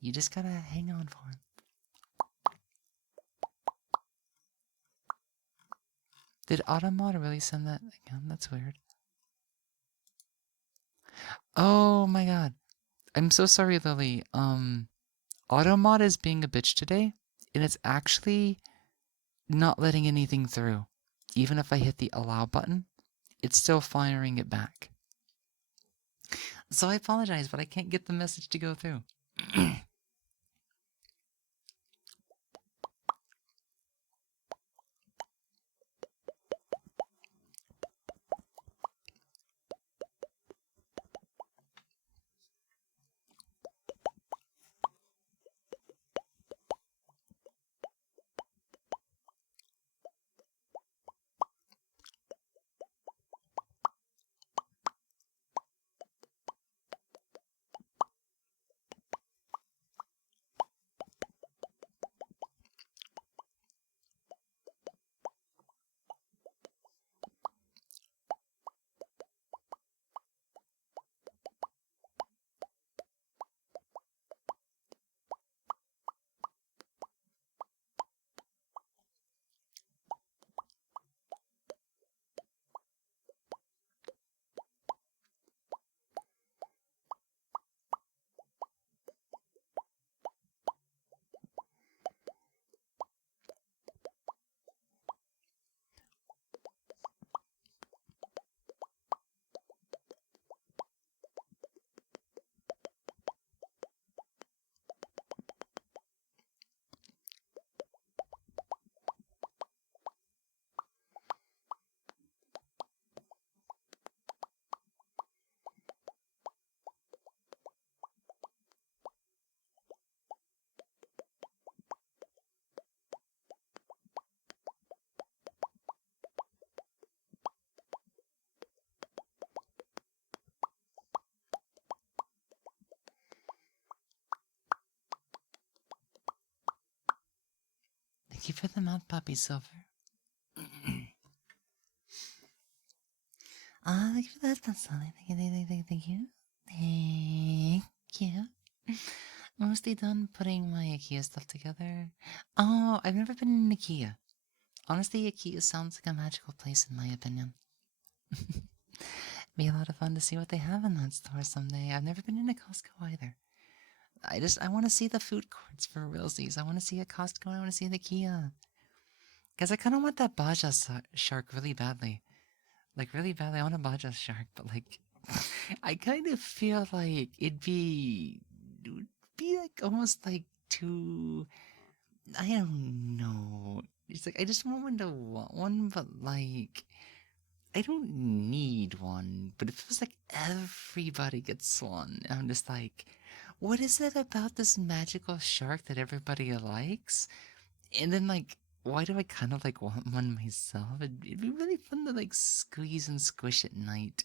you just gotta hang on for them. Did Automod really send that again? That's weird. Oh my god. I'm so sorry, Lily. Automod is being a bitch today, and it's actually not letting anything through. Even if I hit the allow button, it's still firing it back. So I apologize, but I can't get the message to go through. Thank you for the mouth puppy, Silver. Thank you for that, Sally. Thank you. Thank you. Mostly done putting my IKEA stuff together. Oh, I've never been in IKEA. Honestly, IKEA sounds like a magical place in my opinion. Be a lot of fun to see what they have in that store someday. I've never been in a Costco either. I want to see the food courts for realsies. I want to see a Costco. I want to see the IKEA. Because I kind of want that Baja shark really badly. Like, really badly. I want a Baja shark, but like, I kind of feel like it would be like almost like too, I don't know. It's like, I just want to want one, but like, I don't need one. But it feels like everybody gets one. And I'm just like, what is it about this magical shark that everybody likes? And then like, why do I kind of like want one myself? It'd be really fun to like squeeze and squish at night.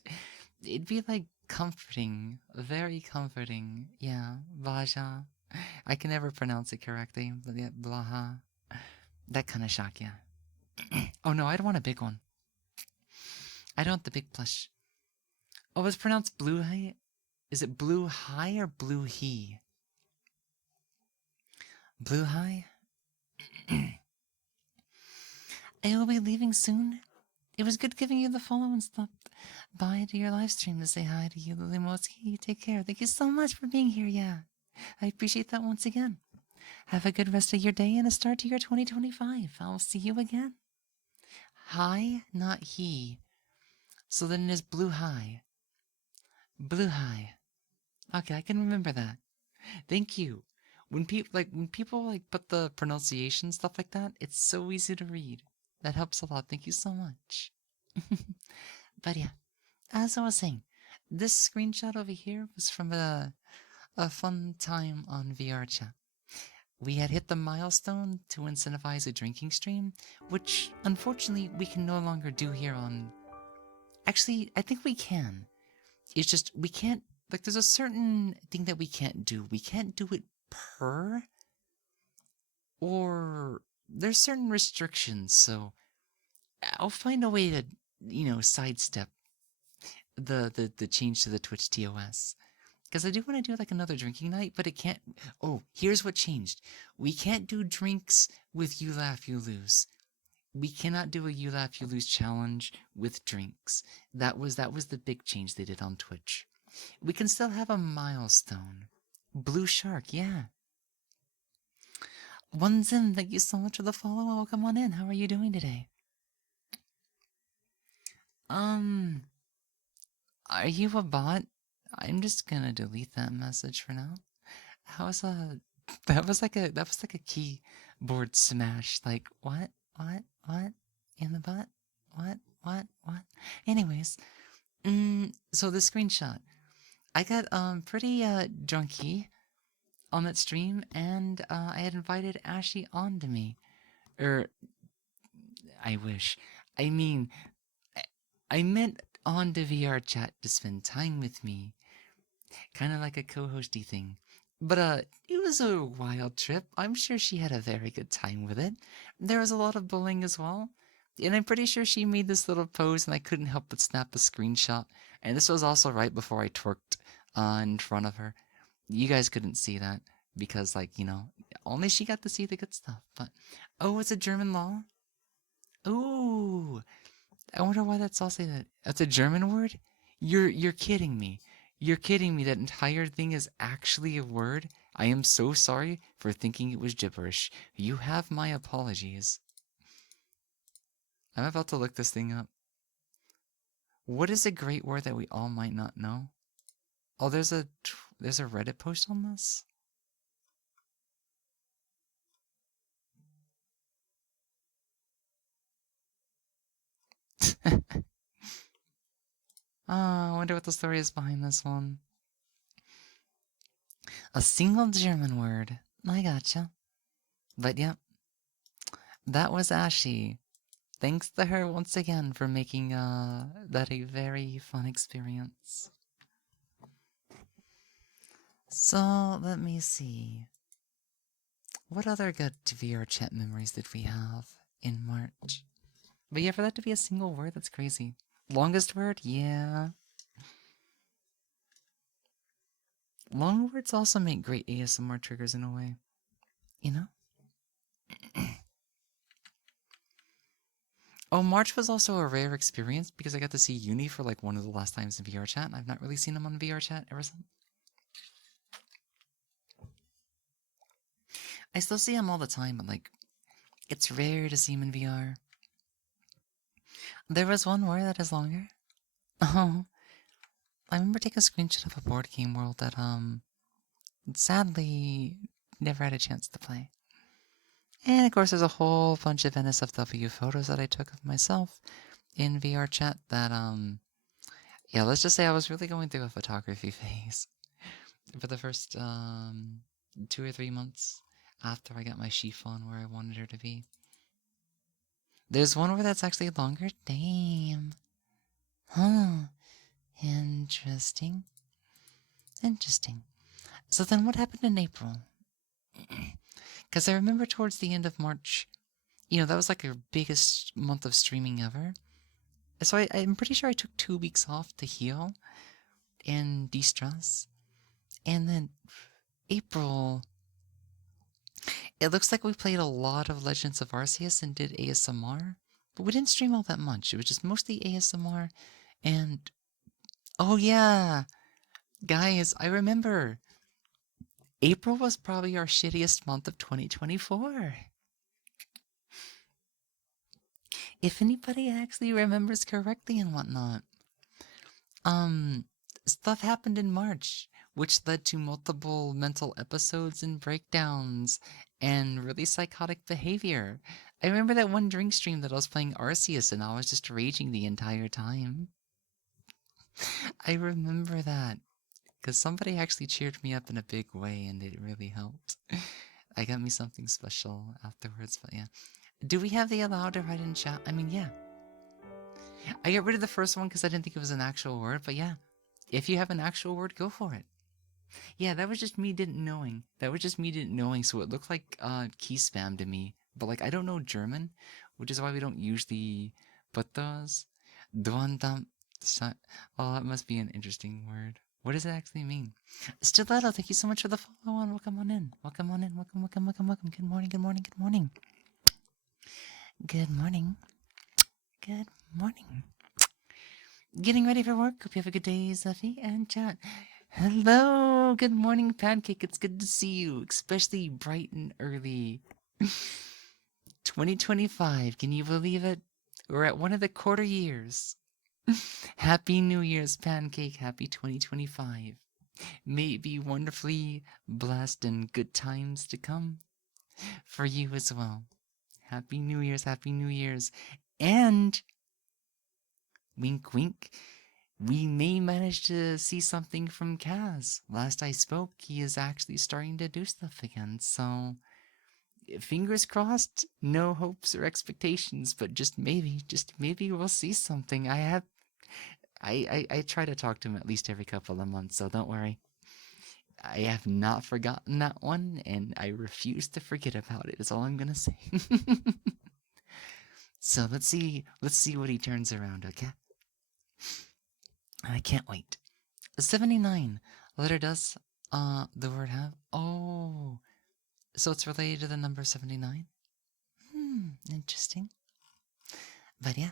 It'd be like comforting, very comforting. Yeah, Baja. I can never pronounce it correctly, but yeah, Blaha. That kind of shock, yeah. Oh no, I don't want a big one. I don't want the big plush. Oh, it's pronounced blue high. Is it blue high or blue he? Blue high? I will be leaving soon. It was good giving you the follow and stopped by to your live stream to say hi to you, Lily Moetsuki. Take care. Thank you so much for being here, yeah. I appreciate that once again. Have a good rest of your day and a start to your 2025. I'll see you again. Hi, not he. So then it is blue high. Blue high. Okay, I can remember that. Thank you. When people put the pronunciation stuff like that, it's so easy to read. That helps a lot. Thank you so much. But yeah, as I was saying, this screenshot over here was from a fun time on VR chat. We had hit the milestone to incentivize a drinking stream, which unfortunately we can no longer do here on. Actually, I think we can. It's just we can't. Like, there's a certain thing that we can't do. We can't do it per, or there's certain restrictions. So I'll find a way to, sidestep the change to the Twitch TOS. Because I do want to do like another drinking night, but it can't. Oh, here's what changed. We can't do drinks with You Laugh, You Lose. we cannot do a You Laugh You Lose challenge with drinks. That was the big change they did on Twitch. We can still have a milestone. Blue Shark, yeah. Onezin, thank you so much for the follow. Welcome on in. How are you doing today? Are you a bot? I'm just gonna delete that message for now. How was that was like a keyboard smash. Like what in the butt? What? Anyways, so the screenshot. I got pretty drunky on that stream, and I had invited Ashy onto me. I wish. I mean, I meant on the VR chat to spend time with me, kind of like a co-hosty thing. But it was a wild trip. I'm sure she had a very good time with it. There was a lot of bullying as well. And I'm pretty sure she made this little pose, and I couldn't help but snap a screenshot. And this was also right before I twerked in front of her. You guys couldn't see that because, like, only she got to see the good stuff. But oh, it's a German law. Ooh, I wonder why that's all say that. That's a German word? You're kidding me. You're kidding me. That entire thing is actually a word. I am so sorry for thinking it was gibberish. You have my apologies. I'm about to look this thing up. What is a great word that we all might not know? Oh, there's a Reddit post on this. I wonder what the story is behind this one. A single German word. I gotcha. But yeah, that was Ashy. Thanks to her once again for making that a very fun experience. So let me see. What other good VR chat memories did we have in March? But yeah, for that to be a single word, that's crazy. Longest word? Yeah. Long words also make great ASMR triggers in a way. You know? Oh, March was also a rare experience because I got to see Uni for like one of the last times in VR chat, and I've not really seen him on VR chat ever since. I still see him all the time, but like, it's rare to see him in VR. There was one word that is longer. Oh, I remember taking a screenshot of a board game world that sadly never had a chance to play. And of course, there's a whole bunch of NSFW photos that I took of myself in VR chat that yeah, let's just say I was really going through a photography phase for the first 2 or 3 months after I got my chiffon where I wanted her to be. There's one where that's actually longer. Damn. Huh. Interesting. So then what happened in April? Because I remember towards the end of March, that was like our biggest month of streaming ever. So I'm pretty sure I took 2 weeks off to heal and de-stress. And then April, it looks like we played a lot of Legends of Arceus and did ASMR. But we didn't stream all that much. It was just mostly ASMR and... Oh yeah! Guys, I remember. April was probably our shittiest month of 2024. If anybody actually remembers correctly and whatnot. Stuff happened in March, which led to multiple mental episodes and breakdowns and really psychotic behavior. I remember that one drink stream that I was playing Arceus and I was just raging the entire time. I remember that. Because somebody actually cheered me up in a big way and it really helped. I got me something special afterwards, but yeah. Do we have the allowed to write in chat? I mean, yeah. I got rid of the first one because I didn't think it was an actual word, but yeah. If you have an actual word, go for it. Yeah, that was just me didn't knowing. So it looked like key spam to me. But like, I don't know German, which is why we don't usually put those. Duandam. Oh, that must be an interesting word. What does it actually mean? Stiletto, thank you so much for the follow on. Welcome on in. Welcome. Good morning. Good morning. Good morning. Getting ready for work. Hope you have a good day, Zuffy and chat. Hello. Good morning, Pancake. It's good to see you, especially bright and early. 2025. Can you believe it? We're at one of the quarter years. Happy New Year's, Pancake. Happy 2025. May it be wonderfully blessed and good times to come for you as well. Happy New Year's. Happy New Year's. And wink, wink. We may manage to see something from Kaz. Last I spoke, he is actually starting to do stuff again, so fingers crossed, no hopes or expectations, but just maybe we'll see something. I try to talk to him at least every couple of months, so don't worry. I have not forgotten that one, and I refuse to forget about it, is all I'm gonna say. So let's see what he turns around, okay? I can't wait. 79. Letter does the word have? Oh. So it's related to the number 79? Interesting. But yeah.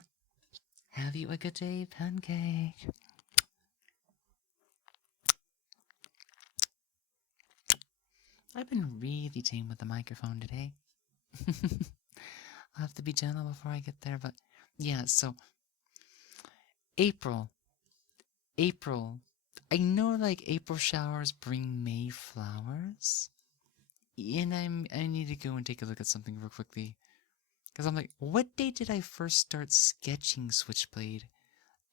Have you a good day, Pancake? I've been really tame with the microphone today. I'll have to be gentle before I get there, but yeah, so April. I know like April showers bring May flowers. And I need to go and take a look at something real quickly. Because I'm like, what date did I first start sketching Switchblade?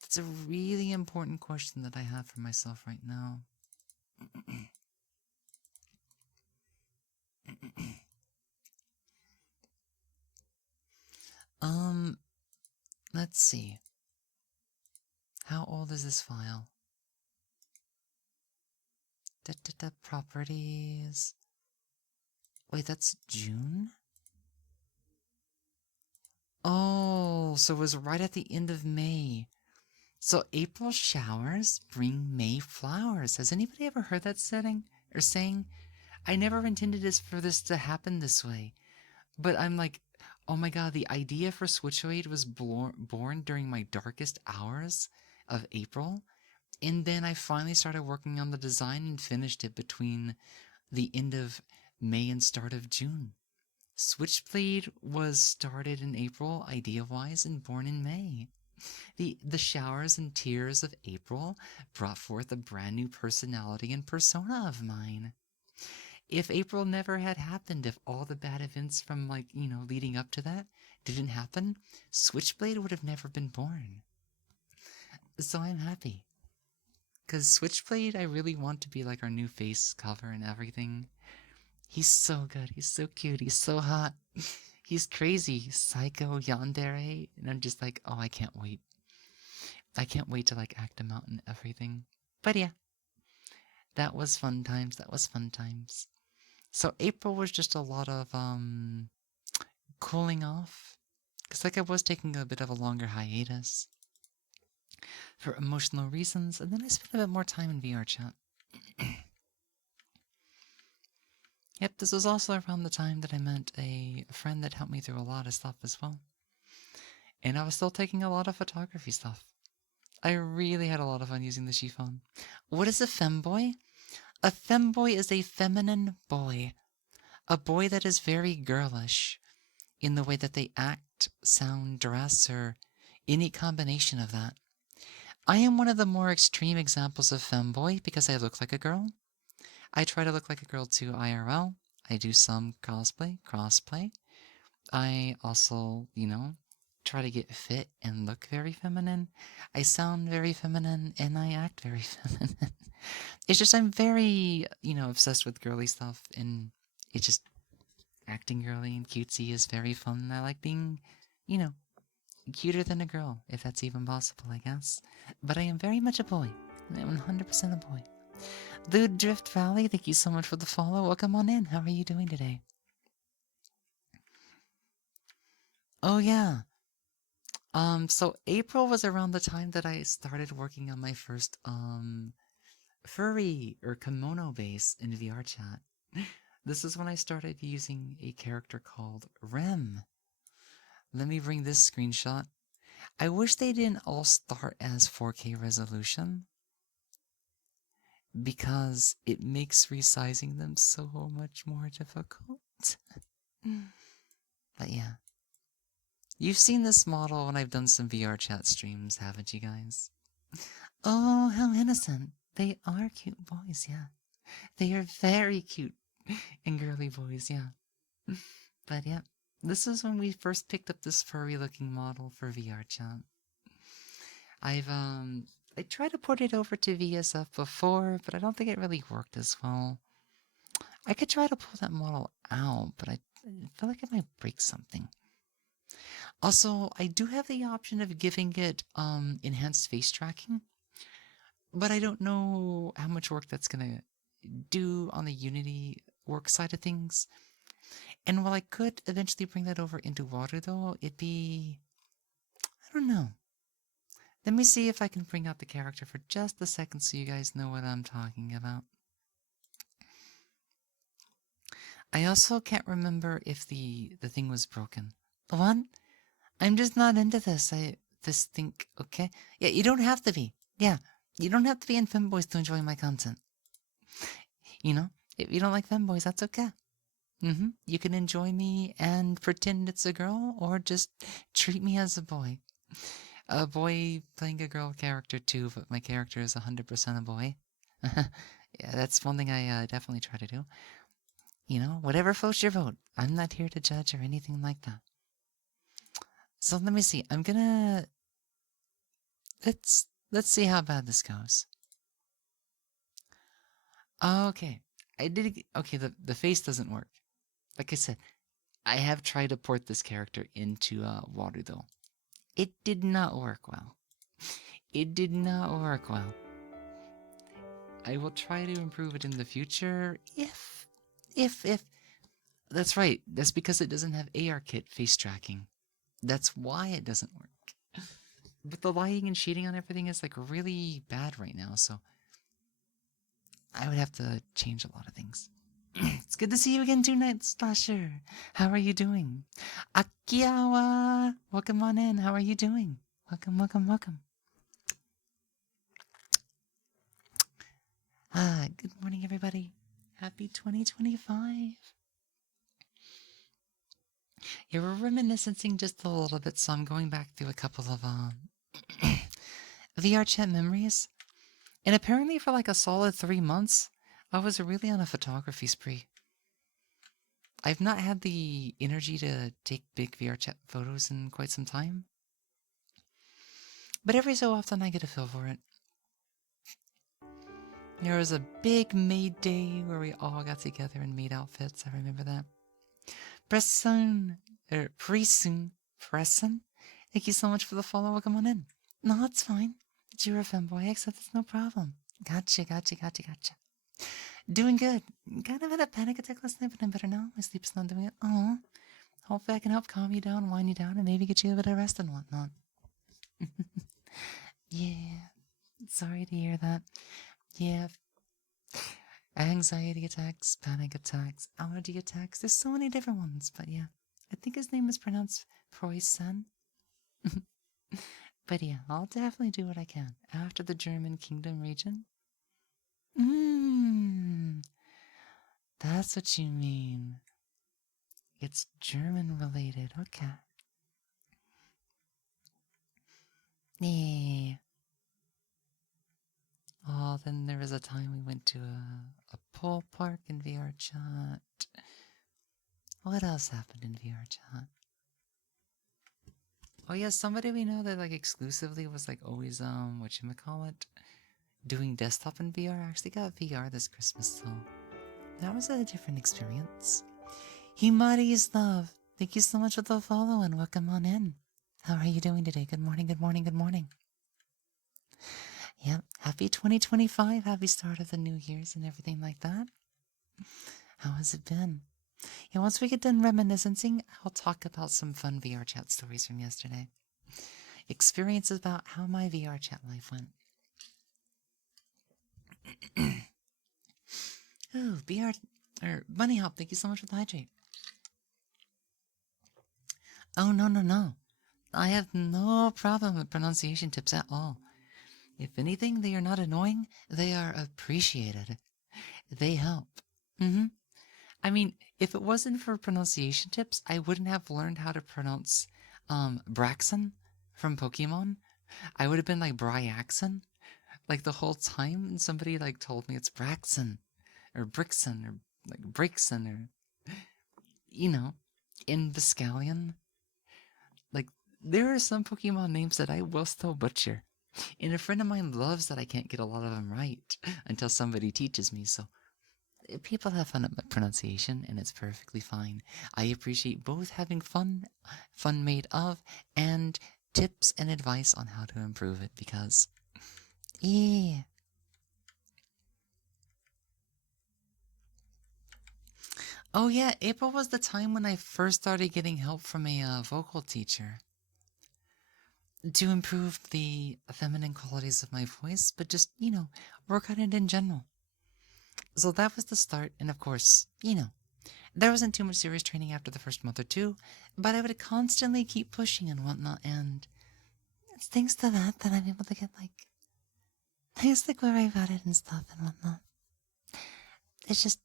That's a really important question that I have for myself right now. Let's see. How old is this file? Properties. Wait, that's June? Oh, so it was right at the end of May. So April showers bring May flowers. Has anybody ever heard that setting or saying? I never intended for this to happen this way. But I'm like, oh my god, the idea for Switchoid was born during my darkest hours of April. And then I finally started working on the design and finished it between the end of May and start of June. Switchblade was started in April, idea-wise, and born in May. The showers and tears of April brought forth a brand new personality and persona of mine. If April never had happened, if all the bad events from, leading up to that didn't happen, Switchblade would have never been born. So I'm happy. Because Switchblade, I really want to be like our new face cover and everything. He's so good. He's so cute. He's so hot. He's crazy. He's psycho yandere. And I'm just like, oh, I can't wait. I can't wait to act him out and everything. But yeah. That was fun times. So April was just a lot of cooling off. Because I was taking a bit of a longer hiatus. For emotional reasons. And then I spent a bit more time in VR chat. Yep, this was also around the time that I met a friend that helped me through a lot of stuff as well. And I was still taking a lot of photography stuff. I really had a lot of fun using the chiffon. What is a femboy? A femboy is a feminine boy. A boy that is very girlish in the way that they act, sound, dress, or any combination of that. I am one of the more extreme examples of femboy because I look like a girl. I try to look like a girl too IRL. I do some crossplay. I also, try to get fit and look very feminine. I sound very feminine and I act very feminine. It's just I'm very, obsessed with girly stuff, and it's just acting girly and cutesy is very fun. I like being, cuter than a girl, if that's even possible, I guess. But I am very much a boy. I am 100% a boy. The Drift Valley, thank you so much for the follow. Welcome on in. How are you doing today? Oh yeah. So April was around the time that I started working on my first furry or kimono base in VR chat. This is when I started using a character called Rem. let me bring this screenshot. I wish they didn't all start as 4K resolution because it makes resizing them so much more difficult. But yeah. You've seen this model when I've done some VR chat streams, haven't you guys? Oh, how innocent. They are cute boys, yeah. They are very cute and girly boys, yeah. But yeah, this is when we first picked up this furry looking model for VR chat. I tried to port it over to VSF before, but I don't think it really worked as well. I could try to pull that model out, but I feel like it might break something. Also, I do have the option of giving it enhanced face tracking, but I don't know how much work that's gonna do on the Unity work side of things. And while I could eventually bring that over into water, though, it'd be... I don't know. Let me see if I can bring out the character for just a second so you guys know what I'm talking about. I also can't remember if the thing was broken. What? I'm just not into this. Okay? Yeah, you don't have to be. Yeah, you don't have to be in Femboys to enjoy my content. You know, if you don't like Femboys, that's okay. You can enjoy me and pretend it's a girl, or just treat me as a boy. A boy playing a girl character too, but my character is 100% a boy. Yeah, that's one thing I definitely try to do. You know, whatever floats your boat. I'm not here to judge or anything like that. So let me see. Let's see how bad this goes. Okay. Okay, the face doesn't work. Like I said, I have tried to port this character into water though. It did not work well. It did not work well. I will try to improve it in the future if that's right. That's because it doesn't have ARKit face tracking. That's why it doesn't work. But the lighting and shading on everything is like really bad right now, so I would have to change a lot of things. It's good to see you again, Night Slasher. How are you doing? Akiawa! Welcome on in. How are you doing? Welcome, welcome, welcome. Good morning, everybody. Happy 2025. Yeah, we're reminiscing just a little bit, so I'm going back through a couple of VR chat memories. And apparently for like a solid 3 months, I was really on a photography spree. I've not had the energy to take big VR chat photos in quite some time. But every so often I get a feel for it. There was a big maid day where we all got together and made outfits. I remember that. Preston. Thank you so much for the follow. Welcome on in. No, it's fine. You're a femboy, except it's no problem. Gotcha. Doing good. Kind of had a panic attack last night, but I'm better now. My sleep's not doing it. Oh, hopefully I can help calm you down, wind you down, and maybe get you a bit of rest and whatnot. Yeah. Sorry to hear that. Yeah. Anxiety attacks, panic attacks, allergy attacks. There's so many different ones, but yeah. I think his name is pronounced Preussen. But yeah, I'll definitely do what I can after the German Kingdom region. That's what you mean. It's German related. Okay. Yeah. Oh, then there was a time we went to a pole park in VR chat. What else happened in VR chat? Oh yeah, somebody we know that like exclusively was like always whatchamacallit, doing desktop in VR actually got VR this Christmas, so that was a different experience. Himari's love. Thank you so much for the follow and welcome on in. How are you doing today? Good morning, good morning, good morning. Yep, happy 2025, happy start of the New Year's and everything like that. How has it been? Yeah, once we get done reminiscing, I'll talk about some fun VR chat stories from yesterday. Experiences about how my VR chat life went. Oh, Bunny Hop, thank you so much for the hydrate. Oh, no, no, no. I have no problem with pronunciation tips at all. If anything, they are not annoying, they are appreciated. They help. Mm-hmm. I mean, if it wasn't for pronunciation tips, I wouldn't have learned how to pronounce Braxon from Pokemon. I would have been like Bryaxon like the whole time, and somebody like told me it's Braxon or Brixon or like Brixon or you know, in Biscallion. Like there are some Pokemon names that I will still butcher. And a friend of mine loves that I can't get a lot of them right until somebody teaches me. So people have fun at pronunciation, and it's perfectly fine. I appreciate both having fun made of, and tips and advice on how to improve it because, yeah. Oh, yeah, April was the time when I first started getting help from a vocal teacher to improve the feminine qualities of my voice, but just, work on it in general. So that was the start, and of course, there wasn't too much serious training after the first month or two, but I would constantly keep pushing and whatnot, and it's thanks to that that I'm able to get, where I've got it and stuff and whatnot. It's just...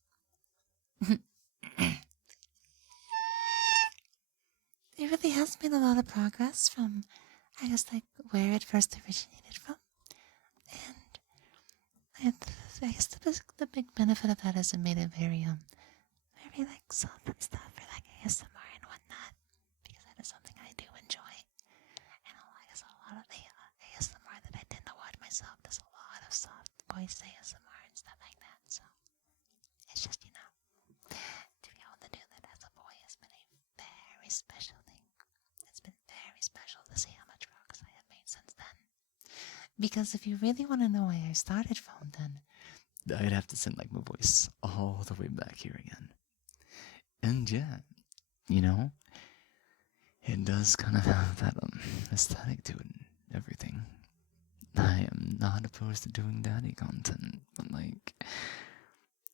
it really has been a lot of progress from, I guess, where it first originated from. And I guess the big benefit of that is it made it very, soft and stuff for, ASMR and whatnot. Because that is something I do enjoy. And I guess a lot of the ASMR that I tend to watch myself, there's a lot of soft voice ASMR and stuff like that. So it's just, to be able to do that as a boy has been a very special thing. It's been very special to see how much progress I have made since then. Because if you really want to know where I started from, then I'd have to send my voice all the way back here again. And yeah, it does kind of have that aesthetic to it and everything. I am not opposed to doing daddy content, but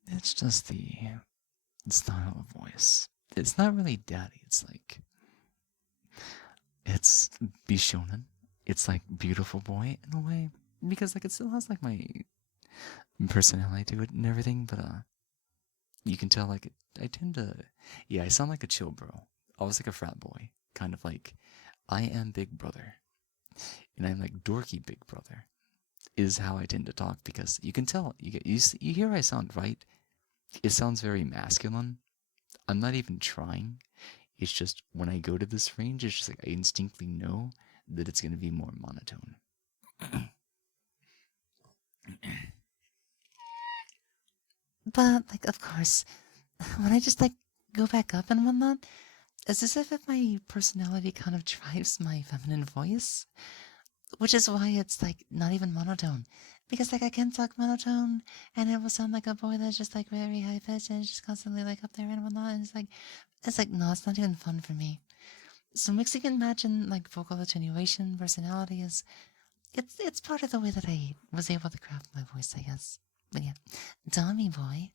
it's just the style of voice. It's not really daddy, it's Bishonen. It's beautiful boy in a way, because it still has my personality to it and everything, but you can tell I tend to, yeah, I sound like a chill bro. Always like a frat boy, kind of I am big brother, and I'm dorky big brother, is how I tend to talk, because you can tell, you hear I sound, right? It sounds very masculine. I'm not even trying. It's just when I go to this range, it's just I instinctively know that it's going to be more monotone. but of course, when I just go back up and whatnot, it's as if my personality kind of drives my feminine voice, which is why it's not even monotone. Because I can talk monotone and it will sound like a boy that's just very high pitched and it's just constantly up there and whatnot. And no, it's not even fun for me. So mixing and matching vocal attenuation, personality is it's part of the way that I was able to craft my voice, I guess. But yeah, Tommy boy,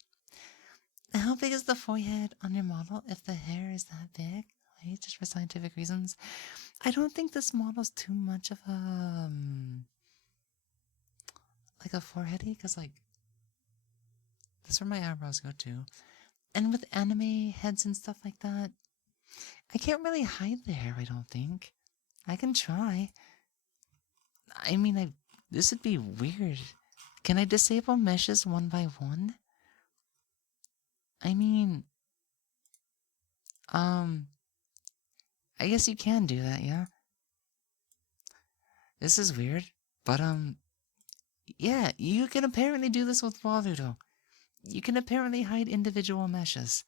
how big is the forehead on your model if the hair is that big? Right, just for scientific reasons. I don't think this model's too much of a foreheady, because that's where my eyebrows go to. And with anime heads and stuff like that, I can't really hide the hair, I don't think. I can try. I mean, this would be weird. Can I disable meshes one by one? I mean, I guess you can do that, yeah. This is weird, but yeah, you can apparently do this with Waludo. You can apparently hide individual meshes.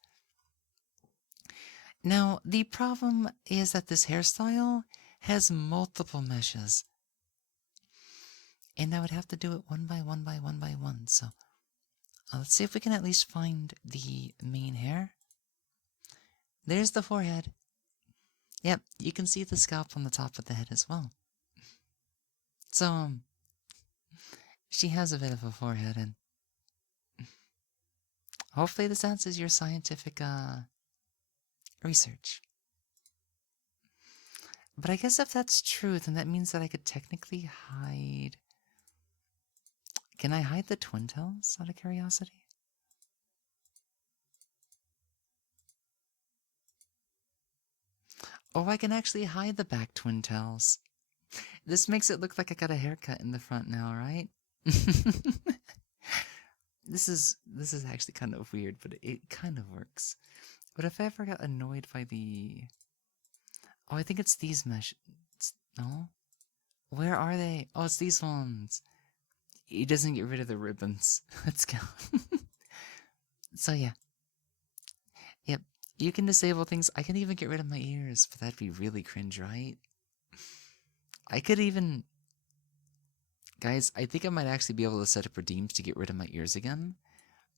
Now, the problem is that this hairstyle has multiple meshes. And I would have to do it one by one by one by one, so let's see if we can at least find the main hair. There's the forehead. Yep, you can see the scalp on the top of the head as well. So, she has a bit of a forehead, and hopefully this answers your scientific research. But I guess if that's true, then that means that I could technically hide. Can I hide the twin tails out of curiosity? Oh, I can actually hide the back twin tails. This makes it look like I got a haircut in the front now, right? This is actually kind of weird, but it kind of works. But if I ever got annoyed by the... Oh, I think it's these mesh... No? Where are they? Oh, it's these ones. He doesn't get rid of the ribbons. Let's go. So yeah. Yep. You can disable things. I can even get rid of my ears, but that'd be really cringe, right? I could even... Guys, I think I might actually be able to set up redeems to get rid of my ears again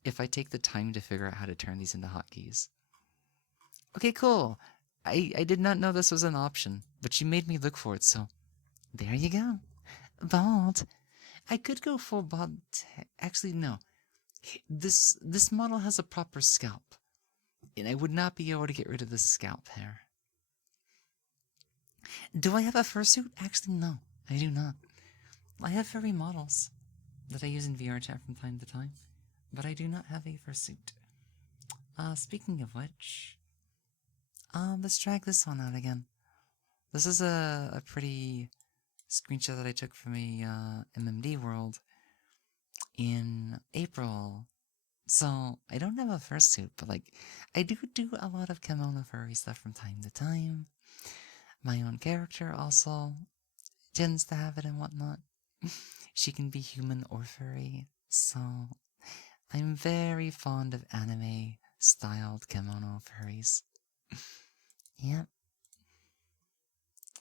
if I take the time to figure out how to turn these into hotkeys. Okay, cool. I did not know this was an option, but you made me look for it, so there you go. Bald. I could go full bald. Actually, no. This model has a proper scalp, and I would not be able to get rid of the scalp hair. Do I have a fursuit? Actually, no, I do not. I have furry models that I use in VR chat from time to time, but I do not have a fursuit. Speaking of which, let's drag this one out again. This is a pretty screenshot that I took from a MMD world in April. So I don't have a fursuit, but like I do a lot of kimono furry stuff from time to time. My own character also tends to have it and whatnot. She can be human or furry, so I'm very fond of anime styled kimono furries. Yep.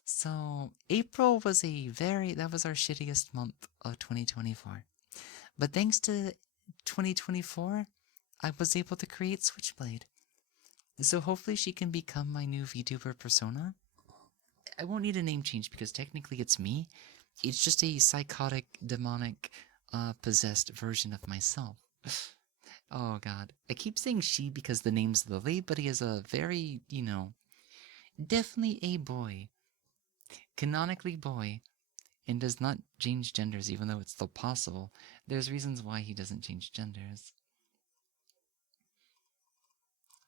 So April was that was our shittiest month of 2024. But thanks to 2024, I was able to create Switchblade. So hopefully she can become my new VTuber persona. I won't need a name change because technically it's me. It's just a psychotic, demonic, possessed version of myself. Oh god. I keep saying she because the name's Lily, but he is a very, definitely a boy. Canonically boy. And does not change genders even though it's still possible. There's reasons why he doesn't change genders.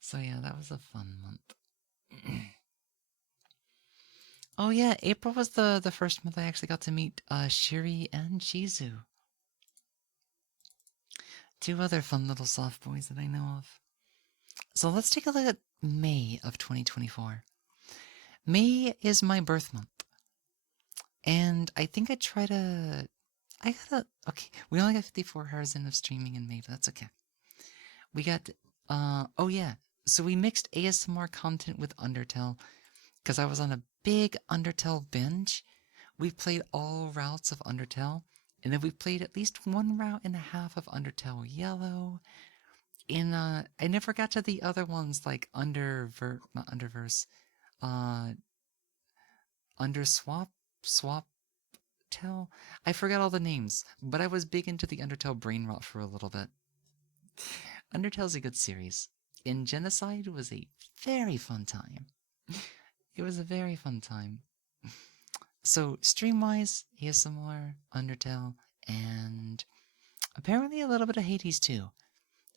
So yeah, that was a fun month. Oh yeah, April was the first month I actually got to meet Shiri and Shizu. Two other fun little soft boys that I know of. So let's take a look at May of 2024. May is my birth month. And I think okay, we only got 54 hours in of streaming in May, but that's okay. We got, oh yeah, so we mixed ASMR content with Undertale, because I was on a big Undertale binge. We played all routes of Undertale, and then we played at least one route and a half of Undertale Yellow. And I never got to the other ones like not Underverse, Swap Tell. I forgot all the names, but I was big into the Undertale brain rot for a little bit. Undertale's a good series, and Genocide was a very fun time. It was a very fun time. So, stream-wise, ASMR, Undertale, and apparently a little bit of Hades 2.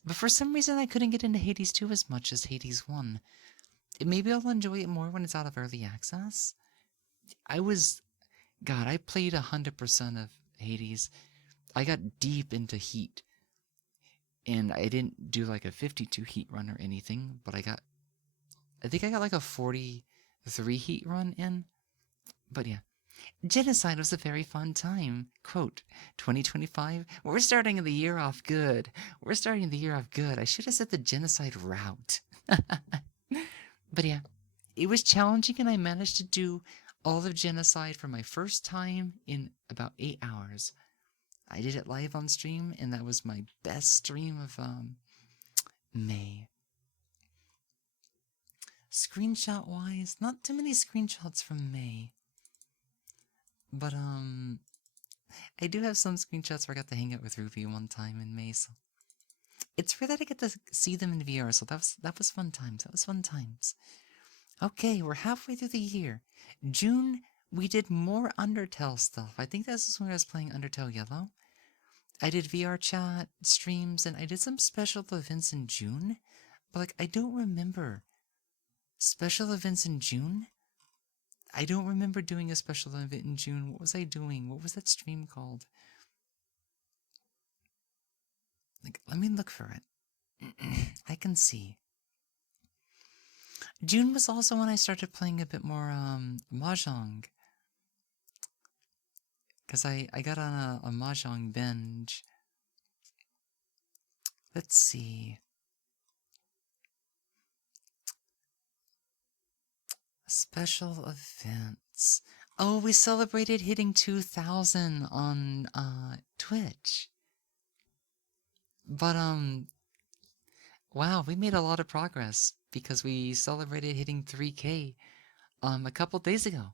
But for some reason, I couldn't get into Hades 2 as much as Hades 1. Maybe I'll enjoy it more when it's out of early access. I played 100% of Hades. I got deep into Heat. And I didn't do like a 52 Heat run or anything, but I think I got like a 43 Heat run in. But yeah. Genocide was a very fun time. Quote, 2025, we're starting the year off good. We're starting the year off good. I should have said the Genocide route. But yeah, it was challenging and I managed to do all of Genocide for my first time in about 8 hours. I did it live on stream and that was my best stream of May. Screenshot wise, not too many screenshots from May. But I do have some screenshots where I got to hang out with Ruby one time in May, so it's rare that I get to see them in VR, so that was fun times. That was fun times. Okay, we're halfway through the year. June, we did more Undertale stuff. I think this is when I was playing Undertale Yellow. I did VR chat, streams, and I did some special events in June. But, like, I don't remember special events in June. I don't remember doing a special event in June. What was I doing? What was that stream called? Like, let me look for it. I can see. June was also when I started playing a bit more Mahjong. Because I got on a Mahjong binge. Let's see. Special events. Oh, we celebrated hitting 2,000 on Twitch. But wow, we made a lot of progress because we celebrated hitting 3K a couple days ago.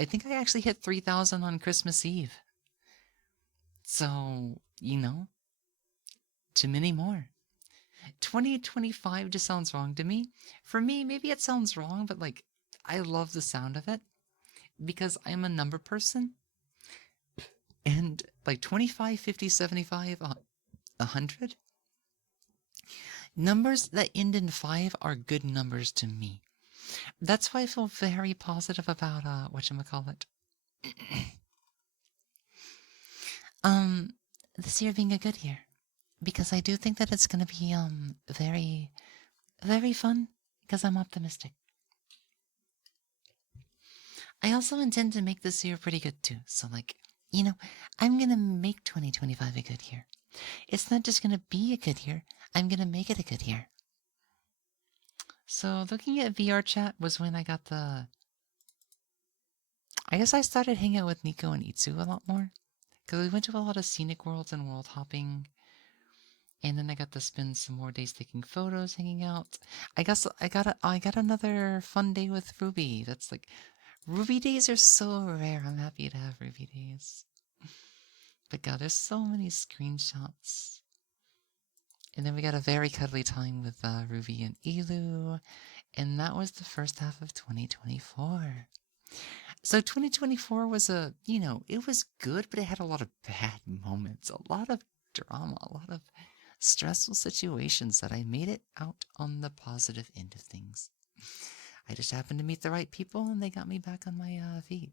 I think I actually hit 3,000 on Christmas Eve. So, too many more. 2025 just sounds wrong to me. For me, maybe it sounds wrong, but like, I love the sound of it because I'm a number person. And like 25, 50, 75, 100. Numbers that end in 5 are good numbers to me. That's why I feel very positive about whatchamacallit. This year being a good year. Because I do think that it's gonna be very, very fun because I'm optimistic. I also intend to make this year pretty good too. So like, I'm gonna make 2025 a good year. It's not just gonna be a good year, I'm gonna make it a good year. So looking at VR chat was when I got I guess I started hanging out with Nico and Itsu a lot more. Because we went to a lot of scenic worlds and world hopping. And then I got to spend some more days taking photos, hanging out. I guess I got another fun day with Ruby. That's like, Ruby days are so rare. I'm happy to have Ruby days. But God, there's so many screenshots. And then we got a very cuddly time with Ruby and Elu. And that was the first half of 2024. So 2024 was it was good, but it had a lot of bad moments, a lot of drama, a lot of stressful situations that I made it out on the positive end of things. I just happened to meet the right people and they got me back on my feet.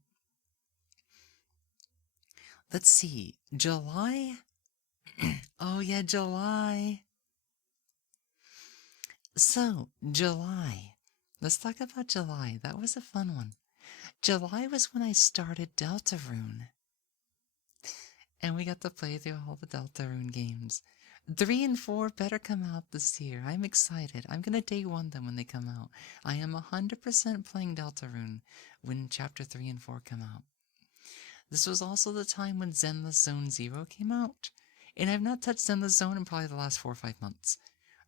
Let's see. July? Oh yeah, July. So, July. Let's talk about July. That was a fun one. July was when I started Deltarune. And we got to play through all the Deltarune games. 3 and 4 better come out this year. I'm excited. I'm gonna day one them when they come out. I am 100% playing Deltarune when Chapter 3 and 4 come out. This was also the time when Zenless Zone Zero came out. And I've not touched Zenless Zone in probably the last 4 or 5 months.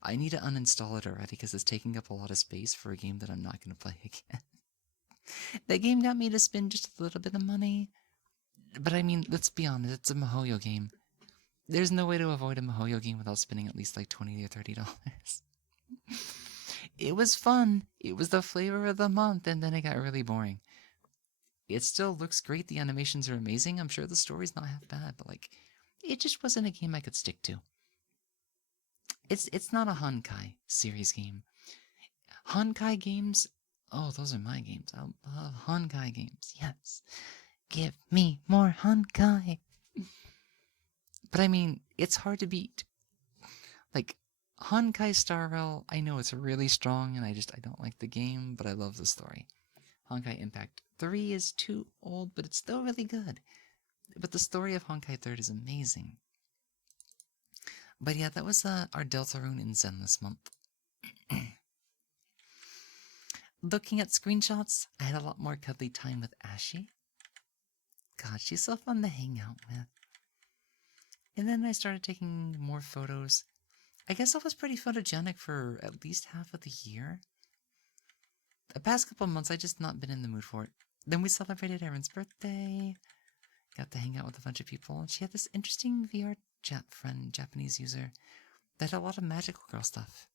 I need to uninstall it already because it's taking up a lot of space for a game that I'm not gonna play again. That game got me to spend just a little bit of money. But I mean, let's be honest, it's a MiHoYo game. There's no way to avoid a MiHoYo game without spending at least like $20 or $30. It was fun. It was the flavor of the month, and then it got really boring. It still looks great. The animations are amazing. I'm sure the story's not half bad, but like, it just wasn't a game I could stick to. It's not a Honkai series game. Honkai games, oh, those are my games. I love Honkai games. Yes. Give me more Honkai. But I mean, it's hard to beat. Like, Honkai Star Rail, I know it's really strong and I don't like the game, but I love the story. Honkai Impact 3 is too old, but it's still really good. But the story of Honkai 3 is amazing. But yeah, that was our Deltarune and Zenless month. Looking at screenshots, I had a lot more cuddly time with Ashy. God, she's so fun to hang out with. And then I started taking more photos. I guess I was pretty photogenic for at least half of the year. The past couple months, I just not been in the mood for it. Then we celebrated Erin's birthday. Got to hang out with a bunch of people. And she had this interesting VR chat friend, Japanese user, that had a lot of magical girl stuff.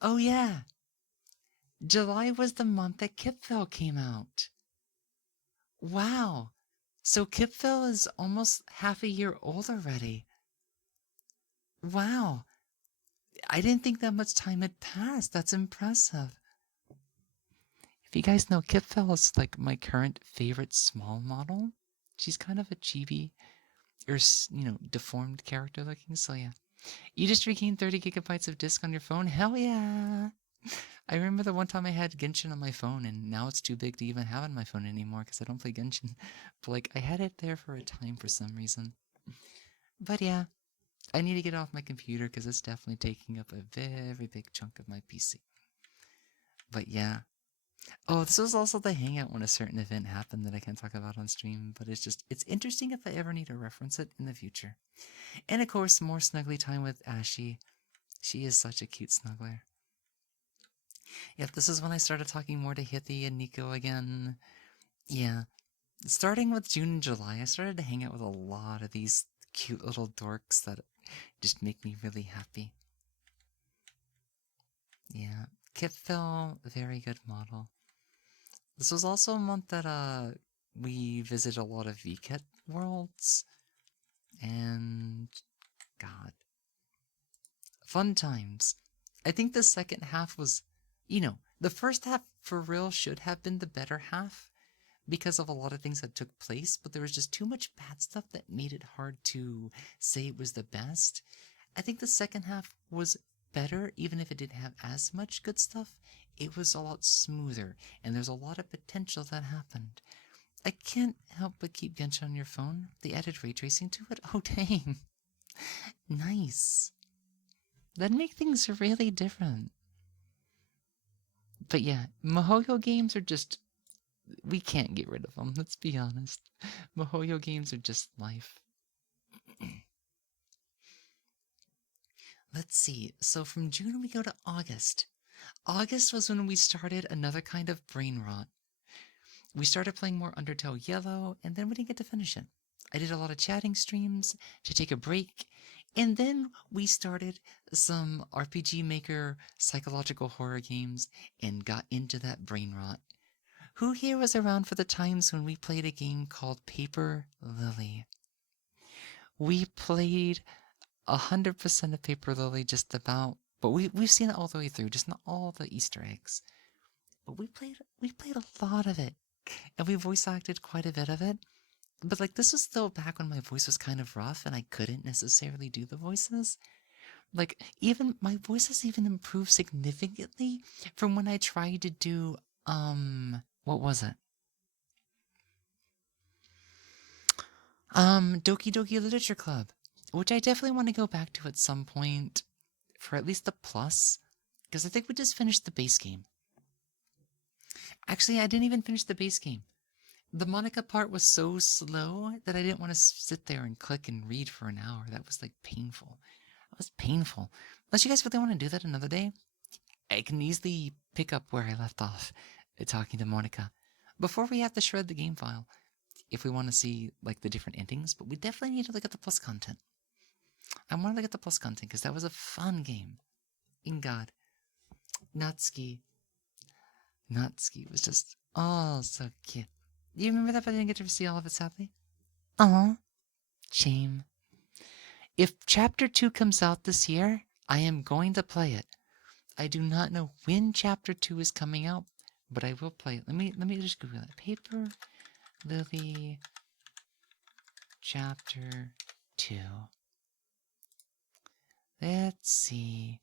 Oh yeah! July was the month that Kipfel came out. Wow. So Kipfel is almost half a year old already. Wow. I didn't think that much time had passed. That's impressive. If you guys know, Kipfel is like my current favorite small model. She's kind of a chibi or, deformed character looking. So yeah. You just regained 30 gigabytes of disk on your phone? Hell yeah. I remember the one time I had Genshin on my phone, and now it's too big to even have on my phone anymore because I don't play Genshin. But like, I had it there for a time for some reason. But yeah, I need to get off my computer because it's definitely taking up a very big chunk of my PC. But yeah. Oh, this was also the hangout when a certain event happened that I can't talk about on stream, but it's interesting if I ever need to reference it in the future. And of course, more snuggly time with Ashy. She is such a cute snuggler. Yep, this is when I started talking more to Hithi and Nico again. Yeah, starting with June and July, I started to hang out with a lot of these cute little dorks that just make me really happy. Yeah, Kipfel, very good model. This was also a month that we visited a lot of VCat worlds, and God, fun times. I think the second half was, the first half for real should have been the better half because of a lot of things that took place, but there was just too much bad stuff that made it hard to say it was the best. I think the second half was better, even if it didn't have as much good stuff. It was a lot smoother, and there's a lot of potential that happened. I can't help but keep Genshin on your phone. They added ray tracing to it. Oh, dang. Nice. That'd make things really different. But yeah, Mihoyo games are just... We can't get rid of them, let's be honest. Mihoyo games are just life. Let's see. So from June we go to August. August was when we started another kind of brain rot. We started playing more Undertale Yellow, and then we didn't get to finish it. I did a lot of chatting streams to take a break, and then we started some RPG Maker psychological horror games and got into that brain rot. Who here was around for the times when we played a game called Paper Lily? We played 100% of Paper Lily just about, but we've seen it all the way through, just not all the Easter eggs. But we played a lot of it, and we voice acted quite a bit of it. But like, this was still back when my voice was kind of rough and I couldn't necessarily do the voices. Like, even my voice has even improved significantly from when I tried to do what was it? Doki Doki Literature Club, which I definitely want to go back to at some point for at least the plus, because I think we just finished the base game. Actually, I didn't even finish the base game. The Monica part was so slow that I didn't want to sit there and click and read for an hour. That was like painful. That was painful. Unless you guys really want to do that another day, I can easily pick up where I left off talking to Monica before we have to shred the game file if we want to see like the different endings. But we definitely need to look at the plus content. I want to look at the plus content because that was a fun game. In God, Natsuki was just so cute. Do you remember that? But I didn't get to see all of it, sadly. Aw, shame. If Chapter 2 comes out this year, I am going to play it. I do not know when Chapter 2 is coming out, but I will play it. Let me just Google it. Paper Lily Chapter 2. Let's see.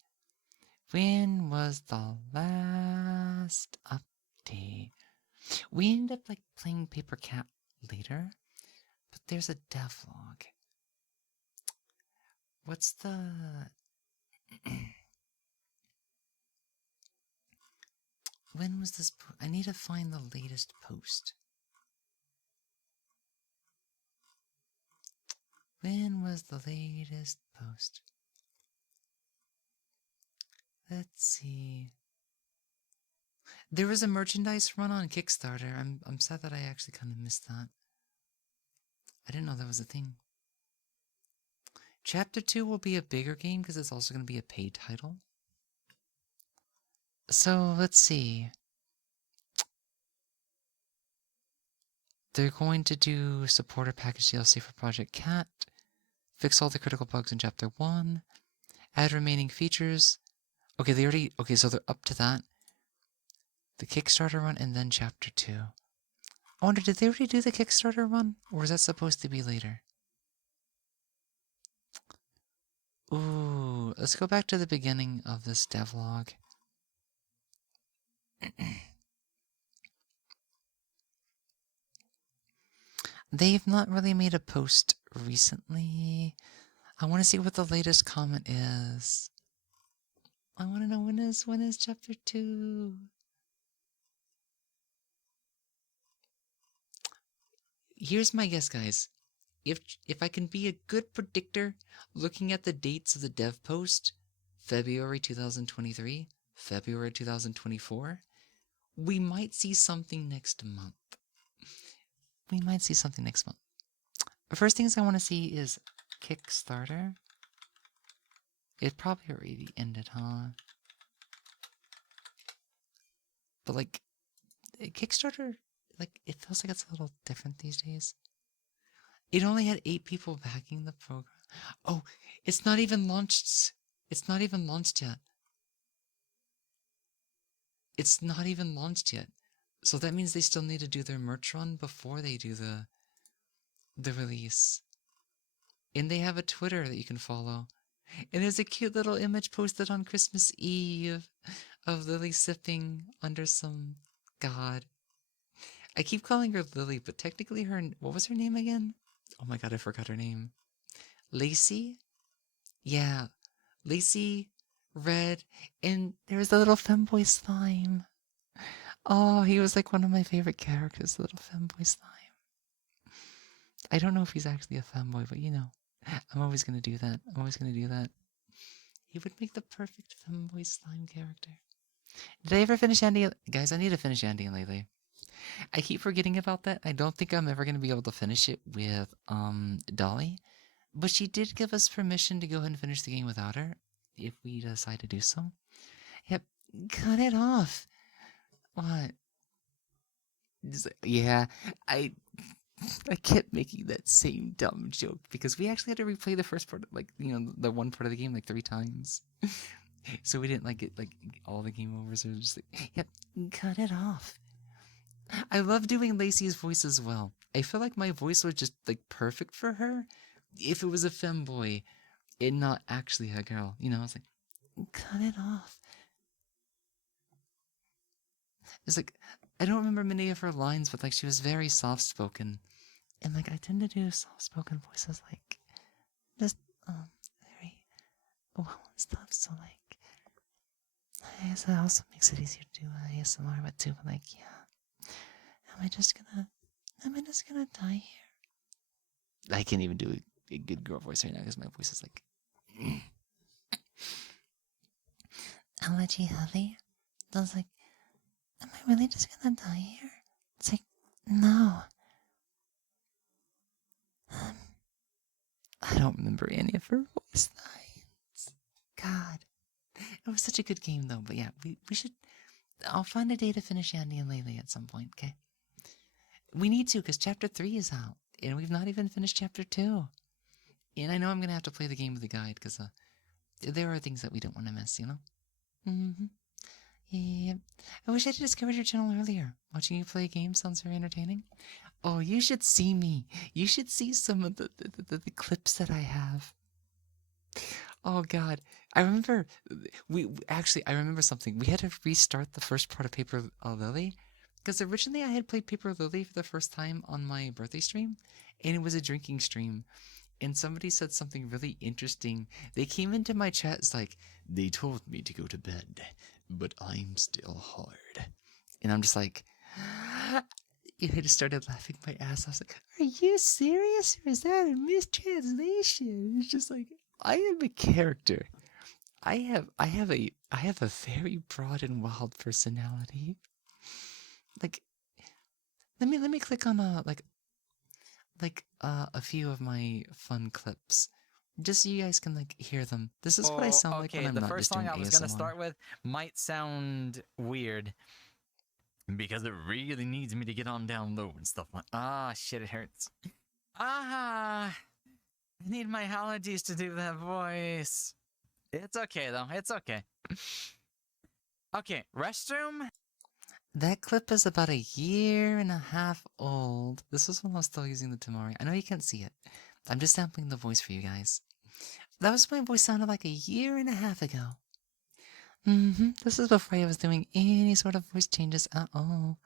When was the last update? We ended up like playing Paper Cat later, but there's a devlog. What's the... When was this I need to find the latest post. When was the latest post? Let's see. There was a merchandise run on Kickstarter. I'm sad that I actually kind of missed that. I didn't know that was a thing. Chapter 2 will be a bigger game because it's also going to be a paid title. So let's see. They're going to do supporter package DLC for Project Cat, fix all the critical bugs in Chapter 1, add remaining features. Okay, they already. Okay, so they're up to that. The Kickstarter run and then Chapter 2. I wonder, did they already do the Kickstarter run? Or is that supposed to be later? Ooh, let's go back to the beginning of this devlog. They've not really made a post recently. I want to see what the latest comment is. I want to know when is chapter 2. Here's my guess, guys. If I can be a good predictor, looking at the dates of the dev post, February 2023, February 2024, we might see something next month. We might see something next month. The first things I want to see is Kickstarter. It probably already ended, huh? But like, Kickstarter, like, it feels like it's a little different these days. It only had 8 people backing the program. Oh, it's not even launched. It's not even launched yet. It's not even launched yet. So that means they still need to do their merch run before they do the release. And they have a Twitter that you can follow. And there's a cute little image posted on Christmas Eve of Lily sipping under some god. I keep calling her Lily, but technically what was her name again? Oh my god, I forgot her name. Lacey? Yeah, Lacey, Red, and there was the little Femboy slime. Oh, he was like one of my favorite characters, the little Femboy slime. I don't know if he's actually a femboy, but you know, I'm always gonna do that. I'm always gonna do that. He would make the perfect femboy slime character. Did I ever finish Andy? Guys, I need to finish Andy and Lele. I keep forgetting about that. I don't think I'm ever gonna be able to finish it with Dolly, but she did give us permission to go ahead and finish the game without her if we decide to do so. Yep, cut it off. What? Yeah, I I kept making that same dumb joke because we actually had to replay the first part, like, you know, the one part of the game like 3 times. So we didn't like get like all the game overs. Or just like, yep, cut it off. I love doing Lacey's voice as well. I feel like my voice was just like perfect for her if it was a femboy and not actually a girl. You know, it's like, cut it off. It's like, I don't remember many of her lines, but like she was very soft spoken. And like I tend to do soft spoken voices, like just very well and stuff. So like, I guess that also makes it easier to do ASMR with too. But like, yeah, am I just gonna die here? I can't even do a good girl voice right now because my voice is like. Allergy heavy. I was like, am I really just gonna die here? It's like, no. I don't remember any of her voice lines. God. It was such a good game though, but yeah, we should. I'll find a day to finish Andy and Lele at some point, okay? We need to, because Chapter 3 is out, and we've not even finished Chapter 2. And I know I'm gonna have to play the game with the guide, because there are things that we don't want to miss, you know? Mm-hmm. Yeah. I wish I had discovered your channel earlier. Watching you play a game sounds very entertaining. Oh, you should see me. You should see some of the clips that I have. Oh God, I remember I remember something. We had to restart the first part of Paper Lily because originally I had played Paper Lily for the first time on my birthday stream, and it was a drinking stream. And somebody said something really interesting. They came into my chat. It's like they told me to go to bed, but I'm still hard. And I'm just like, and I just started laughing my ass off. I was like, "Are you serious, or is that a mistranslation?" It's just like I am a character. I have a very broad and wild personality. Like let me click on a few of my fun clips. just so you guys can like hear them. This is what I Oh, sound like when okay. I'm The not first just song doing I was gonna ASMR. start with might sound weird because it really needs me to get on down low and stuff like. Ah, shit, it hurts. Ah, I need my allergies to do that voice. It's okay though. It's okay. Okay, restroom. That clip is about 1.5 years old. This was when I was still using the Tamari. I know you can't see it. I'm just sampling the voice for you guys. That was my voice sounded like 1.5 years ago. This is before I was doing any sort of voice changes at all.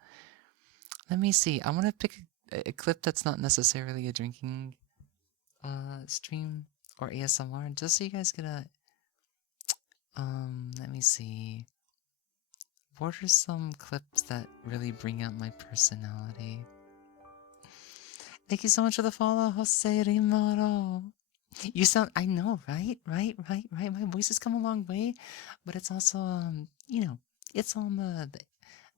Let me see. I want to pick a clip that's not necessarily a drinking stream or ASMR, just so you guys get a let me see. What are some clips that really bring out my personality? Thank you so much for the follow, Jose Rimaro. You sound, I know, right? Right. My voice has come a long way, but it's also, it's on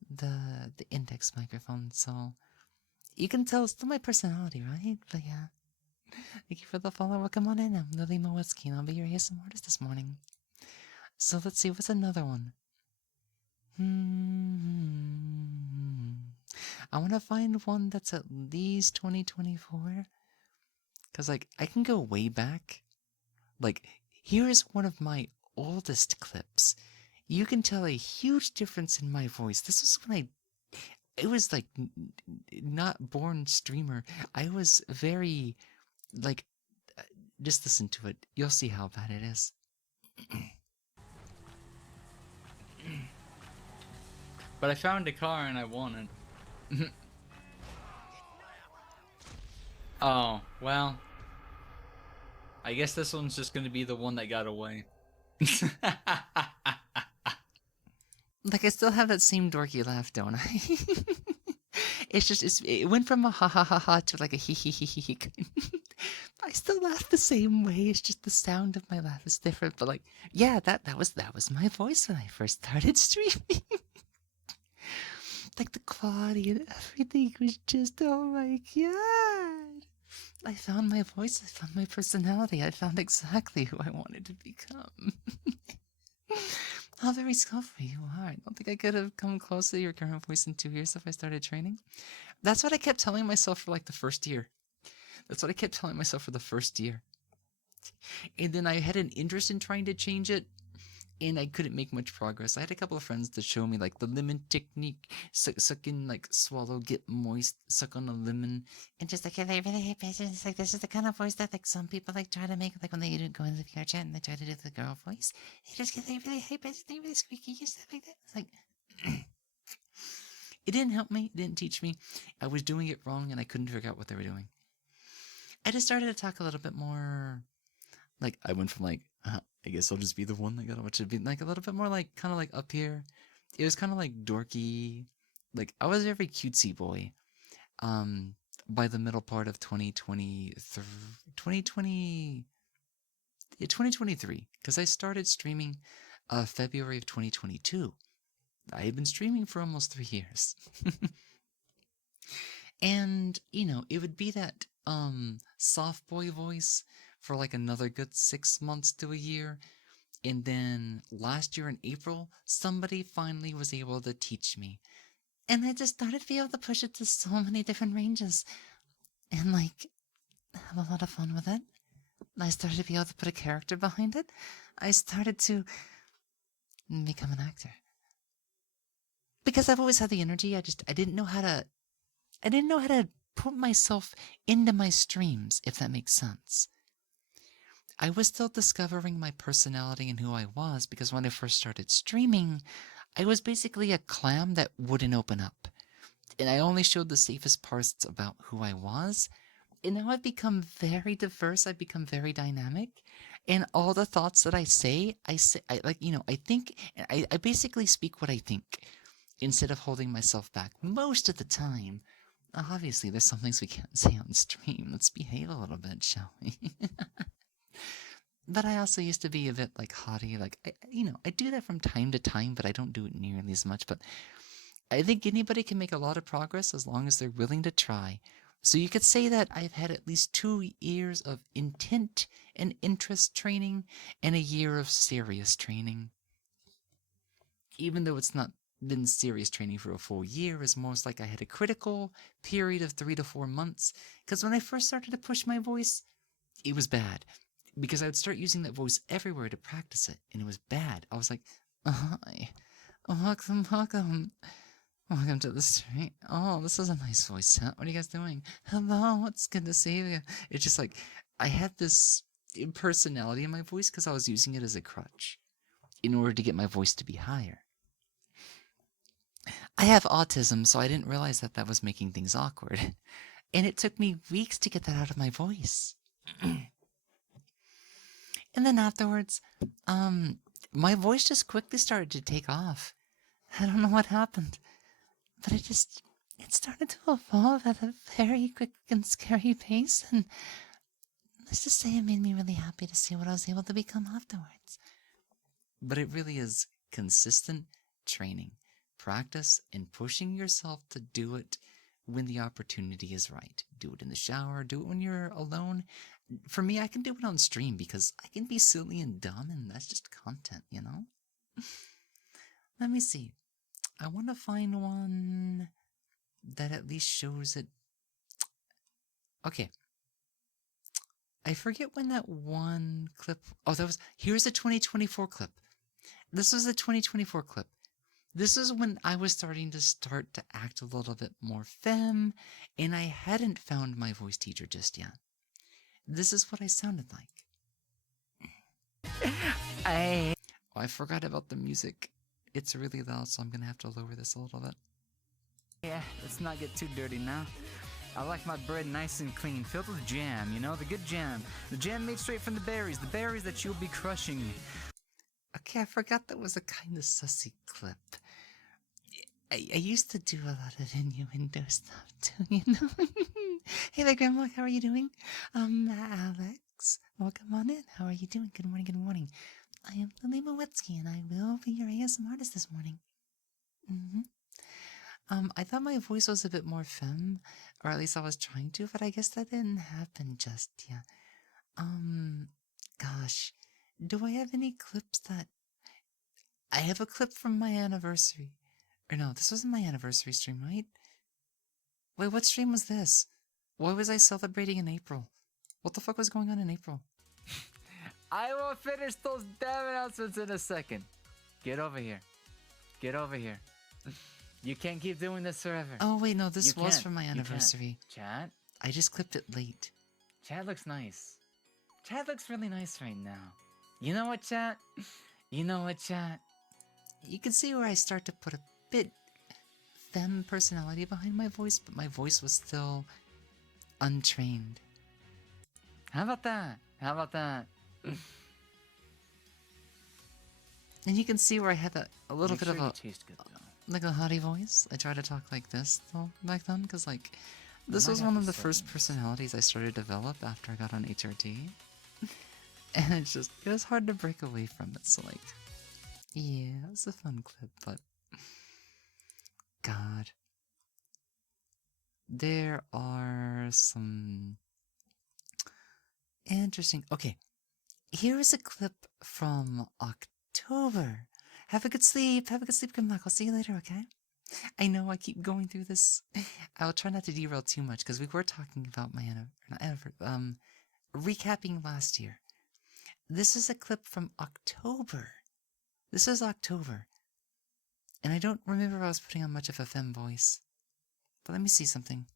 the index microphone, so you can tell it's still my personality, right? But yeah. Thank you for the follow. Welcome on in. I'm Lily Moetsuki, and I'll be your ASMR artist this morning. So let's see, what's another one? I want to find one that's at least 2024. Because, like, I can go way back. Like, here is one of my oldest clips. You can tell a huge difference in my voice. This was when it was like not born streamer. I was very, like, just listen to it. You'll see how bad it is. But I found a car and I won it. Oh, well. I guess this one's just gonna be the one that got away. Like, I still have that same dorky laugh, don't I? It went from a ha ha ha ha to like a hee hee hee hee hee. I still laugh the same way. It's just the sound of my laugh is different. But like, yeah, that was my voice when I first started streaming. Like the quality and everything was just, oh my god. I found my voice. I found my personality. I found exactly who I wanted to become. How very skillful you are. I don't think I could have come close to your current voice in 2 years if I started training. That's what I kept telling myself for like the first year. That's what I kept telling myself for the first year. And then I had an interest in trying to change it, and I couldn't make much progress. I had a couple of friends that show me like the lemon technique, suck in, like swallow, get moist, suck on a lemon, and just like, if I really hate patience, like this is the kind of voice that like some people like try to make, like when they go into the VR chat and they try to do the girl voice, they just get like really high pitched, they really squeaky and stuff like that. It's like, it didn't help me, it didn't teach me. I was doing it wrong and I couldn't figure out what they were doing. I just started to talk a little bit more, like, I went from like, I guess I'll just be the one that got what should be like a little bit more like kind of like up here. It was kind of like dorky. Like I was a very cutesy boy. By the middle part of 2023, because I started streaming February of 2022. I had been streaming for almost 3 years. And, it would be that soft boy voice for like another good 6 months to a year. And then last year in April, somebody finally was able to teach me. And I just started to be able to push it to so many different ranges. And like, have a lot of fun with it. I started to be able to put a character behind it. I started to become an actor. Because I've always had the energy, I didn't know how to put myself into my streams, if that makes sense. I was still discovering my personality and who I was, because when I first started streaming, I was basically a clam that wouldn't open up. And I only showed the safest parts about who I was. And now I've become very diverse, I've become very dynamic. And all the thoughts that I think, I basically speak what I think, instead of holding myself back most of the time. Obviously, there's some things we can't say on stream. Let's behave a little bit, shall we? But I also used to be a bit like haughty. Like, I do that from time to time, but I don't do it nearly as much. But I think anybody can make a lot of progress as long as they're willing to try. So you could say that I've had at least 2 years of intent and interest training and a year of serious training. Even though it's not been serious training for a full year, it's most like I had a critical period of 3 to 4 months. Because when I first started to push my voice, it was bad. Because I would start using that voice everywhere to practice it, and it was bad. I was like, hi, welcome to the street. Oh, this is a nice voice, huh? What are you guys doing? Hello, it's good to see you. It's just like, I had this personality in my voice because I was using it as a crutch in order to get my voice to be higher. I have autism, so I didn't realize that that was making things awkward. And it took me weeks to get that out of my voice. And then afterwards, my voice just quickly started to take off. I don't know what happened, but it started to evolve at a very quick and scary pace, and let's just say it made me really happy to see what I was able to become afterwards. But it really is consistent training, practice, and pushing yourself to do it when the opportunity is right. Do it in the shower, do it when you're alone. For me, I can do it on stream because I can be silly and dumb, and that's just content, you know? Let me see. I want to find one that at least shows it. Okay. I forget when that one clip. Oh, here's a 2024 clip. This was a 2024 clip. This is when I was starting to act a little bit more femme, and I hadn't found my voice teacher just yet. This is what I sounded like. Oh, I forgot about the music. It's really loud, so I'm gonna have to lower this a little bit. Yeah, let's not get too dirty now. I like my bread nice and clean, filled with jam, you know, the good jam. The jam made straight from the berries that you'll be crushing. Okay, I forgot that was a kind of sussy clip. I used to do a lot of innuendo stuff too, you know? Hey there, Grandma, how are you doing? Alex, welcome on in. How are you doing? Good morning, good morning. I am Lily Moetsuki, and I will be your ASM artist this morning. I thought my voice was a bit more femme, or at least I was trying to, but I guess that didn't happen just yet. Gosh, do I have any clips that... I have a clip from my anniversary. Or no, this wasn't my anniversary stream, right? Wait, what stream was this? Why was I celebrating in April? What the fuck was going on in April? I will finish those damn announcements in a second. Get over here. Get over here. You can't keep doing this forever. Oh, wait, no, this was from my anniversary. Chat? I just clipped it late. Chat looks nice. Chat looks really nice right now. You know what, chat? You know what, chat? You can see where I start to put a bit femme personality behind my voice, but my voice was still untrained. How about that? How about that? And you can see where I had a little bit of a... taste good, though. Like a haughty voice. I tried to talk like this though back then, because like this was one of the first personalities I started to develop after I got on HRT. And it was hard to break away from it, so like, yeah, it was a fun clip, but God. There are some interesting... Okay, here is a clip from October. Have a good sleep, good luck. I'll see you later, okay? I know I keep going through this. I'll try not to derail too much, because we were talking about my recapping last year. This is a clip from October. This is October. And I don't remember if I was putting on much of a femme voice. But let me see something.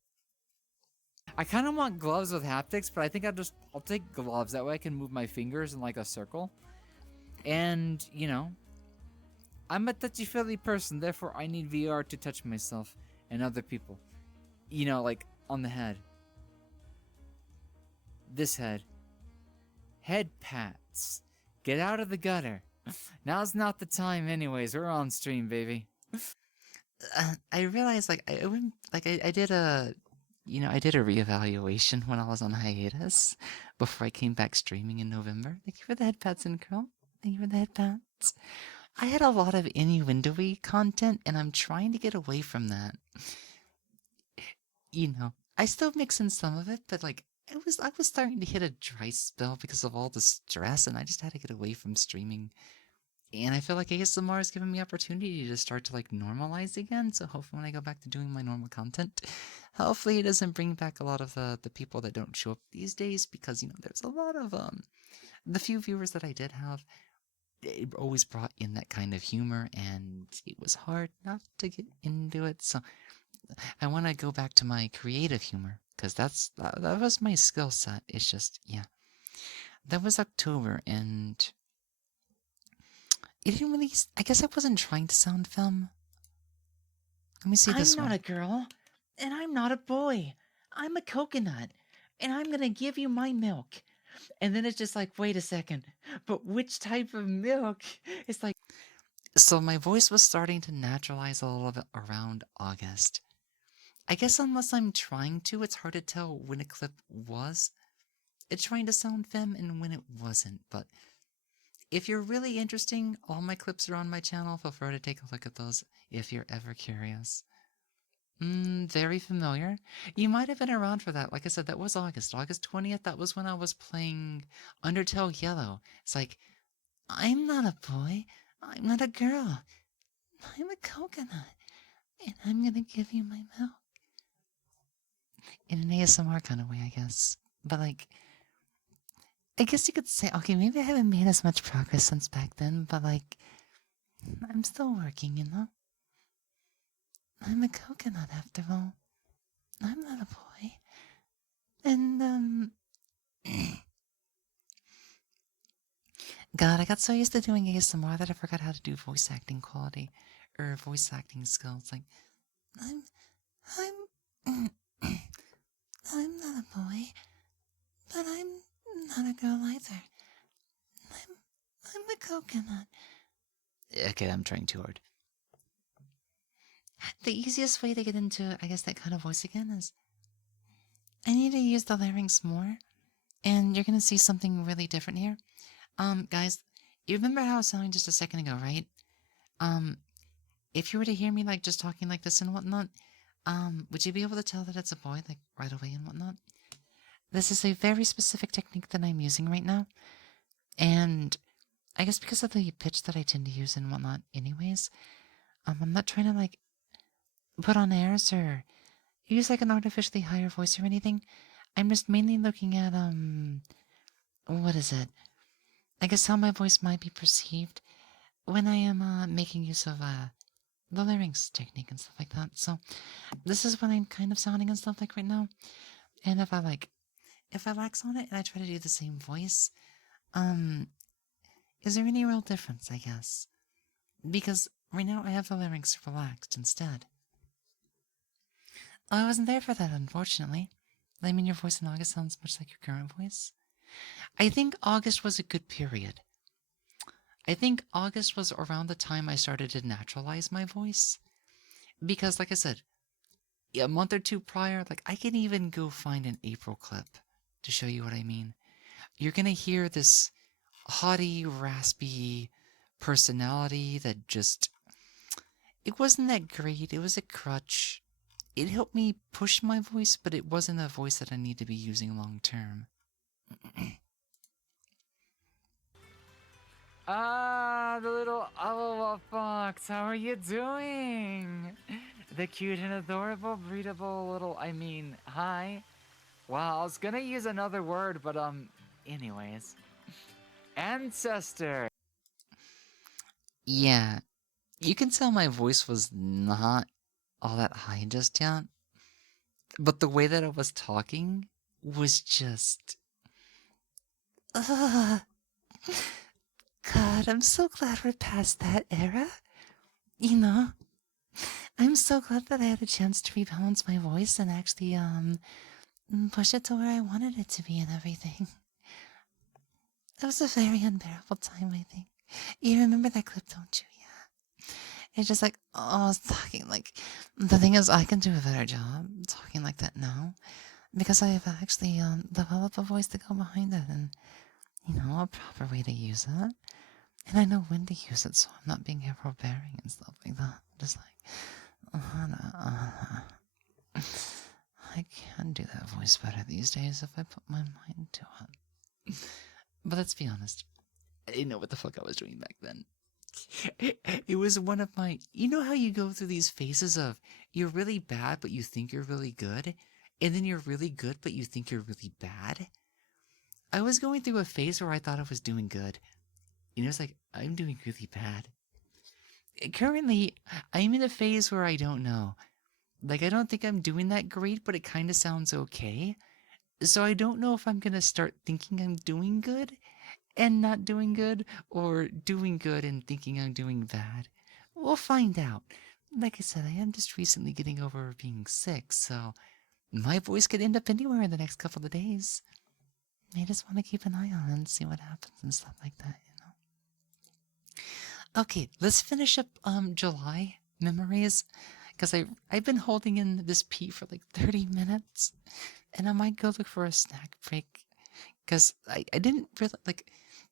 I kind of want gloves with haptics, but I think I'll take gloves. That way I can move my fingers in like a circle. And, you know, I'm a touchy-feely person, therefore I need VR to touch myself and other people. You know, like, on the head. This head. Head pats. Get out of the gutter. Now's not the time anyways, we're on stream, baby. I realized, like, I did a reevaluation when I was on hiatus before I came back streaming in November. Thank you for the head pats, Incurl. Thank you for the head pats. I had a lot of innuendo-y content, and I'm trying to get away from that. You know, I still mix in some of it, but like I was starting to hit a dry spell because of all the stress, and I just had to get away from streaming. And I feel like ASMR has given me opportunity to start to like normalize again. So hopefully when I go back to doing my normal content, hopefully it doesn't bring back a lot of the people that don't show up these days, because there's a lot of the few viewers that I did have, it always brought in that kind of humor, and it was hard not to get into it. So I want to go back to my creative humor, because that was my skill set. It's just, yeah. That was October, and it didn't really. I guess I wasn't trying to sound film. Let me see this I'm not one. a girl, and I'm not a boy. I'm a coconut, and I'm gonna give you my milk. And then it's just like, wait a second, but which type of milk? It's like, So my voice was starting to naturalize a little bit around August. I guess unless I'm trying to, it's hard to tell when a clip was it's trying to sound femme and when it wasn't. But if you're really interesting, all my clips are on my channel. Feel free to take a look at those if you're ever curious. Very familiar. You might have been around for that. Like I said, that was August. August 20th, that was when I was playing Undertale Yellow. It's like, I'm not a boy. I'm not a girl. I'm a coconut. And I'm gonna give you my milk. In an ASMR kind of way, I guess. But like, I guess you could say, okay, maybe I haven't made as much progress since back then, but like, I'm still working. I'm a coconut after all. I'm not a boy. And, God, I got so used to doing ASMR that I forgot how to do voice acting quality, or voice acting skills. Like, I'm, I'm, I'm not a boy, but I'm not a girl either. I'm a coconut. Okay, I'm trying too hard. The easiest way to get into, I guess, that kind of voice again is I need to use the larynx more, and you're gonna see something really different here. Guys, you remember how I was sounding just a second ago, right? Um, if you were to hear me like just talking like this and whatnot, would you be able to tell that it's a boy like right away and whatnot? This is a very specific technique that I'm using right now, and I guess because of the pitch that I tend to use and whatnot, anyways, I'm not trying to like put on airs or use like an artificially higher voice or anything. I'm just mainly looking at what is it? I guess how my voice might be perceived when I am making use of the larynx technique and stuff like that. So this is what I'm kind of sounding and stuff like right now. And if I lax on it and I try to do the same voice, is there any real difference, I guess? Because right now I have the larynx relaxed instead. Oh, I wasn't there for that, unfortunately. I mean, your voice in August sounds much like your current voice. I think August was a good period. I think August was around the time I started to naturalize my voice. Because, like I said, a month or two prior, like, I can even go find an April clip to show you what I mean. You're gonna hear this haughty, raspy personality that just... It wasn't that great. It was a crutch. It helped me push my voice, but it wasn't a voice that I need to be using long term. Ah, the little Aloha fox. How are you doing? The cute and adorable, breedable little. Hi. Wow, I was gonna use another word, but anyways, ancestor. Yeah, you can tell my voice was not all that high just yet, but the way that I was talking was just... Ugh. God, I'm so glad we're past that era. I'm so glad that I had a chance to rebalance my voice and actually, push it to where I wanted it to be and everything. It was a very unbearable time, I think. You remember that clip, don't you? Yeah. It's just like, oh, I was talking like... The thing is, I can do a better job talking like that now, because I have actually, developed a voice to go behind it and, a proper way to use it. And I know when to use it, so I'm not being overbearing and stuff like that. Just like, I can't do that voice better these days if I put my mind to it. But let's be honest, I didn't know what the fuck I was doing back then. It was one of my... You know how you go through these phases of you're really bad but you think you're really good, and then you're really good but you think you're really bad? I was going through a phase where I thought I was doing good, and it was like, I'm doing really bad. Currently, I'm in a phase where I don't know. Like, I don't think I'm doing that great, but it kind of sounds okay. So I don't know if I'm going to start thinking I'm doing good and not doing good, or doing good and thinking I'm doing bad. We'll find out. Like I said, I am just recently getting over being sick, so my voice could end up anywhere in the next couple of days. I just want to keep an eye on it and see what happens and stuff like that, you know. Okay, let's finish up July memories, because I've been holding in this pee for like 30 minutes, and I might go look for a snack break, because I didn't really, like,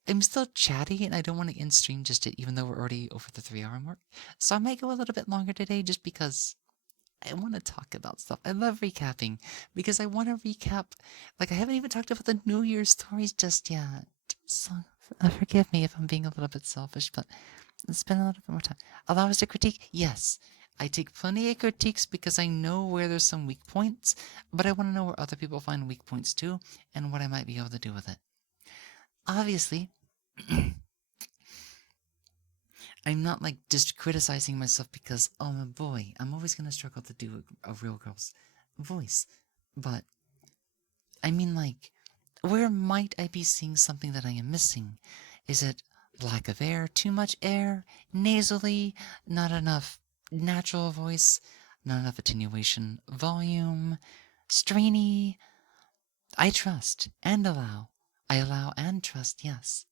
I'm still chatty and I don't want to end stream just yet, even though we're already over the 3-hour mark. So I might go a little bit longer today just because I want to talk about stuff. I love recapping because I want to recap. Like, I haven't even talked about the New Year's stories just yet. So forgive me if I'm being a little bit selfish, but spend a little bit more time. Allow us to critique? Yes. I take plenty of critiques because I know where there's some weak points, but I want to know where other people find weak points too and what I might be able to do with it. Obviously, I'm not like just criticizing myself because, oh my boy, I'm always going to struggle to do a real girl's voice. But, I mean, like, where might I be seeing something that I am missing? Is it lack of air, too much air, nasally, not enough natural voice, not enough attenuation, volume, strainy? I trust and allow. I allow and trust, yes.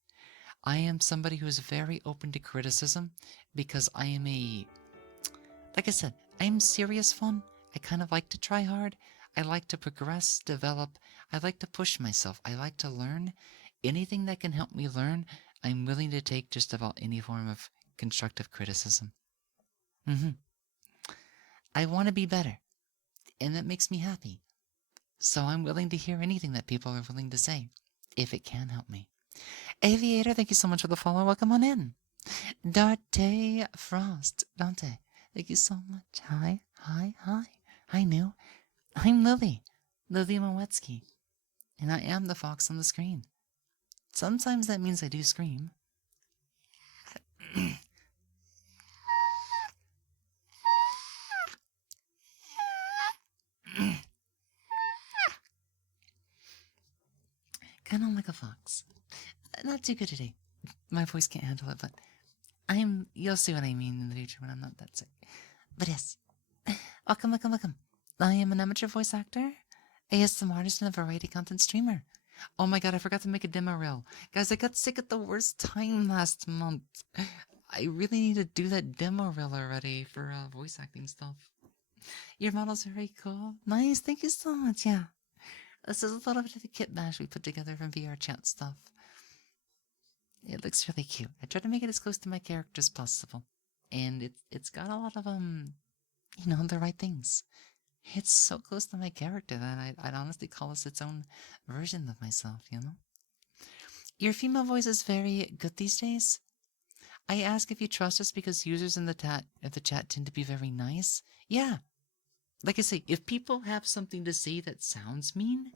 I am somebody who is very open to criticism because I am like I said, I'm serious fun. I kind of like to try hard. I like to progress, develop. I like to push myself. I like to learn. Anything that can help me learn, I'm willing to take just about any form of constructive criticism. I want to be better, and that makes me happy. So I'm willing to hear anything that people are willing to say, if it can help me. Aviator, thank you so much for the follow. Welcome on in. Dante Frost. Dante, thank you so much. Hi. Hi, New. I'm Lily. Lily Moetsuki. And I am the fox on the screen. Sometimes that means I do scream. Kind of like a fox. Not too good today. My voice can't handle it, but you'll see what I mean in the future when I'm not that sick. But yes. Welcome. I am an amateur voice actor, ASM artist, and a variety content streamer. Oh my god, I forgot to make a demo reel. Guys, I got sick at the worst time last month. I really need to do that demo reel already for voice acting stuff. Your model's very cool. Nice, thank you so much, yeah. This is a little bit of a kit bash we put together from VR chat stuff. It looks really cute. I tried to make it as close to my character as possible. And it's got a lot of, the right things. It's so close to my character that I'd honestly call this its own version of myself, you know? Your female voice is very good these days. I ask if you trust us because users in the chat tend to be very nice. Yeah. Like I say, if people have something to say that sounds mean,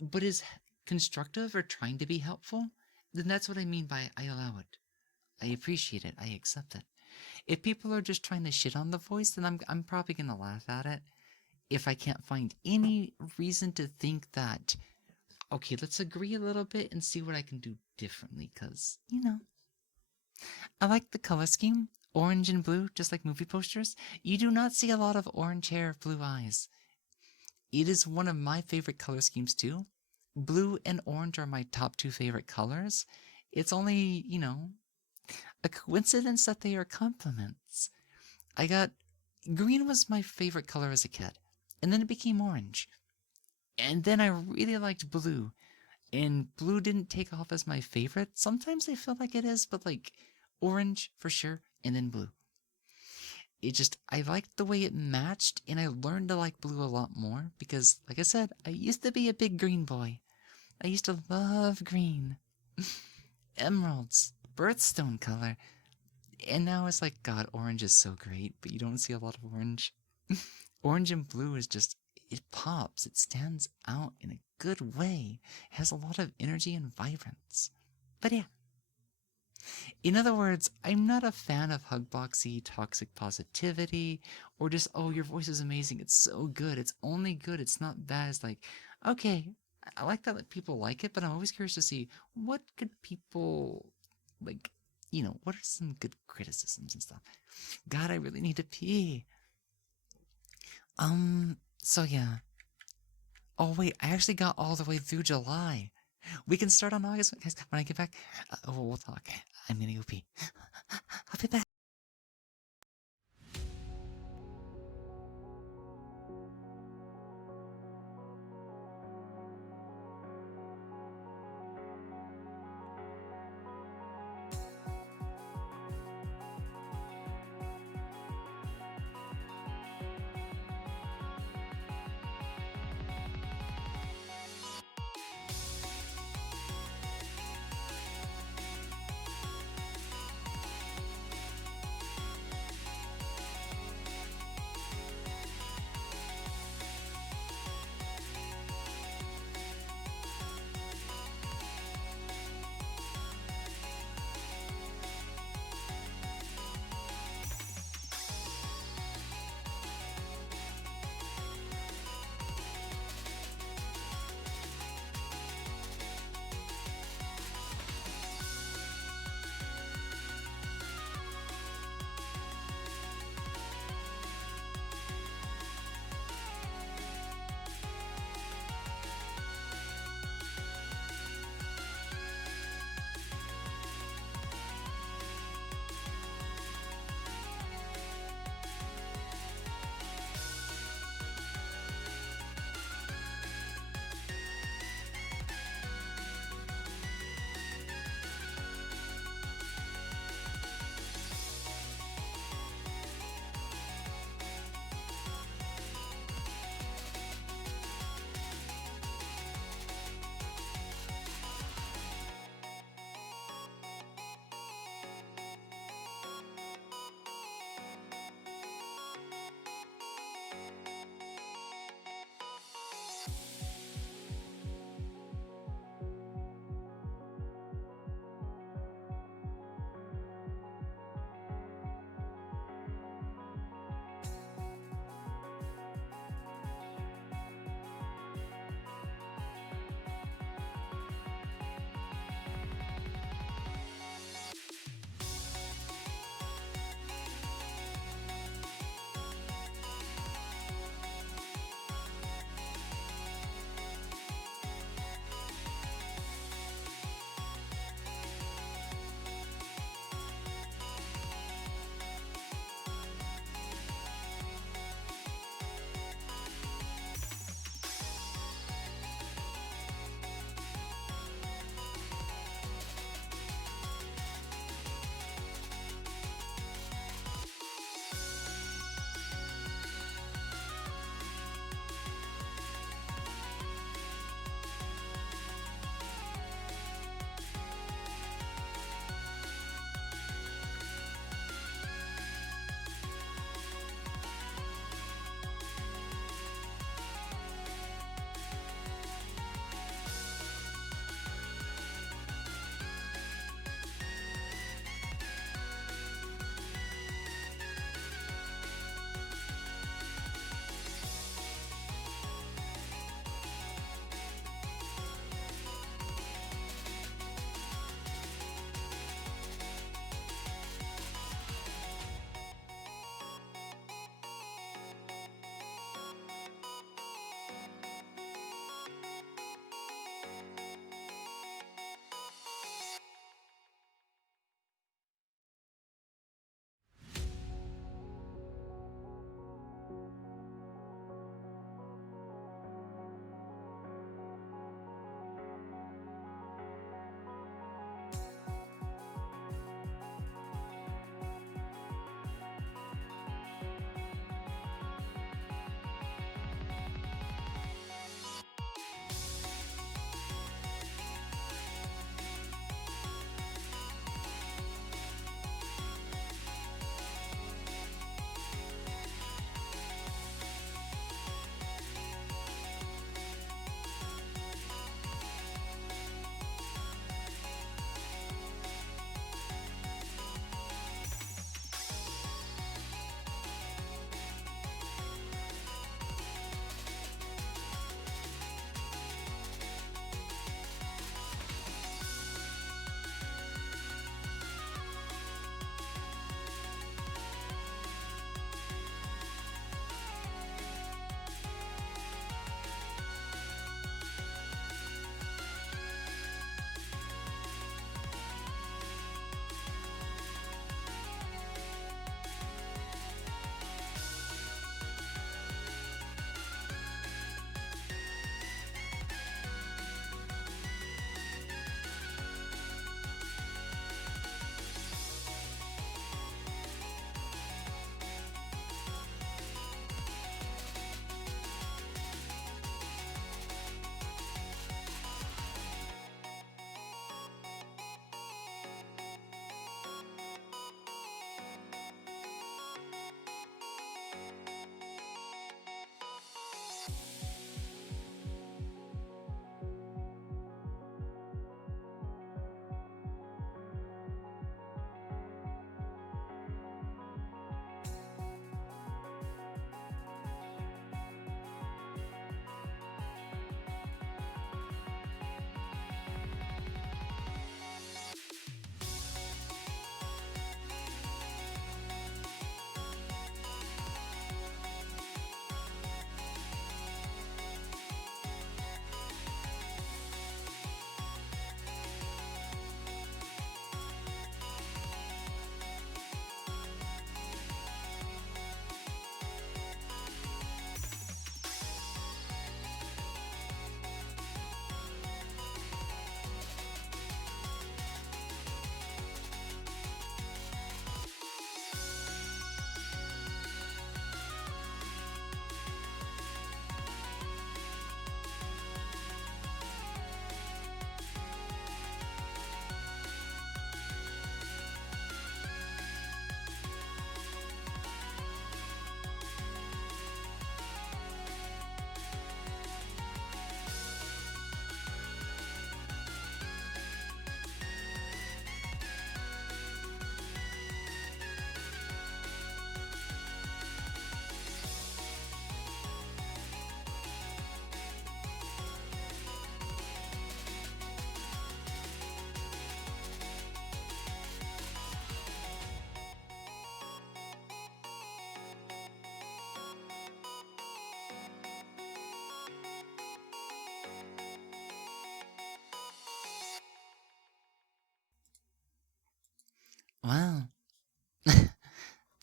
but is constructive or trying to be helpful, then that's what I mean by I allow it. I appreciate it. I accept it. If people are just trying to shit on the voice, then I'm probably going to laugh at it. If I can't find any reason to think that, okay, let's agree a little bit and see what I can do differently, because, I like the color scheme. Orange and blue, just like movie posters. You do not see a lot of orange hair, blue eyes. It is one of my favorite color schemes too. Blue and orange are my top 2 favorite colors. It's only, a coincidence that they are complements. Green was my favorite color as a kid, and then it became orange. And then I really liked blue, and blue didn't take off as my favorite. Sometimes I feel like it is, but like orange for sure, and then blue. I liked the way it matched, and I learned to like blue a lot more because, like I said, I used to be a big green boy. I used to love green. Emeralds, birthstone color. And now it's like, God, orange is so great, but you don't see a lot of orange. Orange and blue is just, it pops. It stands out in a good way. It has a lot of energy and vibrance. But yeah. In other words, I'm not a fan of hugboxy toxic positivity or just, oh, your voice is amazing. It's so good. It's only good. It's not bad. It's like, okay, I like that people like it, but I'm always curious to see what could people like, what are some good criticisms and stuff. God, I really need to pee. So yeah. Oh wait, I actually got all the way through July. We can start on August, guys. When I get back, we'll talk. I'm gonna go pee. I'll be back.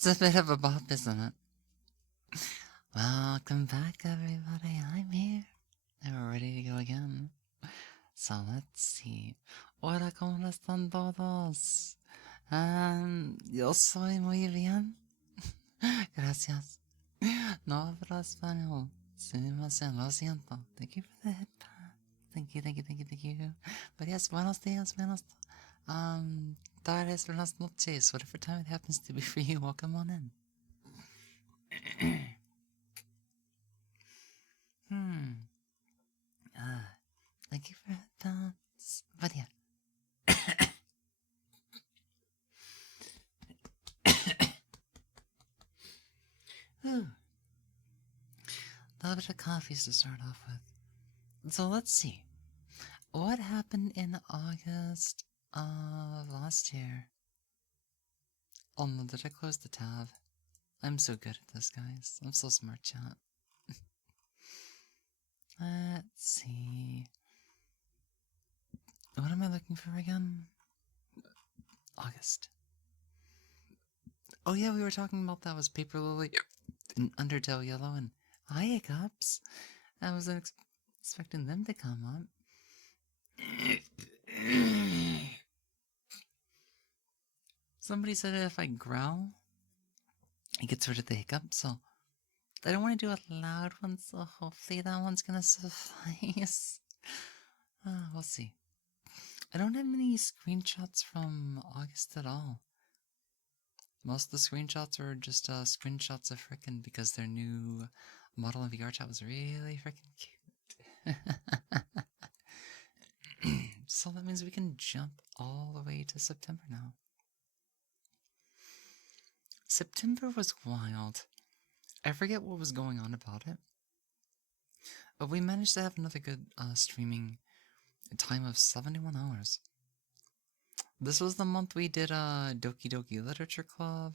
It's a bit of a bop, isn't it? Welcome back, everybody. I'm here. And we're ready to go again. So let's see. Hola, ¿cómo están todos? Yo soy muy bien. Gracias. No hablo español. Sumimasen, lo siento. Thank you for the headband. Thank you, thank you, thank you, thank you. But yes, buenos dias, buenos tardes, buenas noches, whatever time it happens to be for you, welcome on in. Thank you for headphones. But yeah. Ooh. A little bit of coffees to start off with. So let's see. What happened in August of last year? Oh no, did I close the tab? I'm so good at this, guys. I'm so smart, chat. Let's see. What am I looking for again? August. Oh yeah, we were talking about that was Paper Lily and Undertale Yellow and Hiccups. I wasn't expecting them to come up. Somebody said that if I growl, it gets rid of the hiccups, so I don't want to do a loud one, so hopefully that one's gonna suffice. We'll see. I don't have many screenshots from August at all. Most of the screenshots are just screenshots of frickin' because their new model in VR chat was really frickin' cute. So that means we can jump all the way to September now. September was wild. I forget what was going on about it. But we managed to have another good streaming time of 71 hours. This was the month we did Doki Doki Literature Club.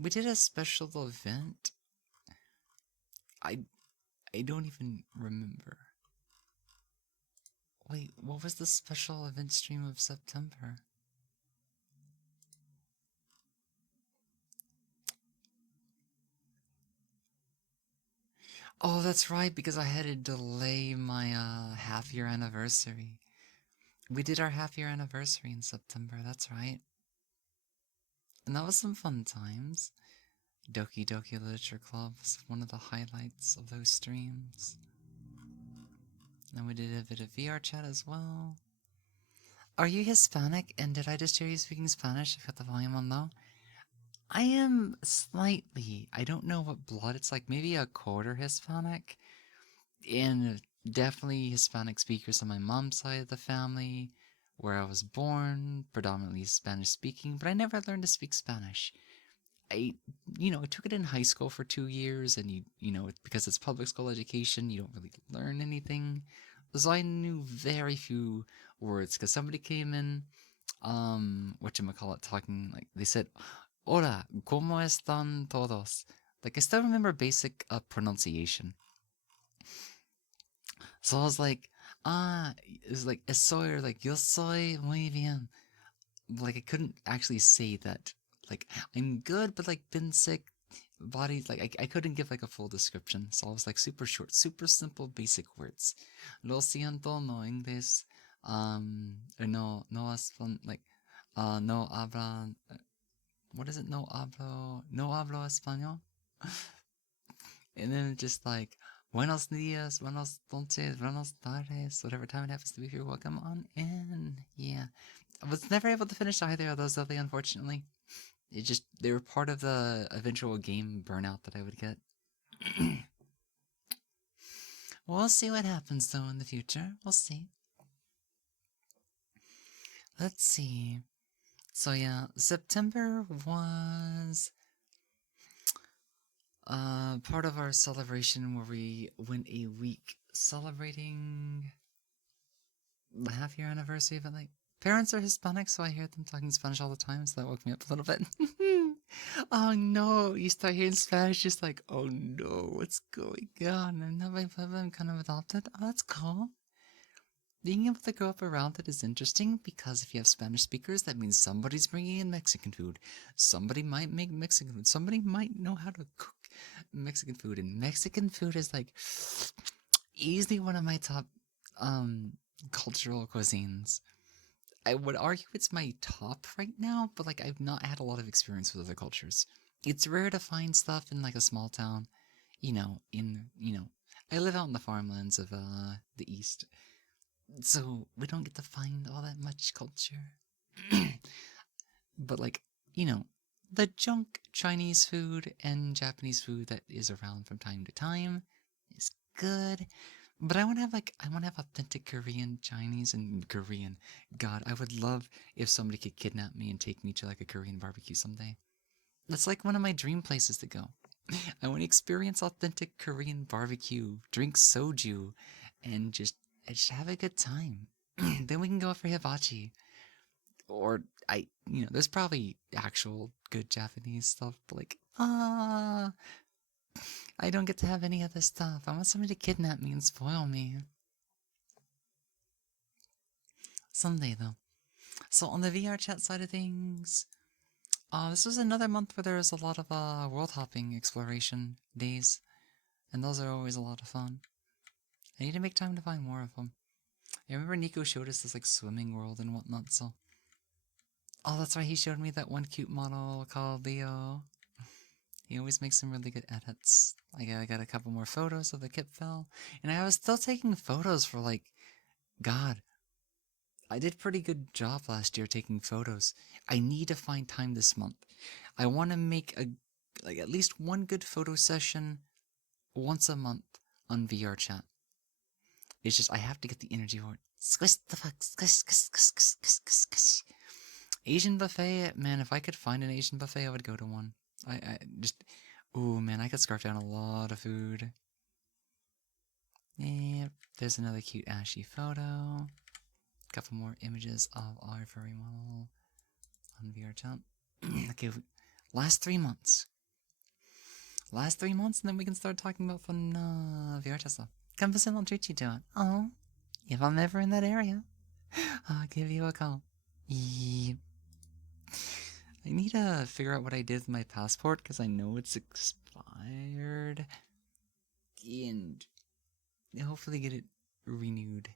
We did a special event. I don't even remember. Wait, what was the special event stream of September? Oh, that's right, because I had to delay my half-year anniversary. We did our half-year anniversary in September, that's right. And that was some fun times. Doki Doki Literature Club was one of the highlights of those streams. And we did a bit of VR chat as well. Are you Hispanic? And did I just hear you speaking Spanish? I've got the volume on low. I am slightly. I don't know what blood it's like. Maybe a quarter Hispanic. And definitely Hispanic speakers on my mom's side of the family. Where I was born, predominantly Spanish speaking. But I never learned to speak Spanish. I took it in high school for 2 years, and because it's public school education, you don't really learn anything. So I knew very few words, because somebody came in, talking, like, they said, Hola, ¿cómo están todos? Like, I still remember basic pronunciation. So I was like, it's like, estoy, or like, yo soy muy bien. Like, I couldn't actually say that. Like, I'm good, but like, been sick, body, like, I couldn't give like a full description. So I was like, super short, super simple, basic words. Lo siento, no inglés. Or no habla, what is it? No hablo español. And then just like, buenos dias, buenos noches, buenos tardes, whatever time it happens to be here, welcome on in. Yeah. I was never able to finish either of those, Lily, unfortunately. They were part of the eventual game burnout that I would get. We'll see what happens, though, in the future. We'll see. Let's see. So, yeah, September was part of our celebration where we went a week celebrating the half-year anniversary of it. Like, parents are Hispanic, so I hear them talking Spanish all the time, so that woke me up a little bit. Oh no, you start hearing Spanish, just like, oh no, what's going on? And now I'm kind of adopted. Oh, that's cool. being able to grow up around it is interesting because if you have Spanish speakers, that means somebody's bringing in Mexican food. Somebody might make Mexican food. Somebody might know how to cook Mexican food. And Mexican food is like easily one of my top cultural cuisines. I would argue it's my top right now, but like I've not had a lot of experience with other cultures. It's rare to find stuff in like a small town, I live out in the farmlands of the east, so we don't get to find all that much culture. But like, the junk Chinese food and Japanese food that is around from time to time is good. But I want to have authentic Korean Chinese and Korean. God, I would love if somebody could kidnap me and take me to like a Korean barbecue someday. That's like one of my dream places to go. I want to experience authentic Korean barbecue, drink soju, and just have a good time. Then we can go for hibachi. Or there's probably actual good Japanese stuff, but like, I don't get to have any of this stuff. I want somebody to kidnap me and spoil me. Someday, though. So on the VR chat side of things, this was another month where there was a lot of world hopping exploration days, and those are always a lot of fun. I need to make time to find more of them. I remember Nico showed us this like swimming world and whatnot, so... Oh, that's right, he showed me that one cute model called Leo. He always makes some really good edits. I got a couple more photos of the Kipfel, and I was still taking photos for like... God, I did pretty good job last year taking photos. I need to find time this month. I want to make at least one good photo session once a month on VR chat. It's just I have to get the energy for it. Squish the fuck, squish, squish, squish, squish, squish, squish. Asian buffet, man. If I could find an Asian buffet, I would go to one. Ooh man, I could scarf down a lot of food. Yep, there's another cute ashy photo. Couple more images of our furry model on VR chat. Okay, last 3 months. Last 3 months, and then we can start talking about fun VR chat stuff. Come visit, I'll treat you to it. Oh, if I'm ever in that area, I'll give you a call. Yep. I need to figure out what I did with my passport, because I know it's expired. And hopefully get it renewed.